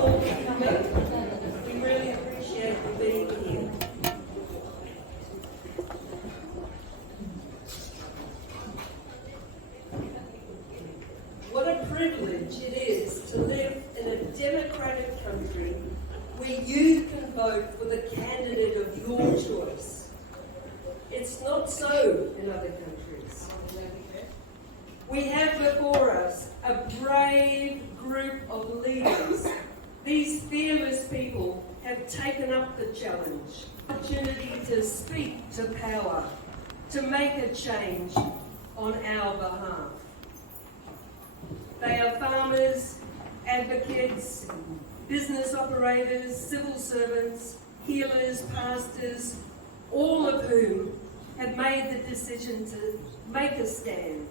all for coming. We really appreciate you being here. What a privilege it is to live in a democratic country where you can vote for the candidate of your choice. It's not so in other countries. We have before us a brave group of leaders. These fearless people have taken up the challenge, opportunity to speak to power, to make a change on our behalf. They are farmers, advocates, business operators, civil servants, healers, pastors, all of whom have made the decision to make a stand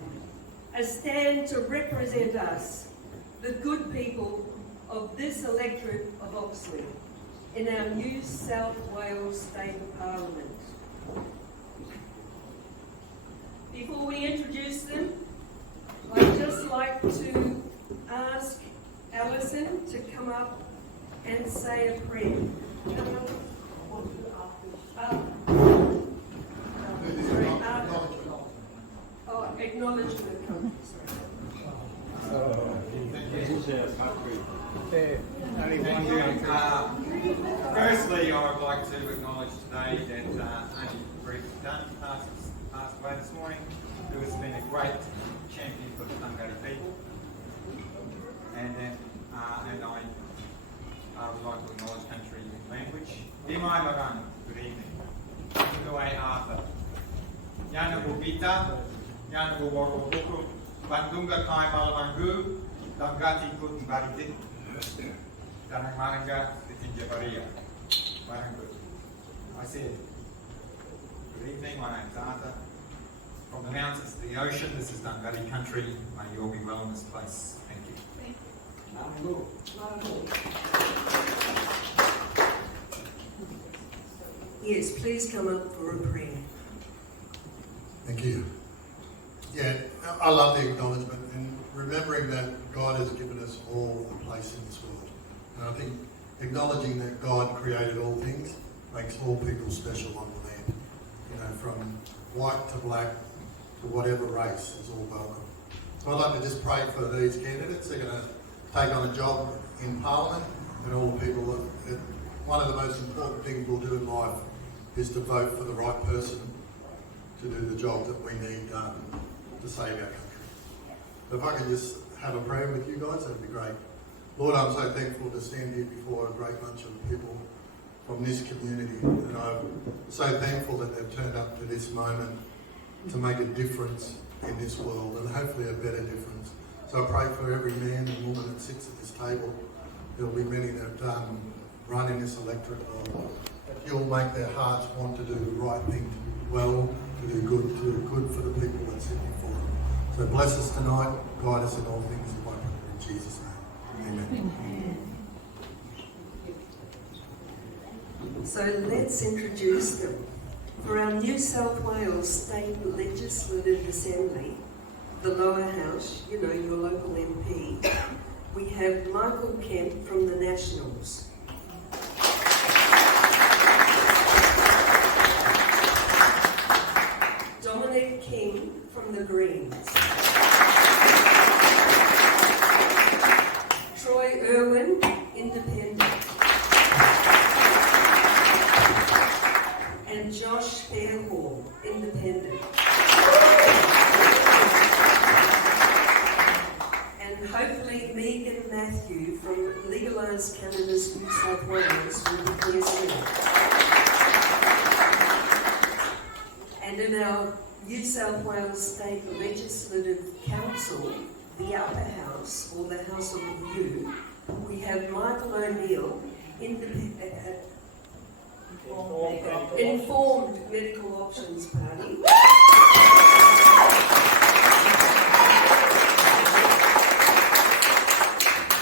to represent us, the good people of this electorate of Oxley, in our New South Wales State Parliament. Before we introduce them, I'd just like to ask Alison to come up and say a prayer. Acknowledgement comes. Firstly, I would like to acknowledge today that Auntie Ruth Dunn passed away this morning, who has been a great champion for the Ngāti people. And then, and I would like to acknowledge country language. Dimai Magan, good evening. Kuai Arthur. Yana Bubita, Yana Buwaruku, Bandunga Kai Malamangu, Damgati Kut Baridik, Danang Maranga, Tinjabaria. Marangu. I said, good evening, my name is Arthur. From the mountains to the ocean, this is Dungari country. May you all be well in this place. Thank you. Yes, please come up for a prayer. Thank you. Yeah, I love the acknowledgement and remembering that God has given us all a place in this world. And I think acknowledging that God created all things makes all people special on the land. You know, from white to black to whatever race is all welcome. So I'd like to just pray for these candidates. They're going to take on a job in Parliament, and all the people that one of the most important things we'll do in life is to vote for the right person to do the job that we need done to save our country. So if I could just have a prayer with you guys, that'd be great. Lord, I'm so thankful to stand here before a great bunch of people from this community, and I'm so thankful that they've turned up to this moment to make a difference in this world, and hopefully a better difference. So I pray for every man and woman that sits at this table. There'll be many that run in this electorate, Lord, that you'll make their hearts want to do the right thing well, to do good for the people that sit before them. So bless us tonight, guide us in all things, in my prayer in Jesus' name. Amen. So let's introduce them. For our New South Wales State Legislative Assembly, the lower house, you know, your local MP, we have Michael Kemp from the Nationals. Dominic King from the Greens. Troy Irwin, Independent. And Josh Fairhall, Independent. And hopefully Megan Matthew from Legalised Cannabis New South Wales will be here soon. And in our New South Wales State Legislative Council, the upper house, or the House of Review, we have Michael O'Neill, Informed Medical Options Party.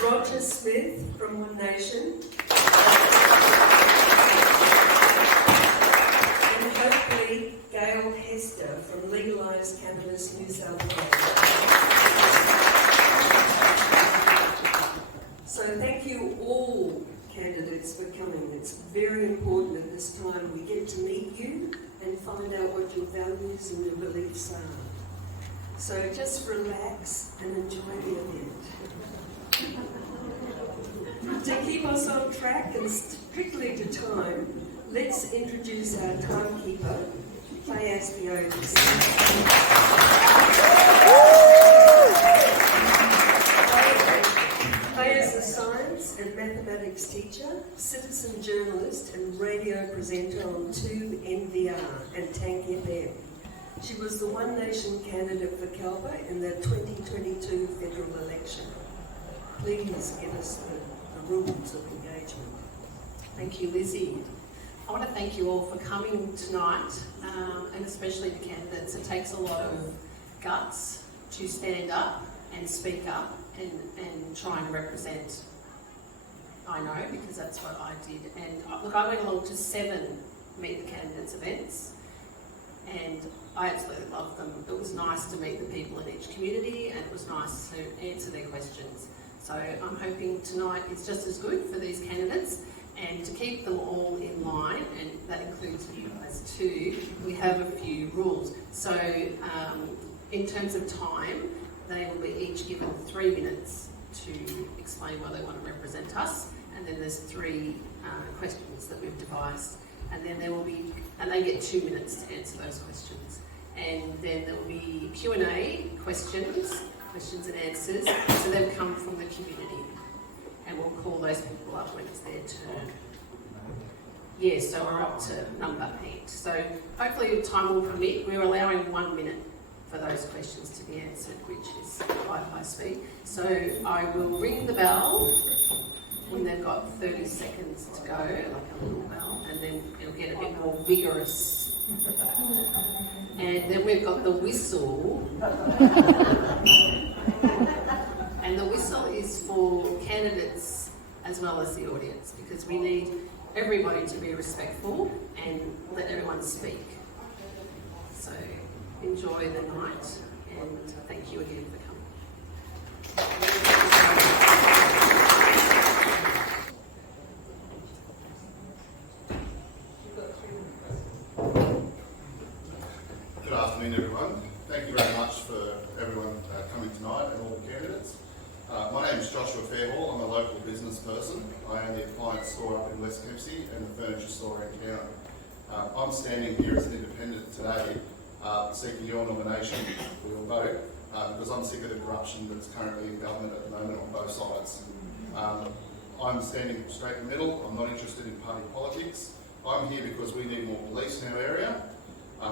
Roger Smith from One Nation. And hopefully Gail Hester from Legalised Cannabis New South Wales. So thank you all coming. It's very important at this time we get to meet you and find out what your values and your beliefs are. So just relax and enjoy the event. To keep us on track and strictly to time, let's introduce our timekeeper, Clay Aspiotis. Clay is a science and mathematics teacher, citizen journalist and radio presenter on 2NVR and Tank FM. She was the One Nation candidate for Calba in the 2022 federal election. Please give us the rules of engagement. Thank you, Lizzie. I want to thank you all for coming tonight, and especially the candidates. It takes a lot of guts to stand up and speak up and try and represent. I know, because that's what I did. And look, I went along to 7 Meet the Candidates events, and I absolutely loved them. It was nice to meet the people in each community, and it was nice to answer their questions. So I'm hoping tonight is just as good for these candidates, and to keep them all in line, and that includes you guys too, we have a few rules. So in terms of time, they will be each given 3 minutes to explain why they want to represent us, and then there's 3 questions that we've devised, and then there will be, and they get 2 minutes to answer those questions, and then there will be Q&A questions and answers, so they'll come from the community, and we'll call those people up when it's their turn. Yeah, so we're up to number 8. So hopefully time will permit. We're allowing 1 minute for those questions to be answered, which is quite high speed. So I will ring the bell when they've got 30 seconds to go, like a little bell, and then it'll get a bit more vigorous. And then we've got the whistle. And the whistle is for candidates as well as the audience, because we need everybody to be respectful and let everyone speak. So enjoy the night, and thank you again for coming. Good afternoon, everyone. Thank you very much for everyone coming tonight and all the candidates. My name is Joshua Fairhall. I'm a local business person. I own the appliance store up in West Kempsey and the furniture store in town. I'm standing here as an independent today, seeking your nomination for your vote, because I'm sick of the corruption that's currently in government at the moment on both sides. I'm standing straight in the middle. I'm not interested in party politics. I'm here because we need more police in our area.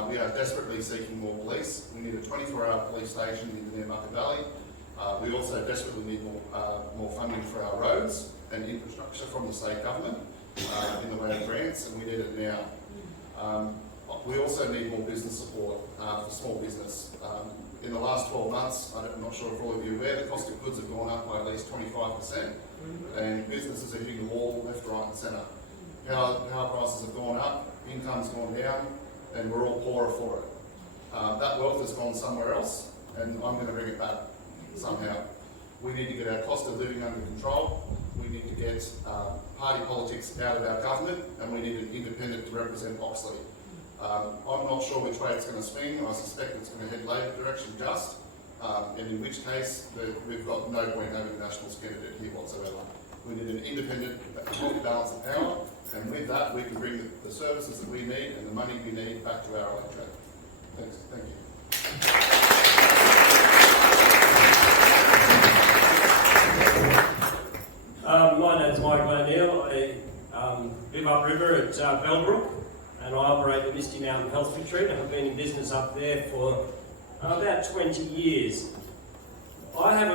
We are desperately seeking more police. We need a 24-hour police station in the Near Valley. We also desperately need more funding for our roads and infrastructure from the state government in the way of grants, and we need it now. We also need more business support for small business. In the last 12 months, I'm not sure if all of you are aware, the cost of goods have gone up by at least 25%, and businesses are hitting the wall left, right and centre. Power prices have gone up, income's gone down, and we're all poorer for it. That wealth has gone somewhere else, and I'm going to bring it back somehow. We need to get our cost of living under control. We need to get party politics out of our government, and we need an independent to represent Oxley. I'm not sure which way it's going to swing. I suspect it's going to head Labor direction just, and in which case we've got no point having a Nationals candidate here whatsoever. We need an independent balance of power, and with that we can bring the services that we need and the money we need back to our electorate. Thanks. Thank you. My name is Michael O'Neill. I live upriver at Bellbrook, and I operate the Misty Mountain Health Retreat. I've been in business up there for about 20 years. I'm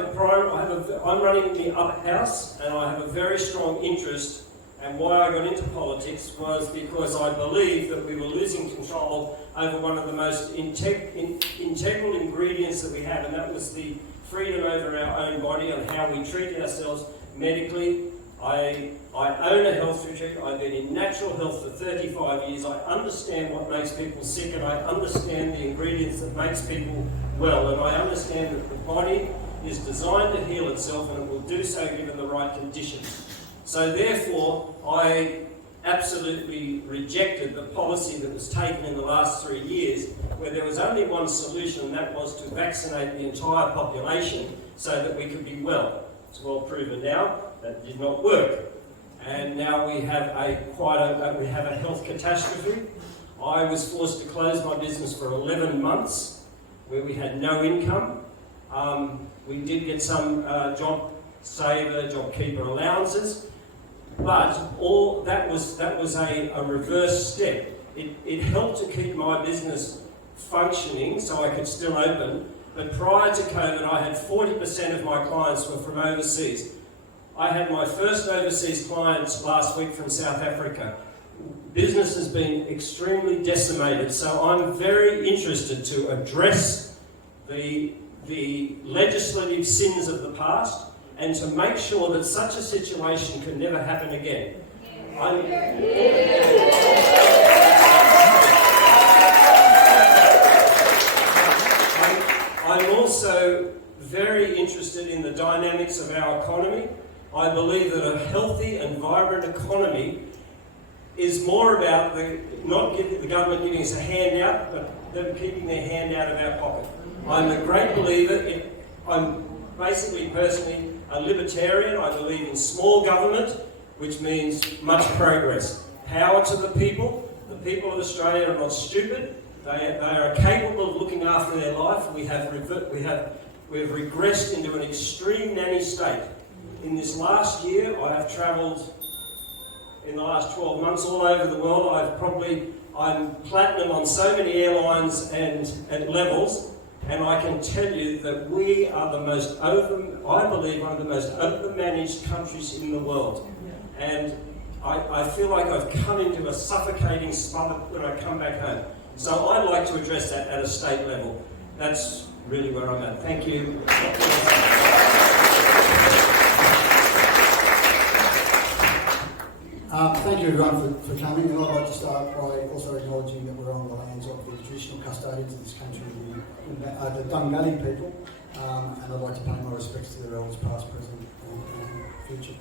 running the upper house, and I have a very strong interest. And why I got into politics was because I believed that we were losing control over one of the most integral ingredients that we have, and that was the freedom over our own body and how we treat ourselves medically. I own a health retreat. I've been in natural health for 35 years. I understand what makes people sick, and I understand the ingredients that makes people well, and I understand that the body is designed to heal itself, and it will do so given the right conditions. So therefore, I absolutely rejected the policy that was taken in the last 3 years, where there was only one solution, and that was to vaccinate the entire population so that we could be well. It's well proven now that did not work, and now we have a health catastrophe. I was forced to close my business for 11 months, where we had no income. We did get some JobKeeper allowances, but all that was a reverse step. It helped to keep my business functioning so I could still open, but prior to COVID I had 40% of my clients were from overseas. I had my first overseas clients last week from South Africa. Business has been extremely decimated, so I'm very interested to address the legislative sins of the past and to make sure that such a situation can never happen again. I'm also very interested in the dynamics of our economy. I believe that a healthy and vibrant economy is more about the government giving us a handout, but them keeping their hand out of our pocket. I'm a great believer I'm basically personally a libertarian. I believe in small government, which means much progress. Power to the people. The people of Australia are not stupid. They are capable of looking after their life. We have regressed into an extreme nanny state. In this last year, I have travelled in the last 12 months all over the world. I'm platinum on so many airlines and levels, and I can tell you that we are one of the most open managed countries in the world. And I feel like I've come into a suffocating spot when I come back home. So I'd like to address that at a state level. That's really where I'm at. Thank you. Thank you everyone for coming, and I'd like to start by also acknowledging that we're on the lands of the traditional custodians of this country, the Dungulli people, and I'd like to pay my respects to their elders past, present and future.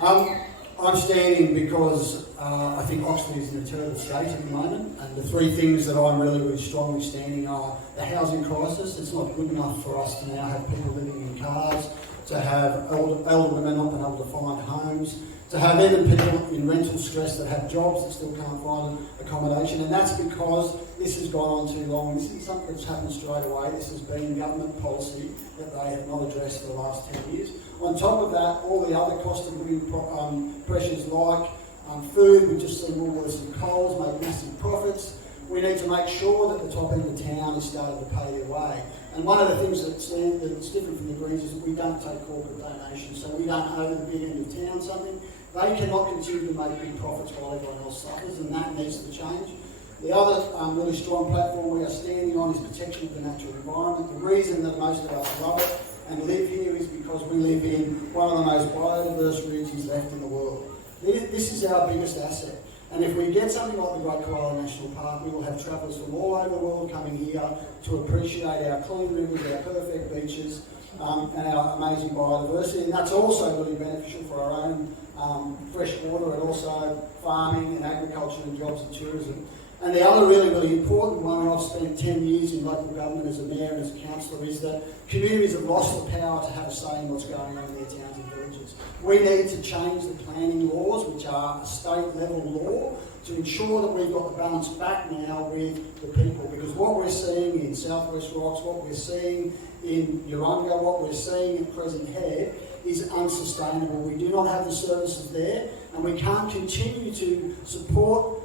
I'm standing because I think Oxley is in a terrible state at the moment, and the three things that I'm really strongly standing are the housing crisis. It's not good enough for us to now have people living in cars, to have elder women not being able to find homes, to have even people in rental stress that have jobs that still can't find accommodation, and that's because this has gone on too long. This isn't something that's happened straight away. This has been government policy that they have not addressed for the last 10 years. On top of that, all the other cost of living pressures like food, we've just seen Woolworths and Coles make massive profits. We need to make sure that the top end of town is starting to pay their way. And one of the things that's different from the Greens is that we don't take corporate donations, so we don't owe the big end of town something. They cannot continue to make big profits while everyone else suffers, and that needs to change. The other really strong platform we are standing on is protection of the natural environment. The reason that most of us love it and live here is because we live in one of the most biodiverse regions left in the world. This is our biggest asset. And if we get something like the Great Koala National Park, we will have travellers from all over the world coming here to appreciate our clean rivers, our perfect beaches, and our amazing biodiversity. And that's also really beneficial for our own fresh water, and also farming and agriculture and jobs and tourism. And the other really important one, and I've spent 10 years in local government as a mayor and as a councillor, is that communities have lost the power to have a say in what's going on in their towns and villages. We need to change the planning laws, which are a state level law, to ensure that we've got the balance back now with the people. Because what we're seeing in Southwest Rocks, what we're seeing in Urunga, what we're seeing in Crescent Head is unsustainable. We do not have the services there, and we can't continue to support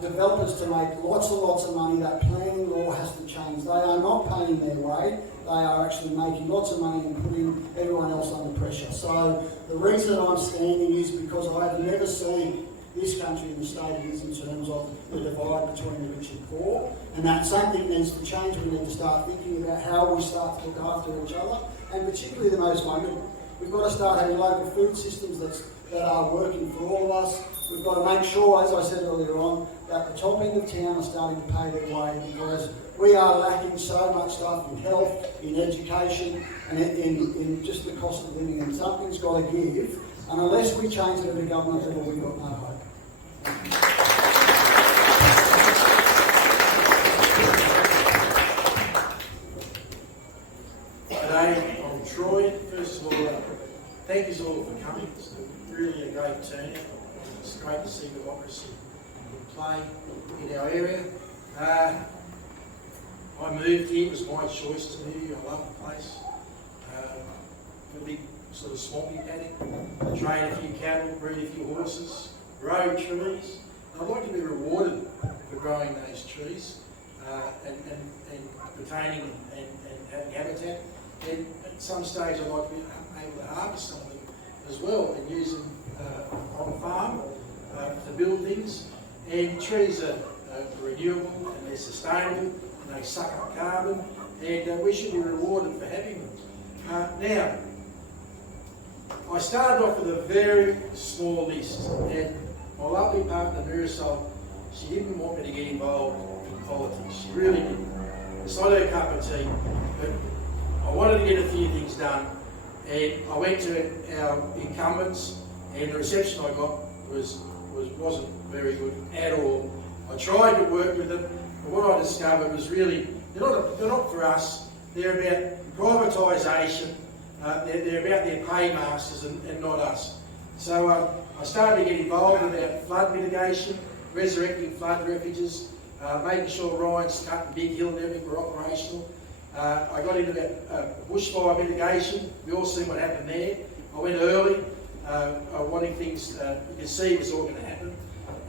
developers to make lots of money. That planning law has to change. They are not paying their way. They are actually making lots of money and putting everyone else under pressure. So the reason I'm standing is because I have never seen this country in the state it is in terms of the divide between the rich and poor, and that something needs to change. We need to start thinking about how we start to look after each other, and particularly the most vulnerable. We've got to start having local food systems that are working for all of us. We've got to make sure, as I said earlier on, that the top end of town are starting to pay their way, because we are lacking so much stuff in health, in education, and in just the cost of living, and something's got to give And unless we change it at a government level, we've got no hope. G'day, I'm Troy. First of all, thank you all for coming. It's really a great turnout. It's great to see democracy in play in our area. I moved here, it was my choice to move. I love the place. A big sort of swampy paddock. Train a few cattle, breed a few horses, grow trees. And I'd like to be rewarded for growing those trees and retaining and having habitat. And at some stage I'd like to be able to harvest some of them as well and use them on the farm to build things. And trees are renewable and they're sustainable and they suck up carbon, and we should be rewarded for having them. Now, I started off with a very small list, and my lovely partner Marisol, she didn't want me to get involved in politics. She really didn't. It's not her cup of tea, but I wanted to get a few things done, and I went to our incumbents, and the reception I got wasn't very good at all. I tried to work with them, but what I discovered was really they're not for us. They're about privatisation. They're about their paymasters and not us. So I started to get involved about flood mitigation, resurrecting flood refuges, making sure Ryan's Cut and Big Hill and everything were operational. I got into that bushfire mitigation. We all seen what happened there. I went early, wanting things you can see was all going to happen.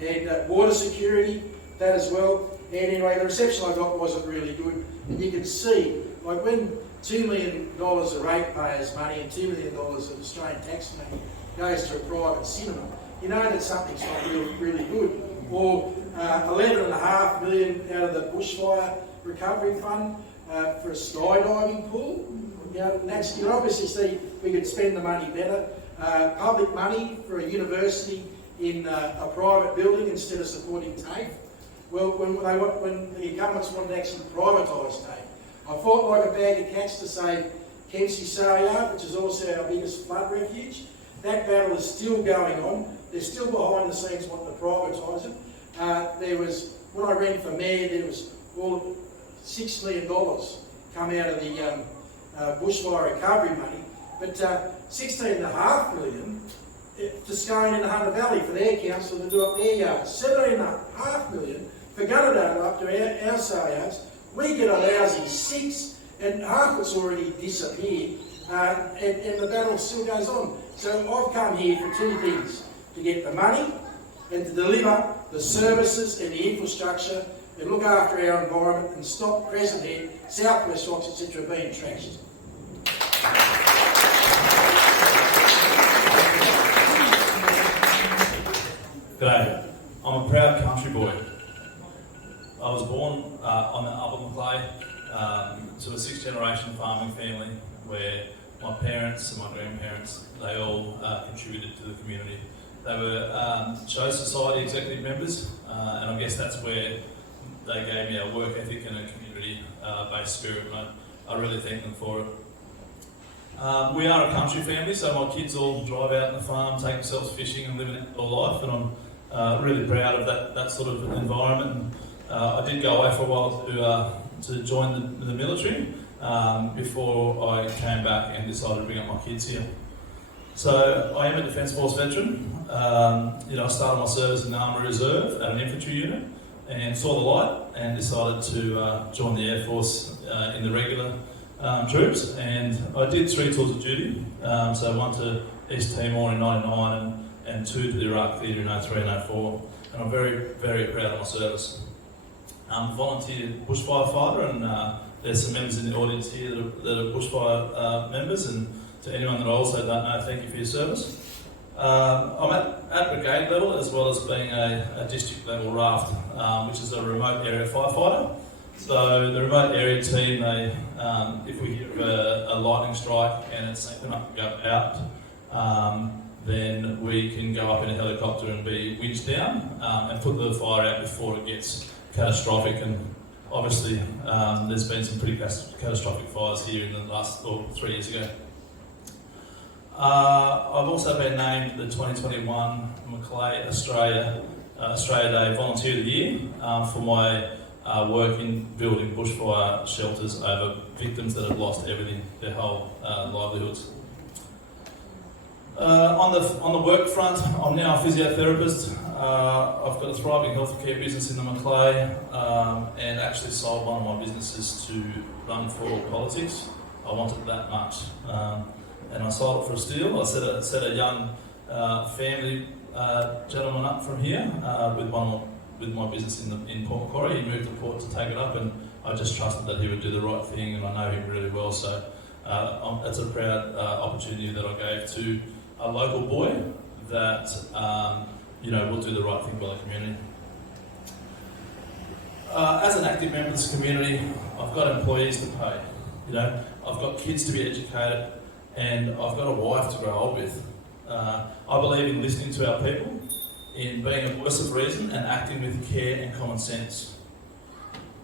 And water security, that as well. And anyway, the reception I got wasn't really good. And you can see, like when $2 million of ratepayers' money and $2 million of Australian tax money goes to a private cinema, you know that something's not really good. Or $11.5 million out of the bushfire recovery fund for a skydiving pool. You know, you can obviously see we could spend the money better. Public money for a university in a private building instead of supporting TAFE. Well, when the governments wanted to actually privatise TAFE, I fought like a bag of cats to save Kempsey Saleyard, which is also our biggest flood refuge. That battle is still going on. They're still behind the scenes wanting to privatise it. When I ran for mayor, there was all $6 million come out of the bushfire recovery money, but $16.5 million just going in the Hunter Valley for their council to do up their yards. $17.5 million for Gunnedah up to our sale yards. We get a lousy $6, and half it's already disappeared, and the battle still goes on. So I've come here for two things: to get the money and to deliver the services and the infrastructure and look after our environment and stop Crescent Head, South West Rocks, etc. being trashed. G'day, I'm a proud country boy. I was born on the Upper Macleay to a 6th generation farming family where my parents and my grandparents, they all contributed to the community. They were Show Society executive members, and I guess that's where they gave me a work ethic and a community-based spirit, and I really thank them for it. We are a country family, so my kids all drive out on the farm, take themselves fishing and live an outdoor life, and I'm really proud of that sort of environment. I did go away for a while to join the military before I came back and decided to bring up my kids here. So I am a Defence Force veteran. I started my service in the Army Reserve at an infantry unit and saw the light and decided to join the Air Force in the regular troops, and I did 3 tours of duty. So 1 to East Timor in '99 and 2 to the Iraq Theatre in '03 and '04, and I'm very, very proud of my service. I'm a volunteer bushfire fighter, and there's some members in the audience here that are bushfire members, and to anyone that I also don't know, thank you for your service. I'm at brigade level as well as being a district level raft, which is a remote area firefighter. So the remote area team, if we hear a lightning strike and it's safe enough to go out, then we can go up in a helicopter and be winched down and put the fire out before it gets catastrophic. And obviously there's been some pretty catastrophic fires here in the last 3 years ago. I've also been named the 2021 Macleay Australia Day Volunteer of the Year for my work in building bushfire shelters over victims that have lost everything, their whole livelihoods. On the work front, I'm now a physiotherapist. I've got a thriving healthcare business in the Macleay and actually sold one of my businesses to run for politics. I wanted that much. And I sold it for a steal. I set a young family gentleman up from here with my business in Port Macquarie. He moved to Port to take it up, and I just trusted that he would do the right thing, and I know him really well. So it's a proud opportunity that I gave to a local boy that will do the right thing by the community. As an active member of this community, I've got employees to pay. I've got kids to be educated, and I've got a wife to grow old with. I believe in listening to our people, in being a voice of reason and acting with care and common sense.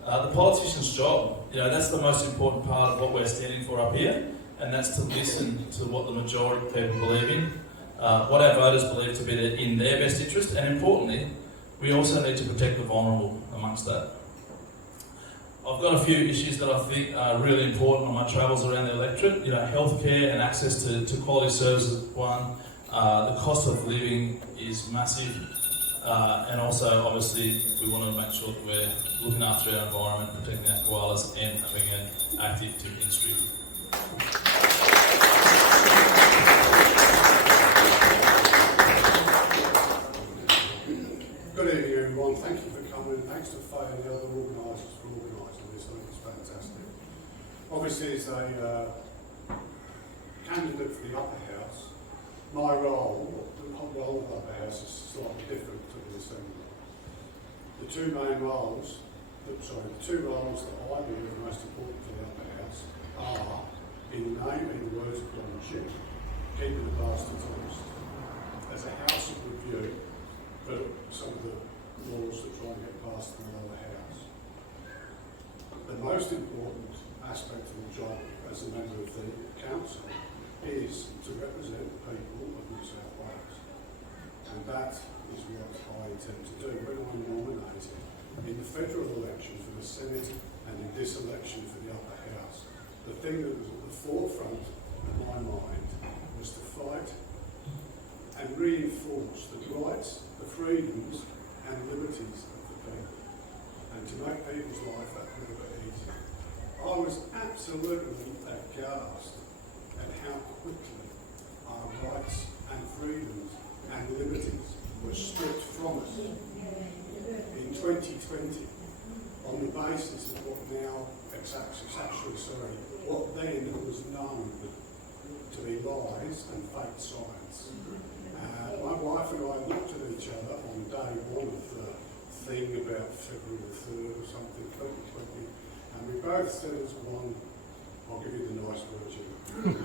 The politician's job, that's the most important part of what we're standing for up here, and that's to listen to what the majority of people believe in, what our voters believe to be in their best interest, and importantly, we also need to protect the vulnerable amongst that. I've got a few issues that I think are really important on my travels around the electorate. Healthcare and access to quality services, one. The cost of living is massive. And also, obviously, we want to make sure that we're looking after our environment, protecting our koalas, and having an active timber industry. Good evening, everyone. Thank you for coming. Thanks to Faye and the other organisers for organising this. I think it's fantastic. Obviously, as a candidate for the upper house, my role, the role of the upper house, is slightly different to the assembly. The two roles that I believe are most important for the upper house are, in the words of Gordon Chip, keeping the bastards honest. As a house of review, but some of the laws that try and get passed in the lower house. The most important aspect of the job as a member of the council is to represent the people of New South Wales. And that is what I intend to do when I'm nominated in the federal election for the Senate and in this election for the upper house. The thing that was at the forefront of my mind was to fight and reinforce the rights, the freedoms and liberties of the people, and to make people's life that little bit easier. I was absolutely aghast at how quickly our rights and freedoms and liberties were stripped from us in 2020 on the basis of what then was known to be lies and fake science. My wife and I looked at each other on day one of the thing about February the 3rd or something, 2020, and we both said as one, I'll give you the nice version,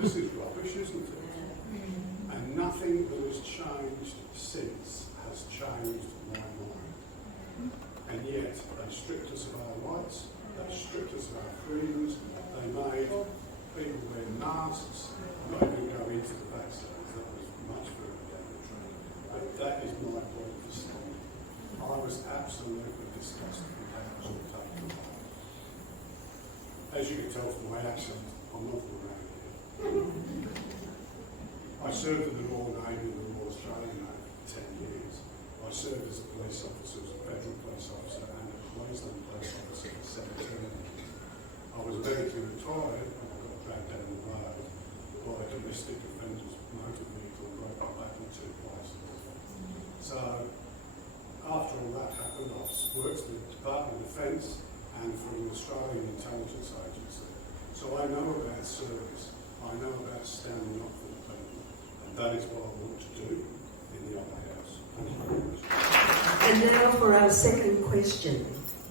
this is rubbish, isn't it? And nothing that has changed since has changed my mind. And yet, they stripped us of our rights, they stripped us of our freedoms, they made people wear masks, made them go into the vaccines. That was much further down the track. But that is my point of view. I was absolutely disgusted with how it was all taken. As you can tell from my accent, I'm not from around here. I served in the Royal Navy and the Royal Australian Navy for 10 years. I served as a police officer, as a federal police officer, and a Queensland police officer for 17 years. I was medically retired and I got dragged down the road by a domestic offender's motor vehicle and broke my back in 2 places. So, after all that happened, I worked for the Department of Defence and for the Australian Intelligence Agency. So I know about service, I know about standing up for the people, and that is what I want to do in the upper house. Thank you very much. And now for our second question.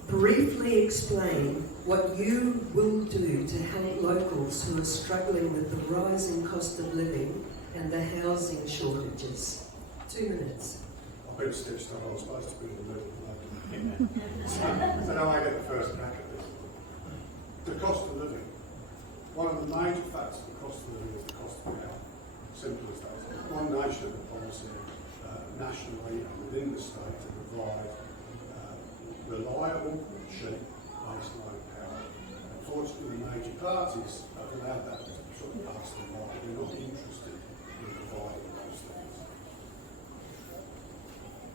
Briefly explain what you will do to help locals who are struggling with the rising cost of living and the housing shortages. 2 minutes. I've been stitched up, I was supposed to be in the middle. So now I get the first crack at this. The cost of living. One of the major factors of the cost of living is the cost of power. Simple as that. One nation policy nationally and within the state to provide reliable cheap baseline power. Unfortunately, the major parties have allowed that to sort of pass them by. They're not interested in providing those things.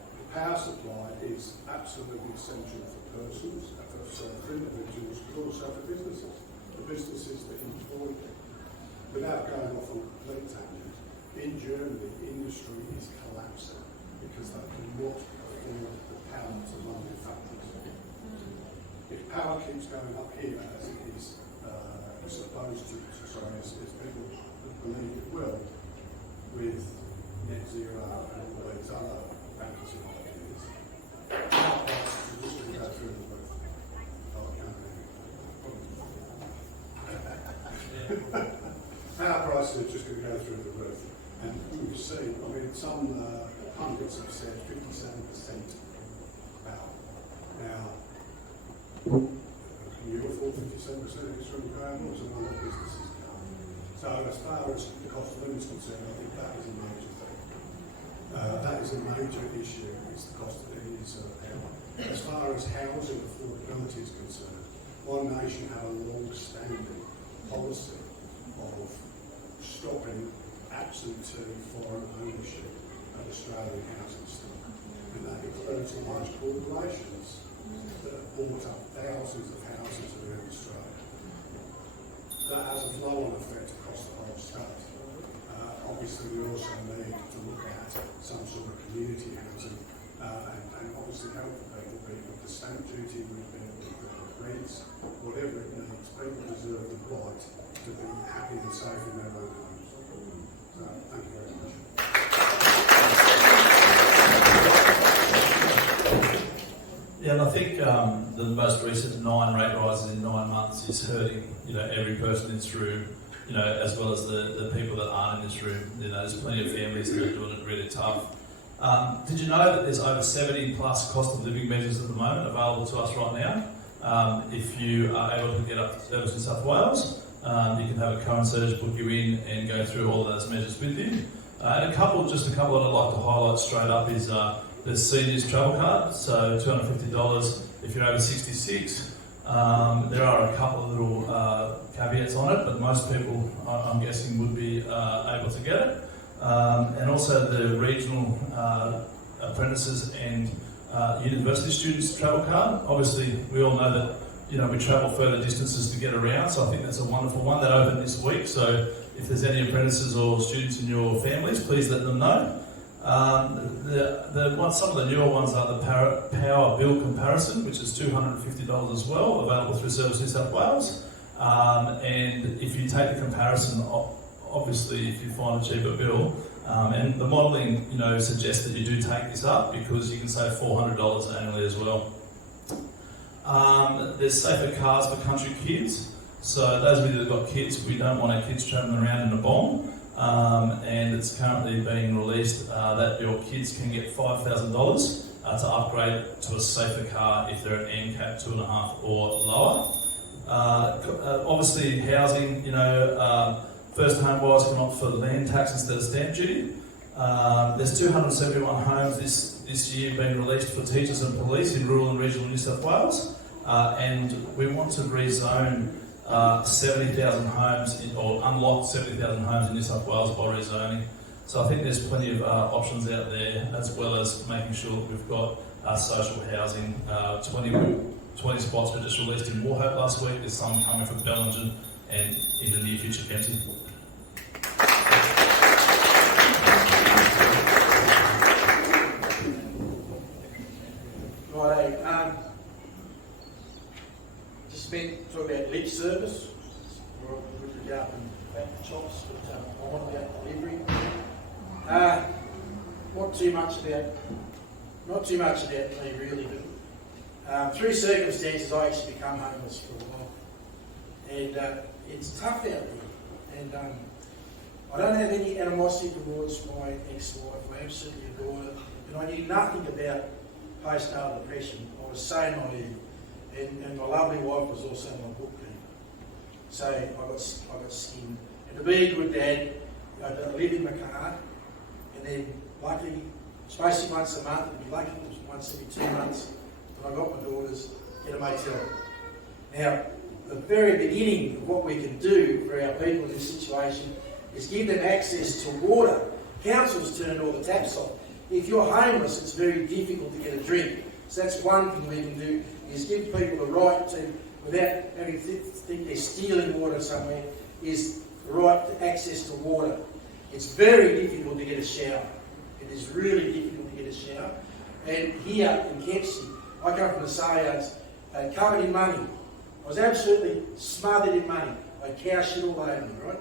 The power supply is absolutely essential for persons, for individuals, but also for businesses. The businesses that employ them. Without going off on a complete tangent, in Germany, industry is collapsing because they cannot afford the power to run their factories. If power keeps going up here as it is supposed to, as people believe it will, with net zero and all these other fantasy ideas, power prices are just going to go through the roof. Power prices are just going to go through the roof. And we've seen, I mean, some pundits have said 57% power. Now, can you afford 57% of this from ground, or some other businesses can? So as far as the cost of living is concerned, I think that is a major thing. That is a major issue, is the cost of living is power. As far as housing affordability is concerned, One Nation had a long-standing policy of stopping absentee foreign ownership of Australian housing stock. And that includes large corporations that have bought up thousands of houses around Australia. That has a flow-on effect across the whole state. Obviously, we also need to look at some sort of community housing and obviously help people, be it with the stamp duty, be it with rents, whatever it needs. People deserve the right to be happy and safe in their own homes. So, thank you very much. Yeah, and I think the most recent 9 rate rises in 9 months is hurting, every person in this room, as well as the people that aren't in this room. There's plenty of families that are doing it really tough. Did you know that there's over 70 plus cost of living measures at the moment available to us right now? If you are able to get up to service in New South Wales, you can have a co-concierge book you in and go through all of those measures with you. And just a couple that I'd like to highlight straight up is the seniors travel card, so $250 if you're over 66. There are a couple of little caveats on it, but most people, I'm guessing, would be able to get it. And also the regional apprentices and university students travel card. Obviously, we all know that we travel further distances to get around, so I think that's a wonderful one that opened this week. So if there's any apprentices or students in your families, please let them know. Some of the newer ones are the power bill comparison, which is $250 as well, available through Service New South Wales. And if you take the comparison, obviously if you find a cheaper bill, and the modelling, suggests that you do take this up because you can save $400 annually as well. There's safer cars for country kids. So those of you that have got kids, we don't want our kids travelling around in a bomb. And it's currently being released that your kids can get $5,000 to upgrade to a safer car if they're an NCAP 2.5 or lower. Obviously, housing, first home buyers can opt for land tax instead of stamp duty. There's 271 homes this year being released for teachers and police in rural and regional New South Wales. And we want to rezone 70,000 homes, or unlock 70,000 homes in New South Wales by rezoning. So I think there's plenty of options out there, as well as making sure that we've got social housing. 20 spots were just released in Warhope last week. There's some coming from Bellingen and in the near future, Kempsey. Righto. Just talk about lip service. We're going to go up and back the chops, but I want about delivery. Not too much about me really, but through circumstances I actually become homeless for a while. And it's tough out there. And I don't have any animosity towards my ex-wife. I absolutely adore her. And I knew nothing about postnatal depression. I was so naive. And my lovely wife was also my bookkeeper. So I got skin. And to be a good dad, I live in my car, and then luckily, supposed to be once a month, it'd be lucky if it was once every 2 months, when I got my daughters, get a motel. Now, the very beginning of what we can do for our people in this situation is give them access to water. Council's turned all the taps off. If you're homeless, it's very difficult to get a drink. So that's one thing we can do, is give people the right to, without having to think they're stealing water somewhere, is the right to access to water. It's very difficult to get a shower. It is really difficult to get a shower. And here in Kempsey, I come from the Sayers, covered in money. I was absolutely smothered in money. I had cow shit all over me, right?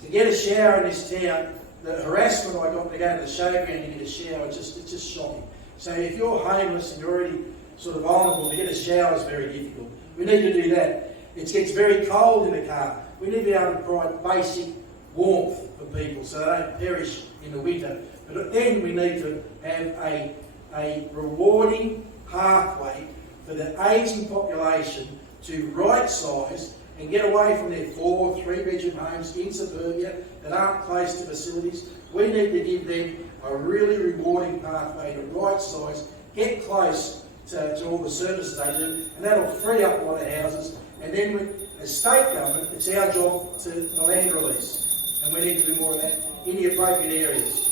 To get a shower in this town, the harassment I got to go to the showground to get a shower, it's just shocking. So if you're homeless and you're already sort of vulnerable, to get a shower is very difficult. We need to do that. It gets very cold in the car. We need to be able to provide basic warmth for people so they don't perish in the winter. But then we need to have a rewarding pathway for the ageing population to right-size and get away from their 4 or 3-bedroom homes in suburbia that aren't close to facilities. We need to give them a really rewarding pathway to right-size, get close to all the services they do, and that'll free up a lot of houses. And then, as state government, it's our job to land release, and we need to do more of that in the appropriate areas.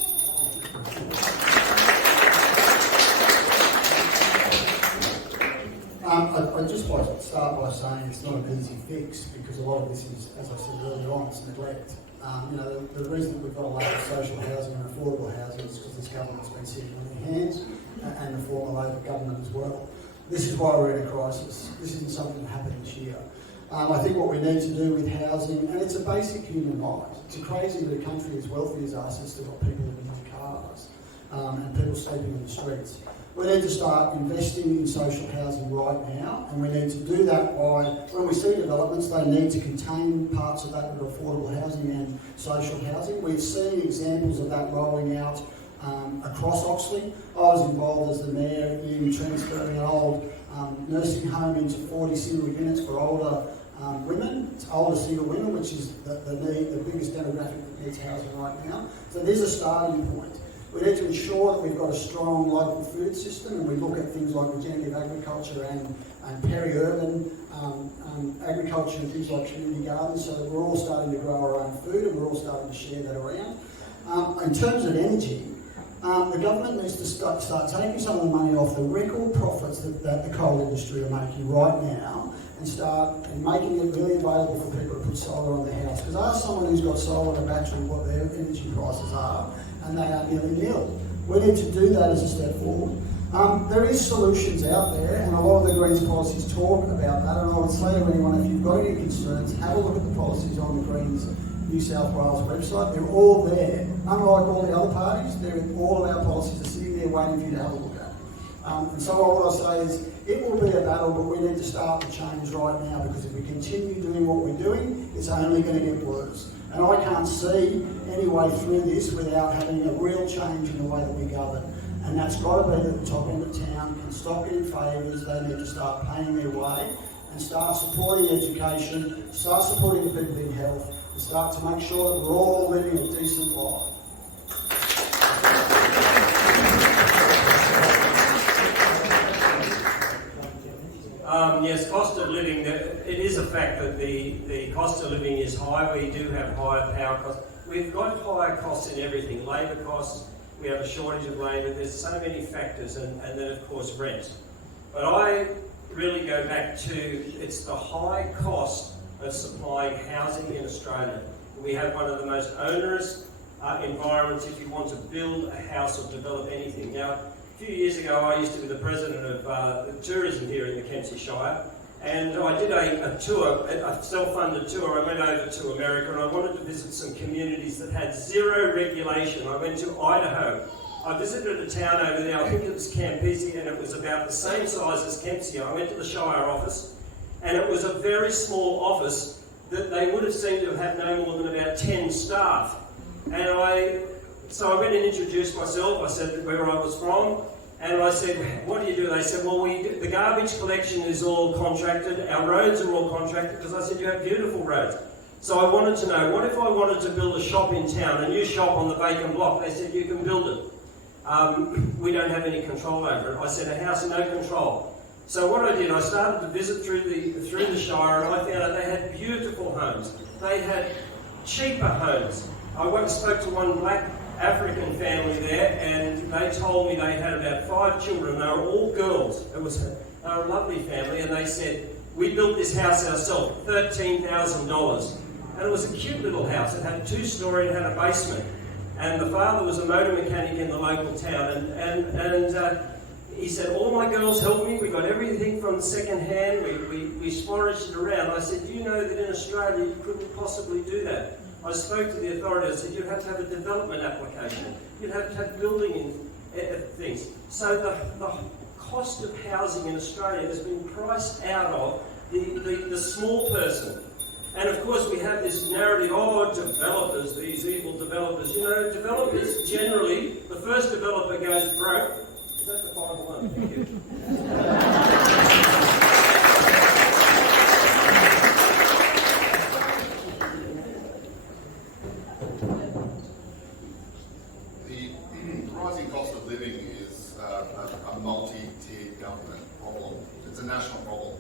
I'd just like to start by saying it's not an easy fix, because a lot of this is, as I said earlier on, it's neglect. The reason that we've got a lack of social housing and affordable housing is because this government's been sitting on their hands, and the former Labor government as well. This is why we're in a crisis. This isn't something that happened this year. I think what we need to do with housing, and it's a basic human right. It's crazy that a country as wealthy as us has still got people living in cars and people sleeping in the streets. We need to start investing in social housing right now, and we need to do that by, when we see developments, they need to contain parts of that with affordable housing and social housing. We've seen examples of that rolling out across Oxley. I was involved as the mayor in transferring an old nursing home into 40 single units for older women. It's older single women, which is the biggest demographic that needs housing right now. So there's a starting point. We need to ensure that we've got a strong local food system, and we look at things like regenerative agriculture and peri-urban agriculture and things like community gardens, so that we're all starting to grow our own food and we're all starting to share that around. In terms of energy, the government needs to start taking some of the money off the record profits that the coal industry are making right now and start making it really available for people to put solar on their house. Because ask someone who's got solar and a battery what their energy prices are, and they are nearly nil. We need to do that as a step forward. There is solutions out there, and a lot of the Greens policies talk about that, and I would say to anyone, if you've got any concerns, have a look at the policies on the Greens New South Wales website. They're all there. Unlike all the other parties, all of our policies are sitting there waiting for you to have a look at. And so what I say is, it will be a battle, but we need to start the change right now, because if we continue doing what we're doing, it's only going to get worse. And I can't see any way through this without having a real change in the way that we govern. And that's got to be that the top end of town can stop getting favours. They need to start paying their way and start supporting education, start supporting the people in health, and start to make sure that we're all living a decent life. Yes, cost of living, it is a fact that the cost of living is high. We do have higher power costs. We've got higher costs in everything. Labour costs, we have a shortage of labour. There's so many factors, and then of course rent. But I really go back to, it's the high cost of supplying housing in Australia. We have one of the most onerous environments if you want to build a house or develop anything. Now, a few years ago, I used to be the president of tourism here in the Kempsey Shire, and I did a tour, a self-funded tour. I went over to America and I wanted to visit some communities that had zero regulation. I went to Idaho. I visited a town over there, I think it was Campisi, and it was about the same size as Kempsey. I went to the Shire office, and it was a very small office that they would have seemed to have no more than about 10 staff. So I went and introduced myself. I said where I was from, and I said, what do you do? They said, well, the garbage collection is all contracted, our roads are all contracted, because I said, you have beautiful roads. So I wanted to know, what if I wanted to build a shop in town, a new shop on the vacant block? They said, you can build it. We don't have any control over it. I said, a house, no control. So what I did, I started to visit through the Shire, and I found out they had beautiful homes. They had cheaper homes. I went and spoke to one black African family there, and they told me they had about 5 children. They were all girls. They were a lovely family, and they said, we built this house ourselves, $13,000. And it was a cute little house. It had a 2-story and had a basement. And the father was a motor mechanic in the local town. And he said, all my girls helped me. We got everything from second hand. We foraged it around. I said, do you know that in Australia you couldn't possibly do that? I spoke to the authority. I said, you'd have to have a development application. You'd have to have building things. So the cost of housing in Australia has been priced out of the small person. And of course we have this narrative, oh, developers, these evil developers. You know, developers generally, the first developer goes broke. Is that the final one? Thank you. The rising cost of living is a multi-tiered government problem. It's a national problem.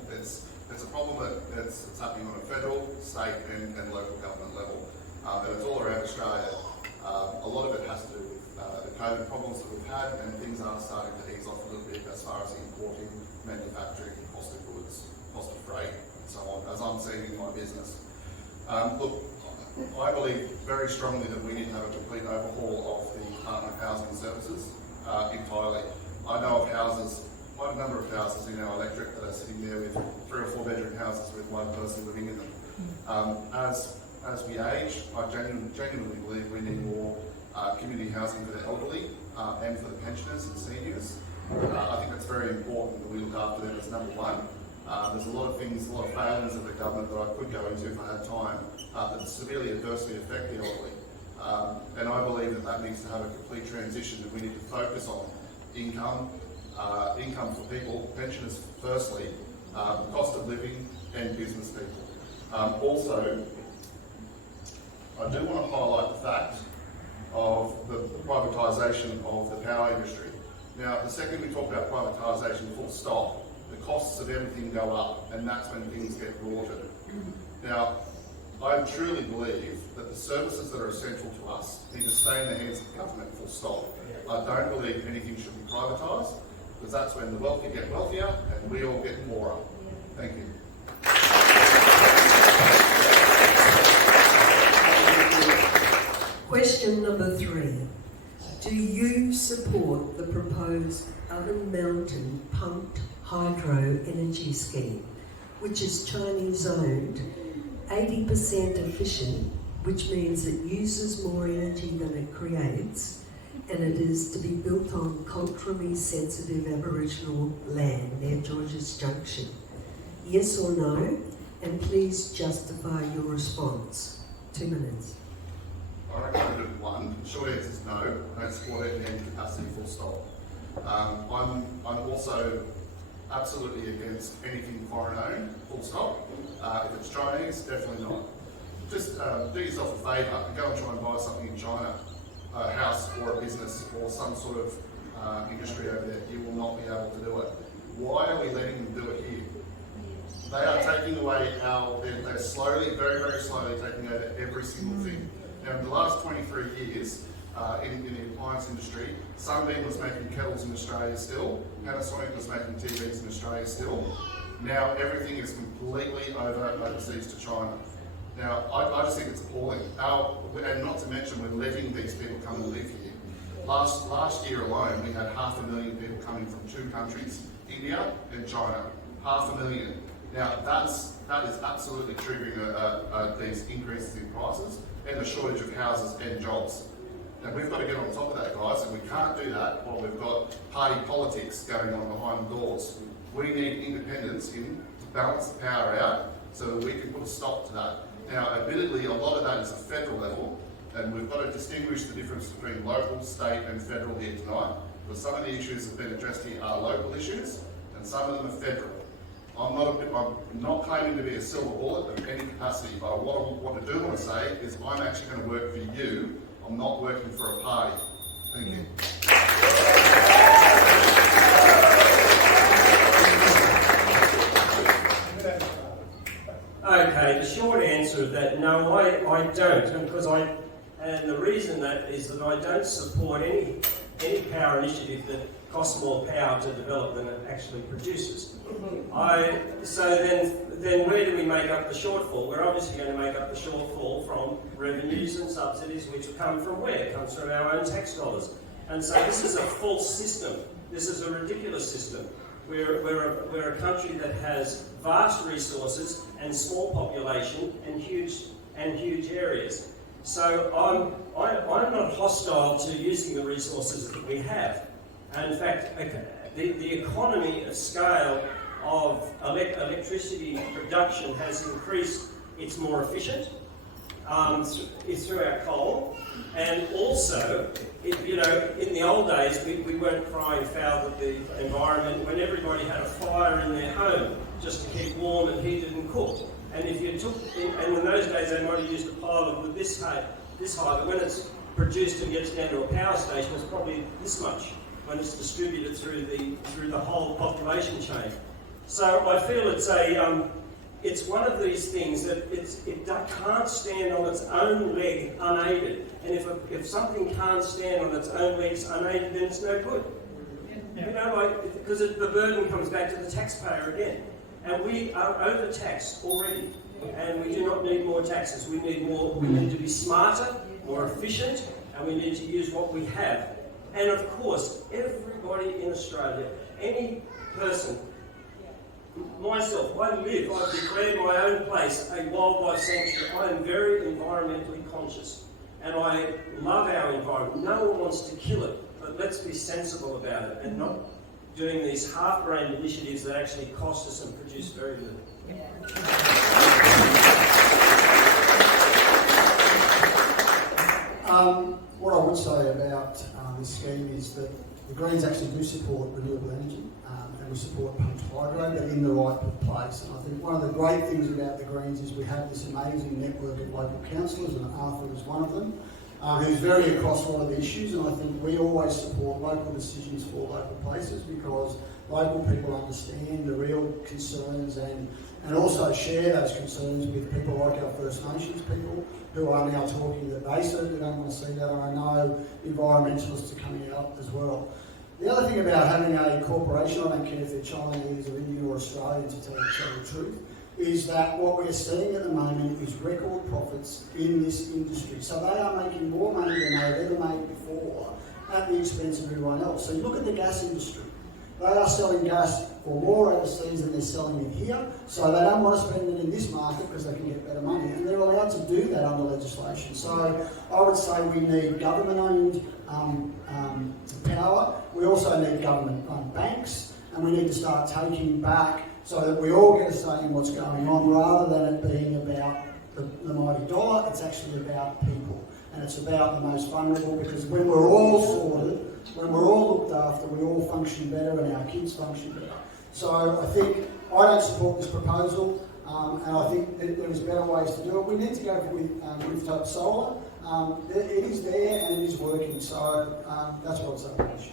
It's a problem that's happening on a federal, state and local government level. And it's all around Australia. A lot of it has to do with the COVID problems that we've had, and things are starting to ease off a little bit as far as importing, manufacturing, cost of goods, cost of freight, and so on, as I'm seeing in my business. Look, I believe very strongly that we need to have a complete overhaul of the Department of Housing Services entirely. I know of houses, quite a number of houses in our electorate that are sitting there with 3 or 4 bedroom houses with one person living in them. As we age, I genuinely believe we need more community housing for the elderly and for the pensioners and seniors. I think it's very important that we look after them as number one. There's a lot of things, a lot of failings of the government that I could go into if I had time that severely adversely affect the elderly. And I believe that needs to have a complete transition, that we need to focus on income for people, pensioners firstly, cost of living and business people. Also, I do want to highlight the fact of the privatisation of the power industry. Now, the second we talk about privatisation full stop, the costs of everything go up, and that's when things get rorted. Now, I truly believe that the services that are essential to us need to stay in the hands of the government full stop. I don't believe anything should be privatised, because that's when the wealthy get wealthier and we all get poorer. Thank you. Question number 3. Do you support the proposed Oven Mountain pumped hydro energy scheme, which is Chinese owned, 80% efficient, which means it uses more energy than it creates, and it is to be built on culturally sensitive Aboriginal land near Georges Junction? Yes or no? And please justify your response. 2 minutes. I reckon I did one. The short answer is no. I don't support it in any capacity, full stop. I'm also absolutely against anything foreign owned, full stop. If it's Chinese, definitely not. Just do yourself a favour and go and try and buy something in China, a house or a business or some sort of industry over there. You will not be able to do it. Why are we letting them do it here? They are taking away they're slowly, very, very slowly taking over every single thing. Now, in the last 23 years, in the appliance industry, Sunbeam was making kettles in Australia still, Panasonic was making TVs in Australia still. Now everything is completely overseas to China. Now, I just think it's appalling. And not to mention, we're letting these people come and live here. Last year alone, we had 500,000 people coming from 2 countries, India and China. 500,000. Now, that is absolutely triggering these increases in prices and the shortage of houses and jobs. And we've got to get on top of that, guys, and we can't do that while we've got party politics going on behind the doors. We need independence to balance the power out so that we can put a stop to that. Now, admittedly, a lot of that is at federal level, and we've got to distinguish the difference between local, state and federal here tonight, because some of the issues that have been addressed here are local issues, and some of them are federal. I'm not claiming to be a silver bullet of any capacity, but what I do want to say is I'm actually going to work for you. I'm not working for a party. Thank you. Okay, the short answer of that, no, I don't, and the reason that is that I don't support any power initiative that costs more power to develop than it actually produces. So then where do we make up the shortfall? We're obviously going to make up the shortfall from revenues and subsidies, which come from where? It comes from our own tax dollars. And so this is a false system. This is a ridiculous system. We're a country that has vast resources and small population and huge areas. So I'm not hostile to using the resources that we have. And in fact, the economy of scale of electricity production has increased. It's more efficient. It's through our coal, and also, in the old days, we weren't crying foul of the environment when everybody had a fire in their home just to keep warm and heated and cooked. And if you and in those days they might have used a pile of wood this high, but when it's produced and gets down to a power station, it's probably this much when it's distributed through the whole population chain. So I feel it's one of these things that it can't stand on its own leg unaided. And if something can't stand on its own legs unaided, then it's no good. Because the burden comes back to the taxpayer again. And we are overtaxed already. And we do not need more taxes. We need to be smarter, more efficient, and we need to use what we have. And of course, everybody in Australia, any person, myself, I've declared my own place a wildlife sanctuary. I am very environmentally conscious and I love our environment. No one wants to kill it, but let's be sensible about it and not doing these half-brained initiatives that actually cost us and produce very little. What I would say about this scheme is that the Greens actually do support renewable energy and we support pumped hydro, but in the right place. And I think one of the great things about the Greens is we have this amazing network of local councillors, and Arthur is one of them, who's very across a lot of the issues, and I think we always support local decisions for local places because local people understand the real concerns and also share those concerns with people like our First Nations people who are now talking that they certainly don't want to see that, and I know environmentalists are coming out as well. The other thing about having a corporation, I don't care if they're Chinese or Indian or Australian to tell the truth, is that what we're seeing at the moment is record profits in this industry. So they are making more money than they've ever made before at the expense of everyone else. So you look at the gas industry. They are selling gas for more overseas than they're selling it here, so they don't want to spend it in this market because they can get better money, and they're allowed to do that under legislation. So I would say we need government-owned power, we also need government-run banks, and we need to start taking back so that we all get a say in what's going on, rather than it being about the mighty dollar. It's actually about people, and it's about the most vulnerable, because when we're all sorted, when we're all looked after, we all function better and our kids function better. So I think I don't support this proposal, and I think that there's better ways to do it. We need to go with rooftop solar. It is there and it is working, so that's what I'd say about this.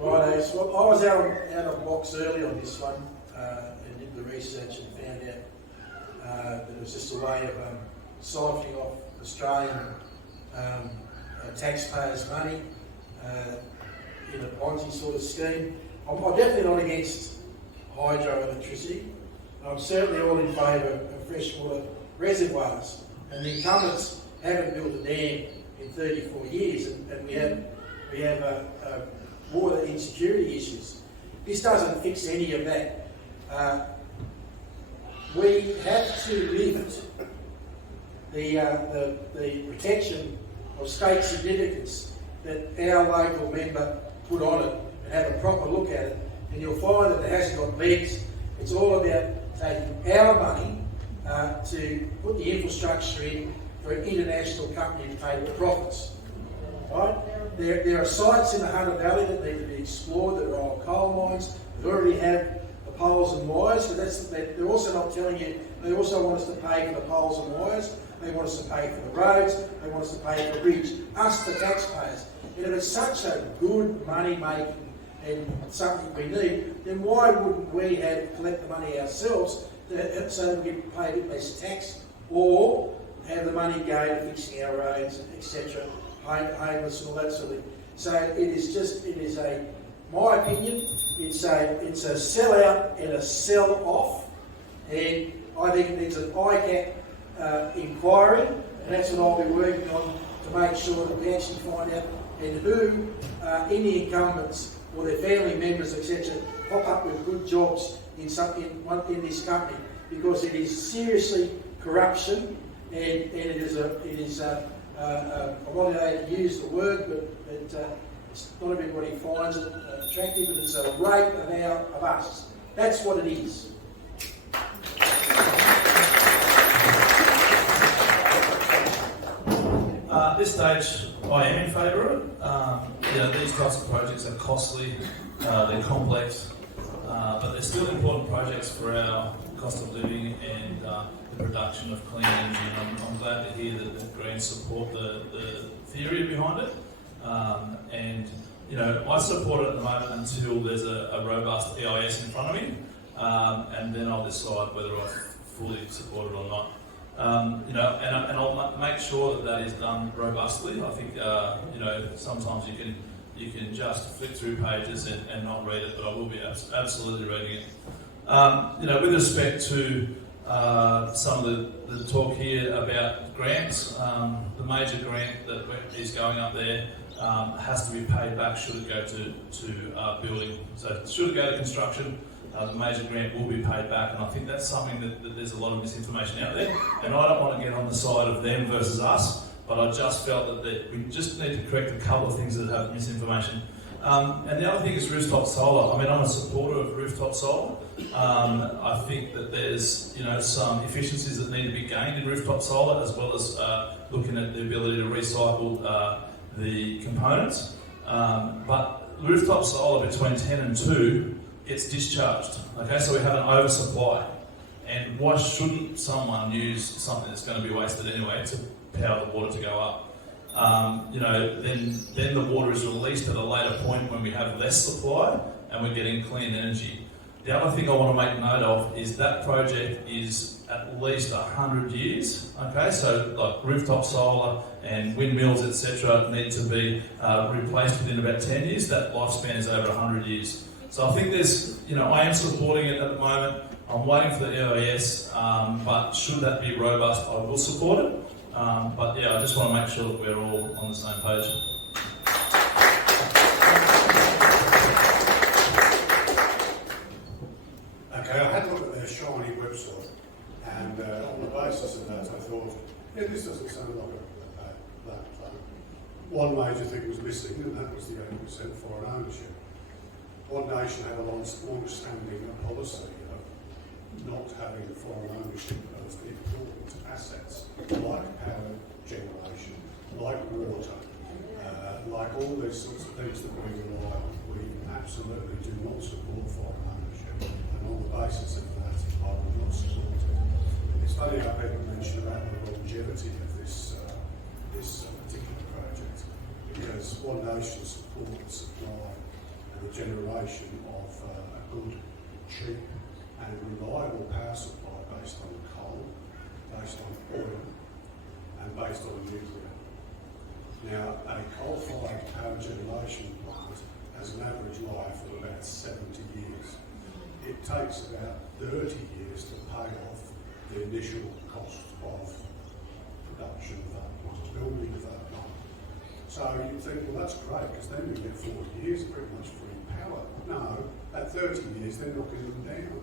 Right, so I was out of box early on this one and did the research and found out that it was just a way of siphoning off Australian taxpayers' money in a Ponzi sort of scheme. I'm definitely not against hydroelectricity. I'm certainly all in favour of freshwater reservoirs, and the incumbents haven't built a dam in 34 years, and we have water insecurity issues. This doesn't fix any of that. We have to limit the protection of state significance that our local member put on it, and have a proper look at it, and you'll find that it hasn't got legs. It's all about taking our money to put the infrastructure in for an international company to take the profits. Right? There are sites in the Hunter Valley that need to be explored, that are old coal mines, that already have the poles and wires, but they're also not telling you, they also want us to pay for the poles and wires, they want us to pay for the roads, they want us to pay for the bridge, us the taxpayers. And if it's such a good money making and something we need, then why wouldn't we collect the money ourselves so we can pay a bit less tax, or have the money go to fixing our roads, etc., homeless and all that sort of thing. So my opinion, it's a sell out and a sell off, and I think it needs an ICAC inquiry, and that's what I'll be working on to make sure that we actually find out and who any incumbents or their family members, etc., pop up with good jobs in this company, because it is seriously corruption, and it is I'm not allowed to use the word, but not everybody finds it attractive, but it's a rape of us. That's what it is. At this stage, I am in favour of it. These types of projects are costly, they're complex, but they're still important projects for our cost of living and the production of clean energy. And I'm glad to hear that the Greens support the theory behind it. I support it at the moment until there's a robust EIS in front of me, and then I'll decide whether I fully support it or not. And I'll make sure that is done robustly. I think sometimes you can just flick through pages and not read it, but I will be absolutely reading it. With respect to some of the talk here about grants, the major grant that is going up there has to be paid back should it go to building. So should it go to construction, the major grant will be paid back, and I think that's something that there's a lot of misinformation out there, and I don't want to get on the side of them versus us, but I just felt that we just need to correct a couple of things that have misinformation. And the other thing is rooftop solar. I mean, I'm a supporter of rooftop solar. I think that there's some efficiencies that need to be gained in rooftop solar, as well as looking at the ability to recycle the components. But rooftop solar between 10 and 2 gets discharged. Okay, so we have an oversupply. And why shouldn't someone use something that's going to be wasted anyway to power the water to go up? Then the water is released at a later point when we have less supply and we're getting clean energy. The other thing I want to make note of is that project is at least 100 years. Okay, so like rooftop solar and windmills, etc., need to be replaced within about 10 years. That lifespan is over 100 years. So I think I am supporting it at the moment. I'm waiting for the EIS, but should that be robust, I will support it. I just want to make sure that we're all on the same page. Okay, I had a look at their shiny website, and on the basis of that, I thought, this doesn't sound like a bad plan. One major thing was missing, and that was the 8% foreign ownership. One nation had a long-standing policy of not having foreign ownership of important assets, like power generation, like water, like all these sorts of things that we rely on. We absolutely do not support foreign ownership, and on the basis of that, I will not support it. It's funny how people mention about the longevity of this particular project, because one nation supports the supply and the generation of a good, cheap and reliable power supply based on coal, based on oil, and based on nuclear. Now, a coal-fired power generation plant has an average life of about 70 years. It takes about 30 years to pay off the initial cost of production of that plant, building of that plant. So you think, well, that's great, because then you get 40 years pretty much free power. No, at 30 years, they're knocking them down.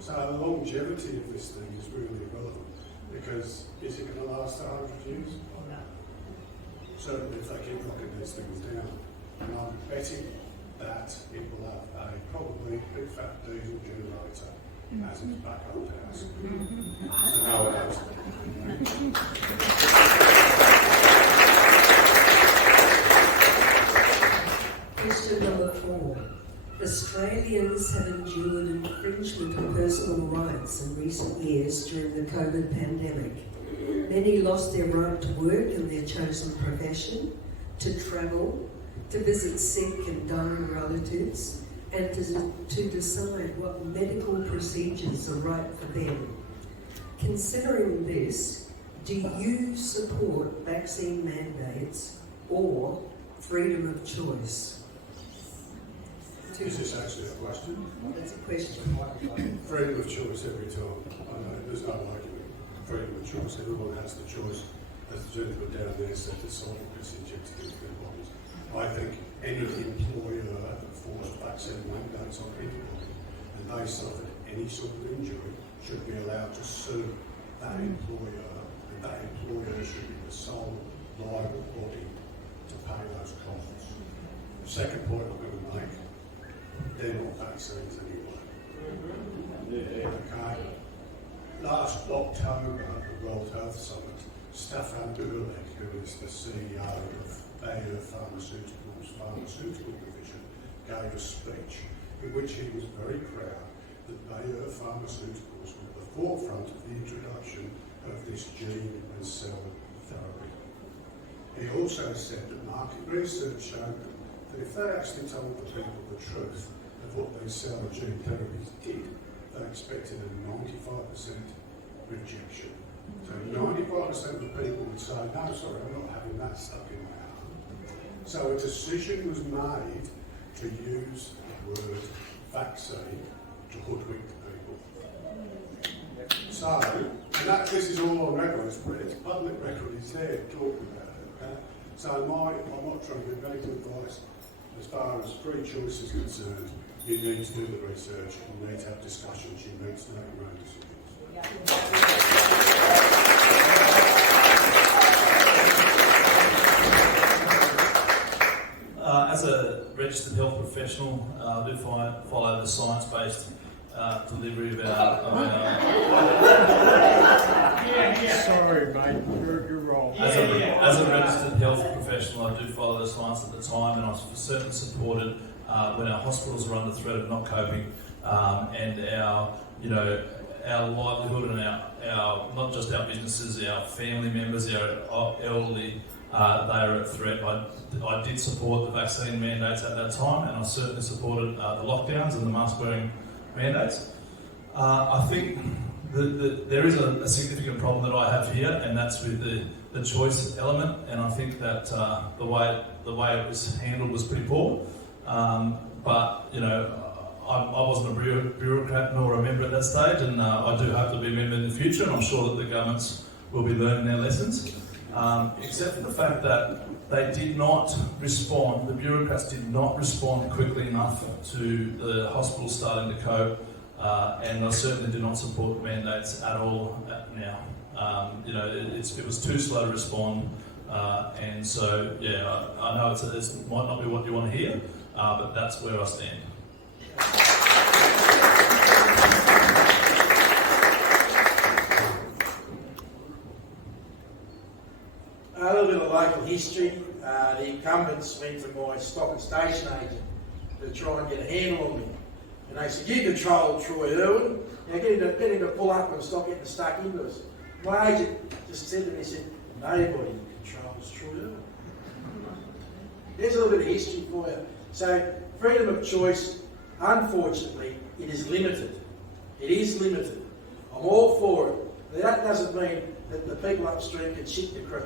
So the longevity of this thing is really irrelevant, because is it going to last 100 years? No. Certainly if they keep knocking these things down. And I'm betting that it will have a probably big fat diesel generator as his backup house. So nowadays, Question number 4. Australians have endured infringement of personal rights in recent years during the COVID pandemic. Many lost their right to work in their chosen profession, to travel, to visit sick and dying relatives, and to decide what medical procedures are right for them. Considering this, do you support vaccine mandates or freedom of choice? is this actually a question? That's a question. Freedom of choice every time. I know, there's no argument. Freedom of choice. Everyone has the choice, as the gentleman down there said, to decide what's injected into their bodies. I think any employer that forced vaccine mandates on anybody and they suffered any sort of injury should be allowed to sue that employer, and that employer should be the sole liable body to pay those costs. The second point I'm going to make, they're not vaccines anyway. Okay. Last October at the World Health Summit, Stefan Durek, who is the CEO of Bayer Pharmaceuticals Pharmaceutical Division, gave a speech in which he was very proud that Bayer Pharmaceuticals were at the forefront of the introduction of this gene and cell therapy. He also said that market research showed them that if they actually told the people the truth of what these cell and gene therapies did, they expected a 95% rejection. So 95% of the people would say, no, sorry, I'm not having that stuck in my arm. So a decision was made to use the word vaccine to hoodwink people. So, and this is all on record, it's public record, it's there talking about it. Okay? So I'm not trying to give any advice. As far as free choice is concerned, you need to do the research, you need to have discussions, you need to make your own decisions. As a registered health professional, I do follow the science-based delivery of our Sorry, mate, you're wrong. As a registered health professional, I do follow the science at the time, and I certainly supported when our hospitals are under threat of not coping, and our livelihood and our not just our businesses, our family members, our elderly, they are at threat. I did support the vaccine mandates at that time, and I certainly supported the lockdowns and the mask wearing mandates. I think there is a significant problem that I have here, and that's with the choice element. And I think that the way it was handled was pretty poor. But I wasn't a bureaucrat nor a member at that stage, and I do hope to be a member in the future. And I'm sure that the governments will be learning their lessons. Except for the fact that they did not respond, the bureaucrats did not respond quickly enough to the hospitals starting to cope, and I certainly do not support the mandates at all now. It was too slow to respond, and so, yeah, I know it might not be what you want to hear, but that's where I stand. A little bit of local history. The incumbents went to my stock and station agent to try and get a handle on me. And they said, you control Troy Irwin. Now get him to pull up and stop getting stuck into us. My agent just said to me, he said, nobody controls Troy Irwin. There's a little bit of history for you. So freedom of choice, unfortunately, it is limited. It is limited. I'm all for it. But that doesn't mean that the people upstream can shit the creek.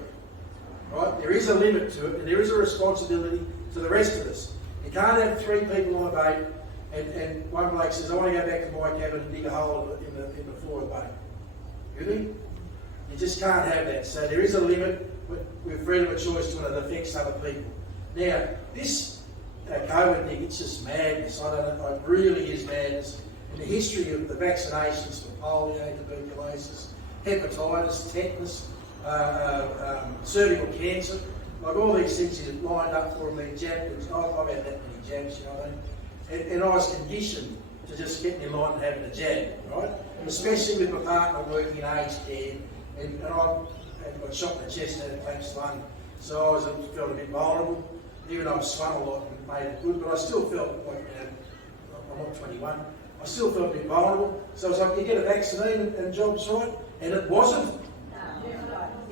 Right? There is a limit to it, and there is a responsibility to the rest of us. You can't have 3 people on a boat, and one bloke says, I want to go back to my cabin and dig a hole in the floor of the boat. Really? You just can't have that. So there is a limit with freedom of choice to when it affects other people. Now, this COVID thing, it's just madness. I don't know, it really is madness. In the history of the vaccinations for polio, tuberculosis, hepatitis, tetanus, cervical cancer, like all these things is lined up for them, these jabs. I've had that many jabs, you know what I mean? And I was conditioned to just getting in line and having a jab, right? And especially with my partner working in aged care, and I got shot in the chest and had a clamps lung, so I felt a bit vulnerable. Even though I swung a lot and made it good, but I still felt like, I'm not 21, I still felt a bit vulnerable. So I was like, you get a vaccine and job's right, and it wasn't.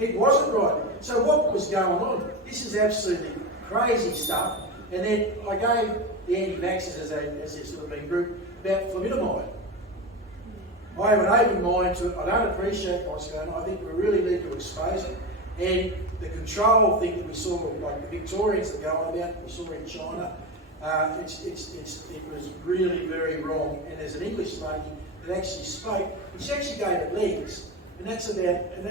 It wasn't right. So what was going on? This is absolutely crazy stuff. And then I gave the anti-vaxxers, as they've sort of been grouped, about thalidomide. I have an open mind to it. I don't appreciate what's going on. I think we really need to expose it. And the control thing that we saw, like the Victorians that go on about, we saw in China, it was really very wrong. And there's an English lady that actually spoke, and she actually gave it legs. And that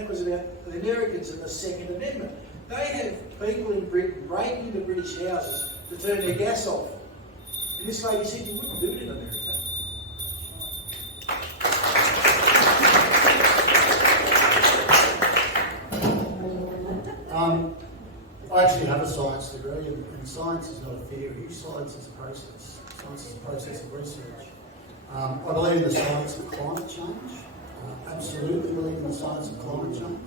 was about the Americans and the Second Amendment. They have people in Britain breaking into British houses to turn their gas off. And this lady said you wouldn't do it in America. I actually have a science degree, and science is not a theory, science is a process. Science is a process of research. I believe in the science of climate change. Absolutely believe in the science of climate change.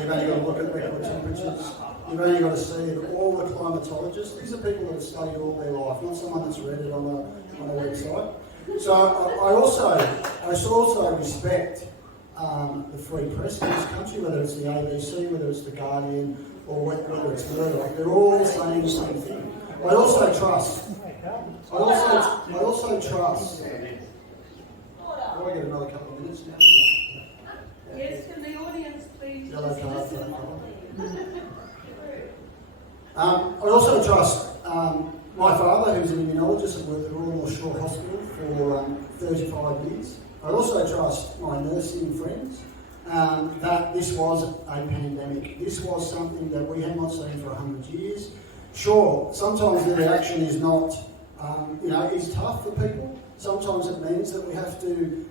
You've only got to look at record temperatures. You've only got to see that all the climatologists, these are people that have studied all their life, not someone that's read it on a website. So I also respect the free press in this country, whether it's the ABC, whether it's the Guardian, or whether it's Murdoch. They're all saying the same thing. I also trust. Do I get another couple of minutes now? Yes, can the audience please Yellow just card, listen yellow card. properly? I also trust my father, who's an immunologist and worked at Royal North Shore Hospital for 35 years. I also trust my nursing friends that this was a pandemic. This was something that we had not seen for 100 years. Sure, sometimes the reaction is not, is tough for people. Sometimes it means that we have to,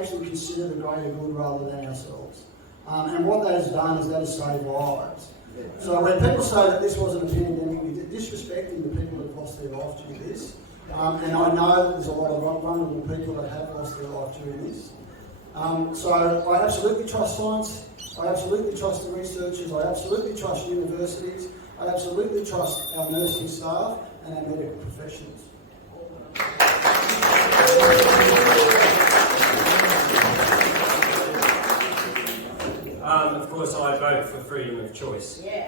actually consider the greater good rather than ourselves. And what that has done is that has saved lives. So when people say that this wasn't a pandemic, we're disrespecting the people that have lost their life due to this. And I know that there's a lot of vulnerable people that have lost their life during this. So I absolutely trust science. I absolutely trust the researchers. I absolutely trust universities. I absolutely trust our nursing staff and our medical professionals. Of course, I vote for freedom of choice. Yeah.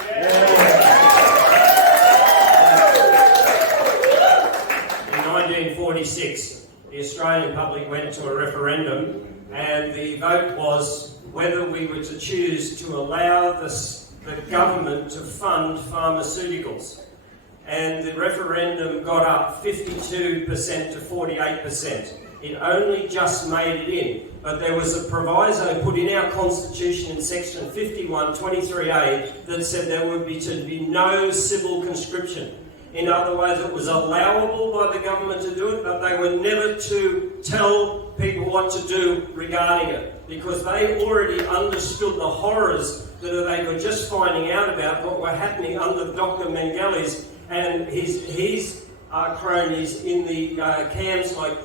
In 1946, the Australian public went to a referendum, and the vote was whether we were to choose to allow the government to fund pharmaceuticals. And the referendum got up 52% to 48%. It only just made it in, but there was a proviso put in our constitution in section 51(23)(a) that said there would be to be no civil conscription. In other words, it was allowable by the government to do it, but they were never to tell people what to do regarding it, because they already understood the horrors that they were just finding out about what were happening under Dr. Mengelis and his cronies in the camps like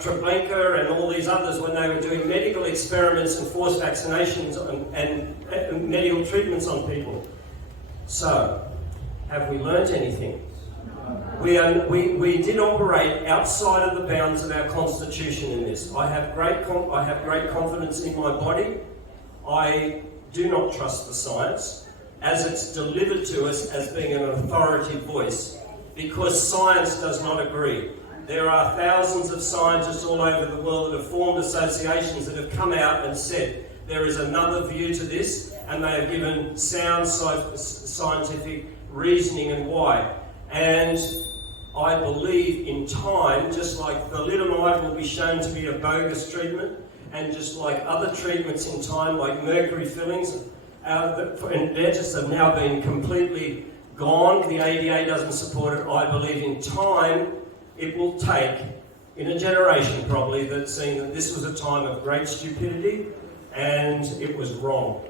Treblinka and all these others, when they were doing medical experiments and forced vaccinations and medical treatments on people. So, have we learnt anything? We did operate outside of the bounds of our constitution in this. I have great confidence in my body. I do not trust the science as it's delivered to us as being an authoritative voice, because science does not agree. There are thousands of scientists all over the world that have formed associations that have come out and said there is another view to this, and they have given sound scientific reasoning and why. And I believe in time, just like thalidomide will be shown to be a bogus treatment, and just like other treatments in time, like mercury fillings, and dentists have now been completely gone. The ADA doesn't support it. I believe in time it will take, in a generation probably, that's seen that this was a time of great stupidity and it was wrong.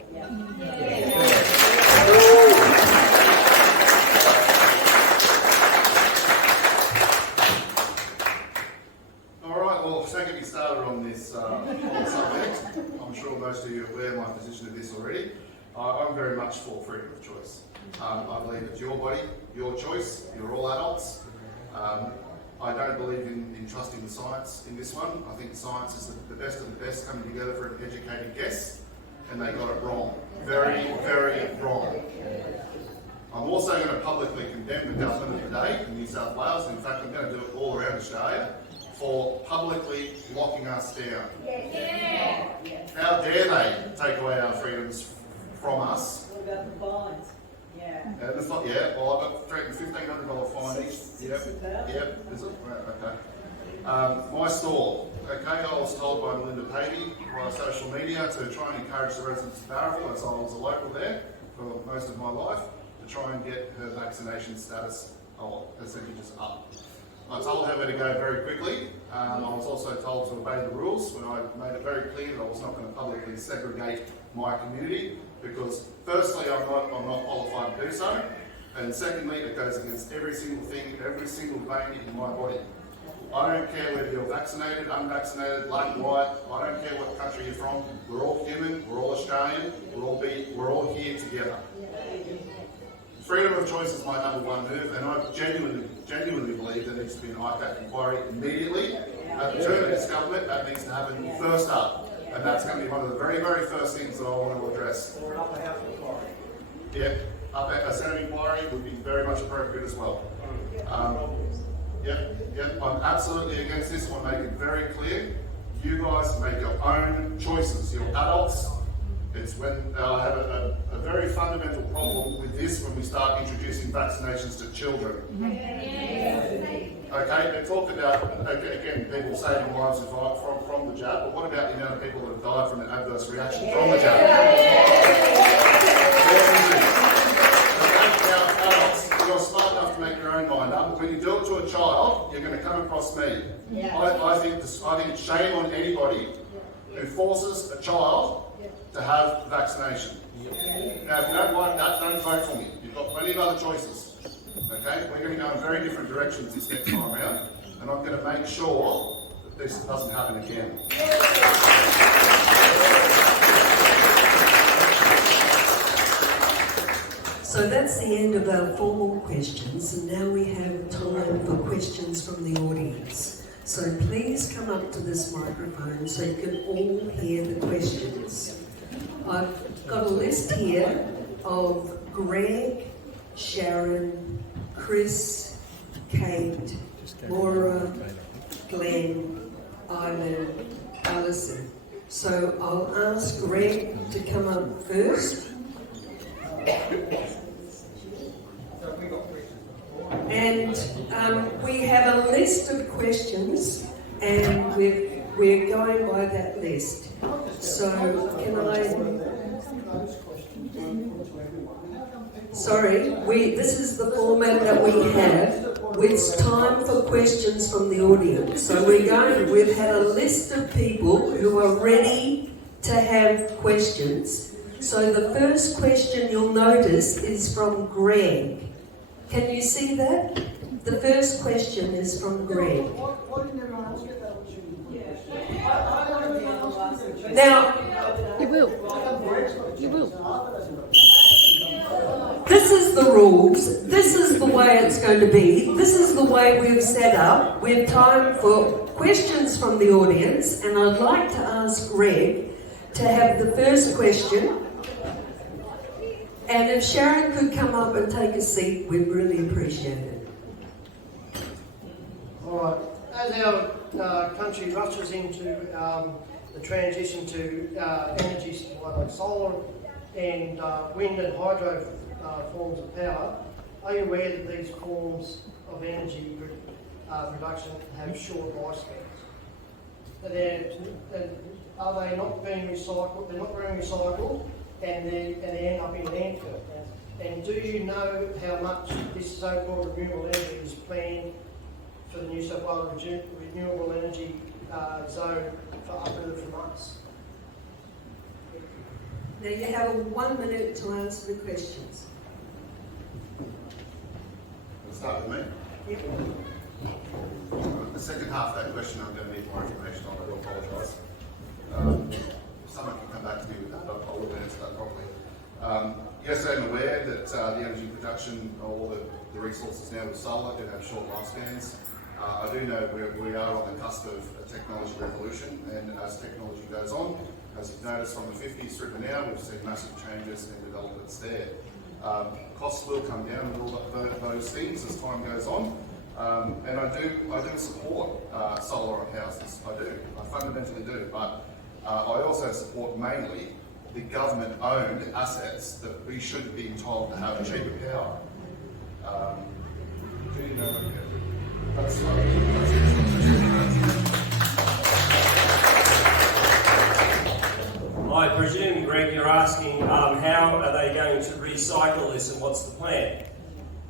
most of you are aware of my position of this already. I'm very much for freedom of choice. I believe it's your body, your choice. You're all adults. I don't believe in trusting the science in this one. I think science is the best of the best coming together for an educated guess, and they got it wrong. Very, very wrong. I'm also going to publicly condemn the government of the day in New South Wales. In fact, I'm going to do it all around Australia for publicly locking us down. How dare they take away our freedoms from us? What about the fines? Well, I've got threatened $1,500 fine each. Yep, is it? Right, okay. My store, okay, I was told by Melinda Pavey via social media to try and encourage the residents of Barraville, as I was a local there for most of my life, to try and get her vaccination status percentages up. I told her where to go very quickly. I was also told to obey the rules when I made it very clear that I was not going to publicly segregate my community, because firstly, I'm not qualified to do so, and secondly, it goes against every single thing, every single vein in my body. I don't care whether you're vaccinated, unvaccinated, black, white, I don't care what country you're from, we're all human, we're all Australian, we're all here together. Freedom of choice is my number one move, and I genuinely believe there needs to be an ICAC inquiry immediately. At the turn of this government, that needs to happen first up. And that's going to be one of the very, very first things that I want to address. Or an upper house inquiry. Yeah, a Senate inquiry would be very much appropriate as well. I'm absolutely against this. I want to make it very clear. You guys make your own choices. You're adults. It's when I have a very fundamental problem with this when we start introducing vaccinations to children. Okay, they talked about, again, people saving lives from the jab, but what about the amount of people that have died from an adverse reaction from the jab? Now, adults, you're smart enough to make your own mind up. When you do it to a child, you're going to come across me. I think it's shame on anybody who forces a child to have vaccination. Now, if you don't like that, don't vote for me. You've got plenty of other choices. Okay, we're going to go in very different directions this next time around, and I'm going to make sure that this doesn't happen again. So that's the end of our formal questions, and now we have time for questions from the audience. So please come up to this microphone so you can all hear the questions. I've got a list here of Greg, Sharon, Chris, Kate, Laura, Glenn, Ivan, Alison. So I'll ask Greg to come up first. And we have a list of questions, and we're going by that list. So can I... Sorry, this is the format that we have. It's time for questions from the audience. So we've had a list of people who are ready to have questions. So the first question you'll notice is from Greg. Can you see that? The first question is from Greg. Why didn't everyone else get that opportunity? Now, You will. You will. this is the rules. This is the way it's going to be. This is the way we've set up. We have time for questions from the audience, and I'd like to ask Greg to have the first question. And if Sharon could come up and take a seat, we'd really appreciate it. All right. As our country rushes into the transition to energy supply like solar and wind and hydro forms of power, are you aware that these forms of energy production have short lifespans? Are they not being recycled? They're not being recycled, and they end up in landfill. And do you know how much this so-called renewable energy is planned for the New South Wales renewable energy zone for upriver from us? Now you have 1 minute to answer the questions. Let's start with me. Yep. The second half of that question, I'm going to need more information on. I do apologise. If someone can come come back to me with that. I will answer that properly. Yes, I'm aware that the energy production, all the resources now with solar do have short lifespans. I do know we are on the cusp of a technology revolution, and as technology goes on, as you've noticed from the 50s through to now, we've seen massive changes and developments there. Costs will come down with all those things as time goes on, and I do support solar on houses. I fundamentally do, but I also support mainly the government-owned assets that we should be entitled to have cheaper power. Do you know? That's I presume, Greg, you're asking how are they going to recycle this and what's the plan?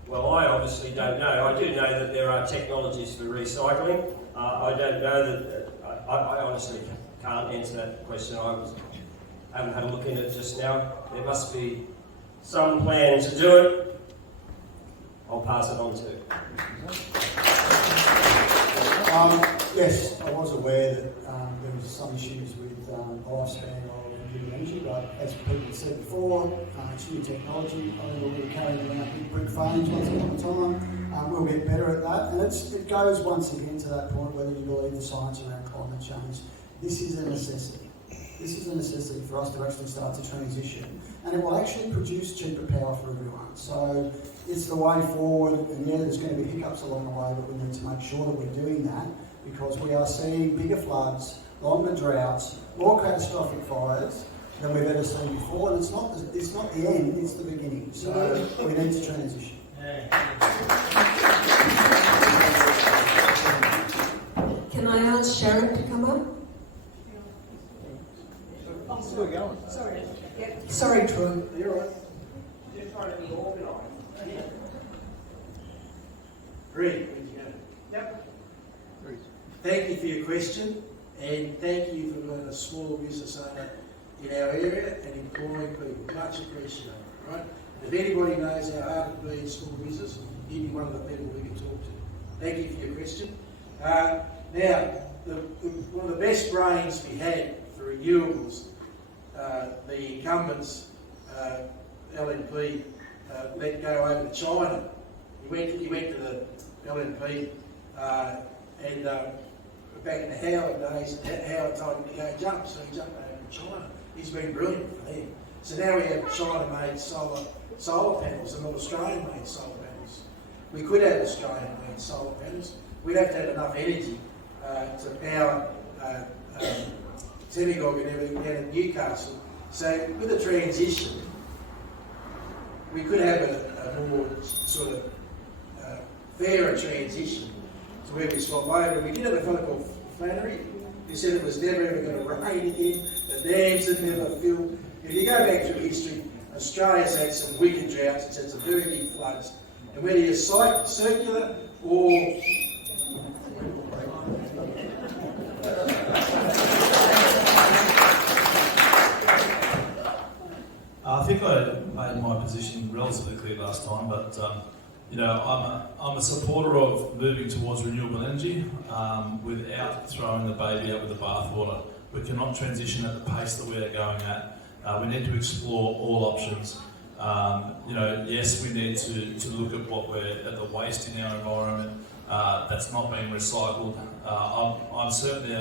Well, I obviously don't know. I do know that there are technologies for recycling. I don't know that. I honestly can't answer that question. I haven't had a look in it just now. There must be some plan to do it. I'll pass it on to. Yes, I was aware that there was some issues with lifespan of renewable energy, but as people said before, it's new technology. I think we'll be carrying around big brick phones once upon a time. We'll get better at that, and it goes once again to that point whether you believe the science around climate change. This is a necessity. This is a necessity for us to actually start to transition, and it will actually produce cheaper power for everyone. So it's the way forward, and yeah, there's going to be hiccups along the way, but we need to make sure that we're doing that, because we are seeing bigger floods, longer droughts, more catastrophic fires than we've ever seen before, and it's not the end, it's the beginning. So we need to transition. Can I ask Sharon to come up? Still going. Sorry. Sorry, Troy. You're right. Just trying to be organised. Greg, where'd you go? Yep. Thank you for your question, and thank you for being a small business owner in our area and employing people. Much appreciated, right? If anybody knows how hard it be in small business, you'd be one of the people we can talk to. Thank you for your question. Now, one of the best brains we had for renewables, the incumbents, LNP, let go over to China. He went to the LNP and back in the Howard days, Howard told him to go jump, so he jumped over to China. He's been brilliant for them. So now we have China-made solar panels and not Australian-made solar panels. We could have Australian-made solar panels. We'd have to have enough energy to power Senegal and everything down in Newcastle. So with a transition, we could have a more sort of fairer transition to where we swap over. We did have a fellow called Flannery. He said it was never ever going to rain again. The dams had never filled. If you go back through history, Australia's had some wicked droughts. It's had some very big floods. And whether you're circular or I think I made my position relatively clear last time, but I'm a supporter of moving towards renewable energy without throwing the baby out with the bathwater. We cannot transition at the pace that we are going at. We need to explore all options. Yes, we need to look at the waste in our environment that's not being recycled. I'm certainly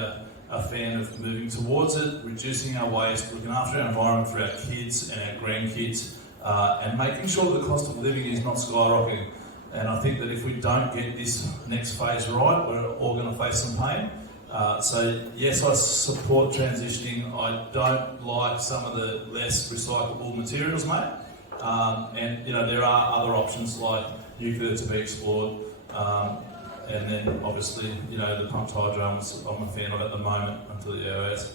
a fan of moving towards it, reducing our waste, looking after our environment for our kids and our grandkids, and making sure that the cost of living is not skyrocketing. And I think that if we don't get this next phase right, we're all going to face some pain. So yes, I support transitioning. I don't like some of the less recyclable materials, mate. And there are other options like nuclear to be explored. And then obviously, the pumped hydro I'm a fan of at the moment until the EOS.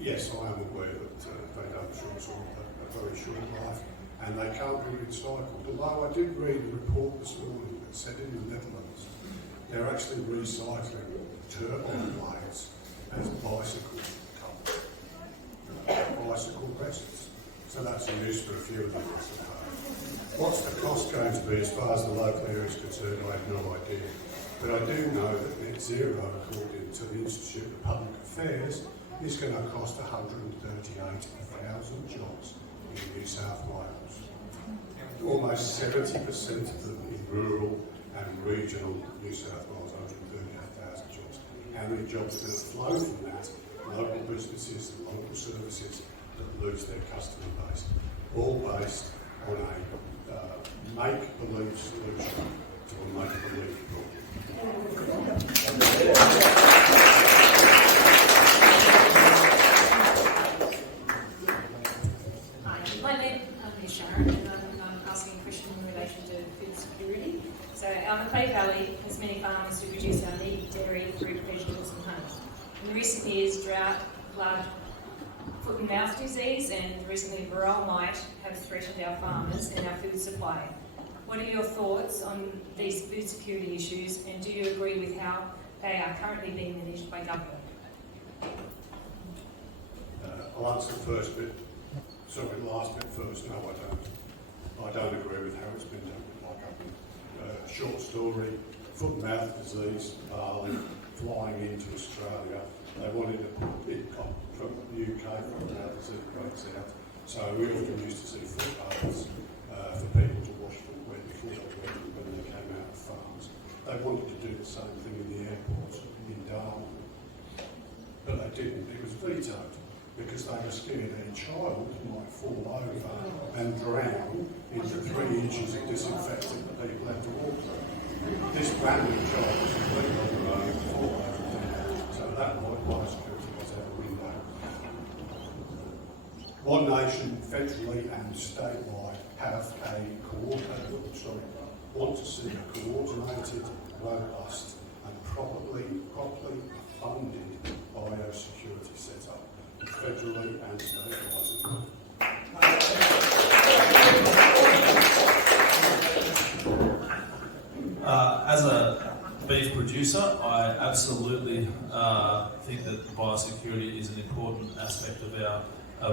Yes, I am aware that they don't short a very short life and they can't be recycled. Although I did read a report this morning that said in the Netherlands they're actually recycling turbine blades as bicycle rests. So that's a use for a few of them, I suppose. What's the cost going to be as far as the local area is concerned? I have no idea. But I do know that net zero, according to the Institute of Public Affairs, is going to cost 138,000 jobs in New South Wales. Almost 70% of them in rural and regional New South Wales, 138,000 jobs. How many jobs are going to flow from that? Local businesses, local services that lose their customer base. All based on a make-believe solution to a make-believe problem. Hi, my name is Sharon, and I'm asking a question in relation to food security. So our Macleay Valley has many farmers who produce our meat, dairy, fruit, vegetables and honey. In the recent years, drought, flood, foot and mouth disease and recently varroa mite have threatened our farmers and our food supply. What are your thoughts on these food security issues, and do you agree with how they are currently being managed by government? I'll answer the first bit. Sorry, the last bit first. No, I don't. I don't agree with how it's been done by government. Short story, foot and mouth disease, barley, flying into Australia. They wanted a big cop from the UK foot and mouth disease breaks out. So we often used to see footbaths for people to wash foot wet before they went when they came out of farms. They wanted to do the same thing in the airports in Darwin, but they didn't. It was vetoed because they were scared their child might fall over and drown into 3 inches of disinfectant that people had to walk through. This random child was completely on their own to fall over. So that biosecurity was out the window. One Nation, federally and statewide, want to see a coordinated, robust and properly funded biosecurity setup, federally and statewide. As a beef producer, I absolutely think that biosecurity is an important aspect of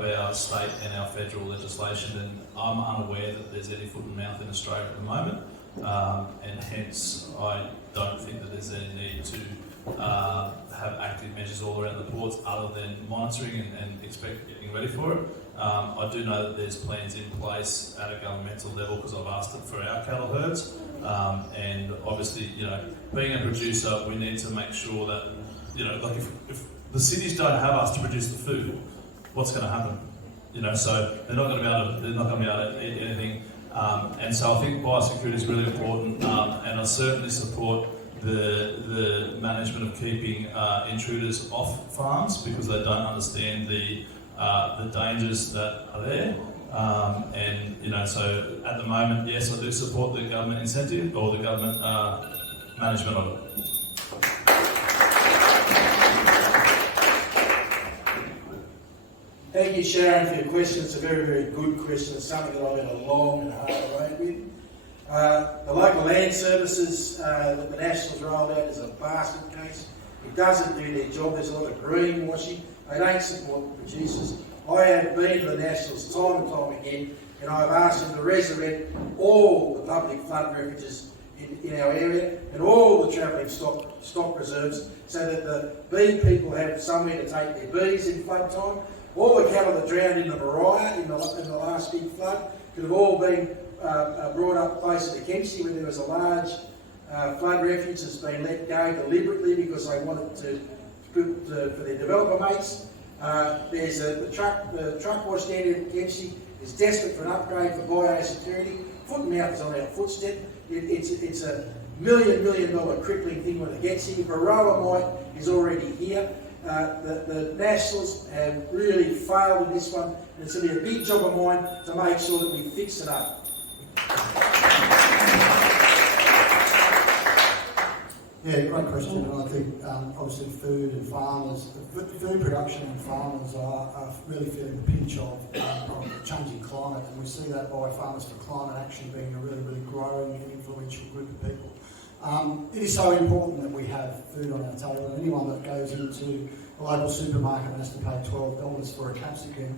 our state and our federal legislation, and I'm unaware that there's any foot and mouth in Australia at the moment, and hence I don't think that there's any need to have active measures all around the ports other than monitoring and getting ready for it. I do know that there's plans in place at a governmental level because I've asked it for our cattle herds, and obviously, being a producer, we need to make sure that, like if the cities don't have us to produce the food, what's going to happen? So they're not going to be able to eat anything, and so I think biosecurity is really important, and I certainly support the management of keeping intruders off farms because they don't understand the dangers that are there. So at the moment, yes, I do support the government incentive or the government management of it. Thank you, Sharon, for your question. It's a very, very good question. It's something that I've had a long and hard road with. The local land services that the Nationals rolled out is a basket case. It doesn't do their job. There's a lot of greenwashing. They don't support the producers. I have been to the Nationals time and time again, and I've asked them to resurrect all the public flood refuges in our area and all the travelling stock reserves so that the bee people have somewhere to take their bees in flood time. All the cattle that drowned in the Mariah in the last big flood could have all been brought up closer to Kempsey where there was a large flood refuge that's been let go deliberately because they wanted to for their developer mates. There's the truck wash stand in Kempsey is desperate for an upgrade for biosecurity. Foot and mouth is on our footstep. It's a $1 million crippling thing when it gets here. Varroa mite is already here. The Nationals have really failed in this one, and it's going to be a big job of mine to make sure that we fix it up. Yeah, great question. And I think obviously food and farmers, food production and farmers are really feeling the pinch of changing climate, and we see that by Farmers for Climate Action being a really, really growing and influential group of people. It is so important that we have food on our table, and anyone that goes into a local supermarket and has to pay $12 for a capsicum,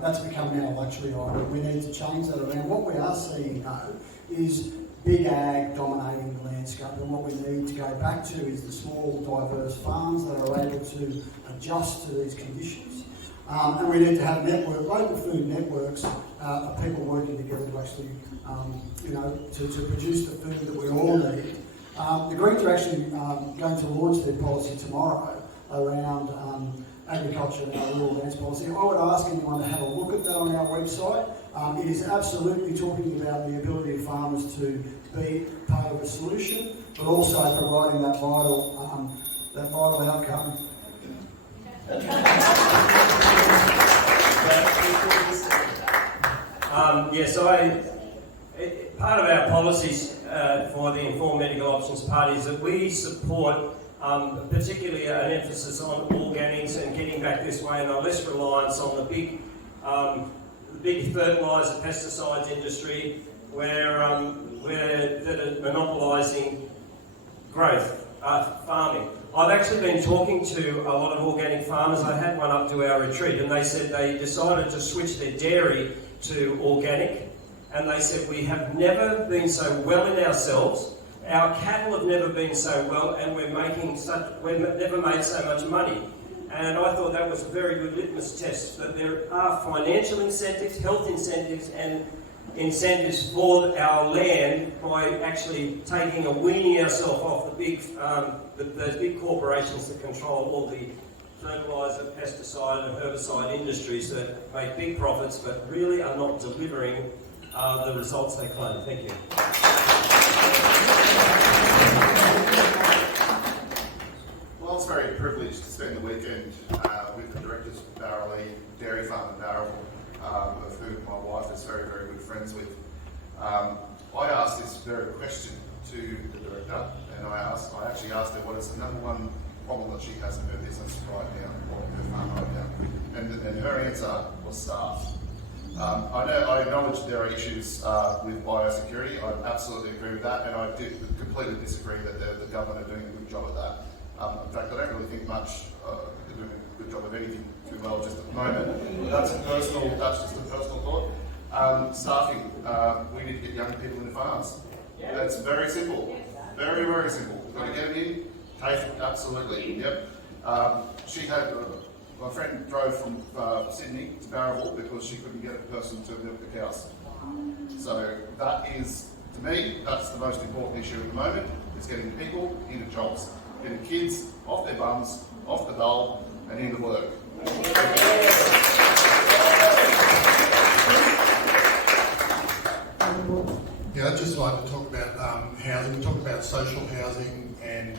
that's become now a luxury item. We need to change that around. What we are seeing though is big ag dominating the landscape, and what we need to go back to is the small, diverse farms that are able to adjust to these conditions. And we need to have local food networks of people working together to actually, to produce the food that we all need. The Greens are actually going to launch their policy tomorrow around agriculture and our rural lands policy. I would ask anyone to have a look at that on our website. It is absolutely talking about the ability of farmers to be part of a solution, but also providing that vital outcome. Part of our policies for the Informed Medical Options Party is that we support particularly an emphasis on organics and getting back this way, and a less reliance on the big fertiliser pesticides industry where that are monopolising growth, farming. I've actually been talking to a lot of organic farmers. I had one up to our retreat, and they said they decided to switch their dairy to organic, and they said we have never been so well in ourselves. Our cattle have never been so well, and we've never made so much money. And I thought that was a very good litmus test, that there are financial incentives, health incentives, and incentives for our land by actually taking a weaning ourselves off those big corporations that control all the fertiliser, pesticide and herbicide industries that make big profits but really are not delivering the results they claim. Thank you. Well, I was very privileged to spend the weekend with the directors of Barrowlee Dairy Farm in Barrowell, of whom my wife is very, very good friends with. I asked this very question to the director, and I actually asked her what is the number one problem that she has in her business right now, or in her farm right now, and her answer was staff. I acknowledge there are issues with biosecurity. I absolutely agree with that, and I completely disagree that the government are doing a good job at that. In fact, I don't really think much they're doing a good job of anything too well just at the moment. That's just a personal thought. Staffing, we need to get young people into farms. That's very simple. Very, very simple. We've got to get them in. TAFE, absolutely. Yep. My friend drove from Sydney to Barrowell because she couldn't get a person to milk the cows. So that is, to me, that's the most important issue at the moment, is getting people into jobs. Getting kids off their bums, off the dole, and into work. Yeah, I'd just like to talk about housing. We talk about social housing and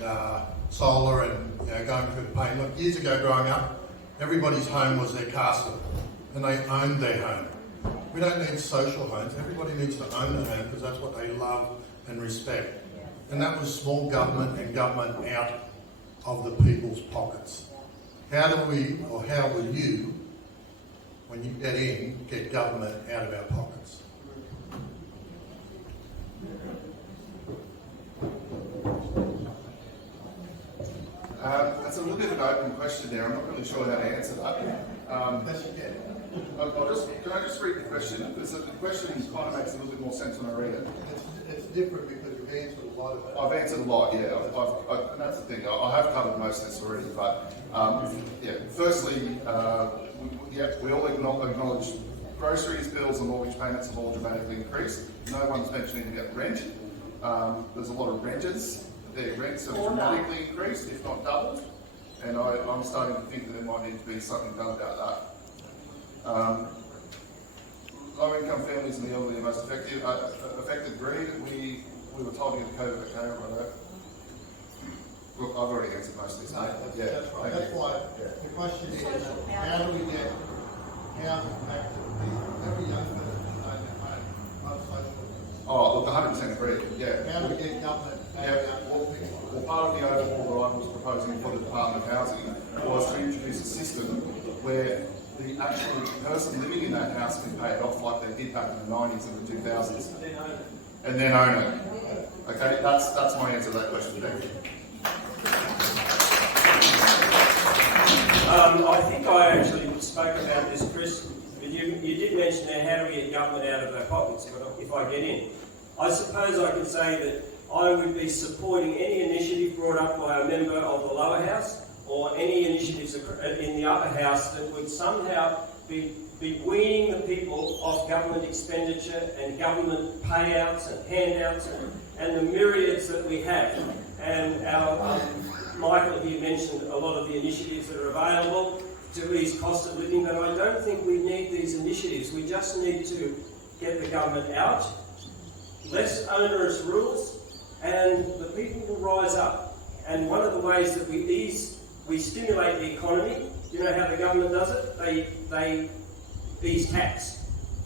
solar and going through the pain. Look, years ago growing up, everybody's home was their castle and they owned their home. We don't need social homes. Everybody needs to own a home because that's what they love and respect. And that was small government and government out of the people's pockets. How will you, when you get in, get government out of our pockets? That's a little bit of an open question there. I'm not really sure how to answer that. Yes, you can. Can I just read the question? Because the question kind of makes a little bit more sense when I read it. It's different because you've answered a lot of it. I've answered a lot, yeah. And that's the thing. I have covered most of this already, but firstly, we all acknowledge groceries, bills, and mortgage payments have all dramatically increased. No one's mentioning about rent. There's a lot of renters. Their rents have dramatically increased, if not doubled. And I'm starting to think that there might need to be something done about that. Low-income families and the elderly are most affected. Agreed. We were told to get COVID. Okay, right. Look, I've already answered most of this. No, that's right. That's why the question is, how do we get housing back to people? Every young person should own their home, not social. Oh, look, 100% agreed. Yeah. How do we get government back out to people? Well, part of the overhaul that I was proposing for the Department of Housing was to introduce a system where the actual person living in that house can pay it off like they did back in the 90s and the 2000s. And then own it. Okay, that's my answer to that question. Thank you. I think I actually spoke about this, Chris. You did mention how do we get government out of their pockets if I get in. I suppose I could say that I would be supporting any initiative brought up by a member of the lower house or any initiatives in the upper house that would somehow be weaning the people off government expenditure and government payouts and handouts and the myriads that we have. And our Michael here mentioned a lot of the initiatives that are available to ease cost of living, but I don't think we need these initiatives. We just need to get the government out, less onerous rules, and the people will rise up. And one of the ways that we stimulate the economy, you know how the government does it? They ease tax.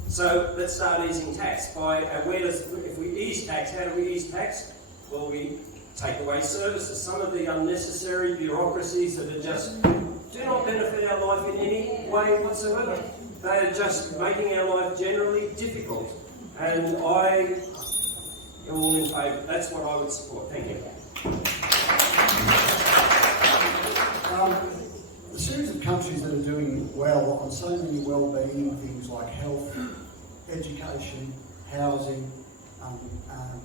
So let's start easing tax. If we ease tax, how do we ease tax? Well, we take away services. Some of the unnecessary bureaucracies that are just do not benefit our life in any way whatsoever. They are just making our life generally difficult. And I am all in favour. That's what I would support. Thank you. The series of countries that are doing well on so many well-being things like health, education, housing,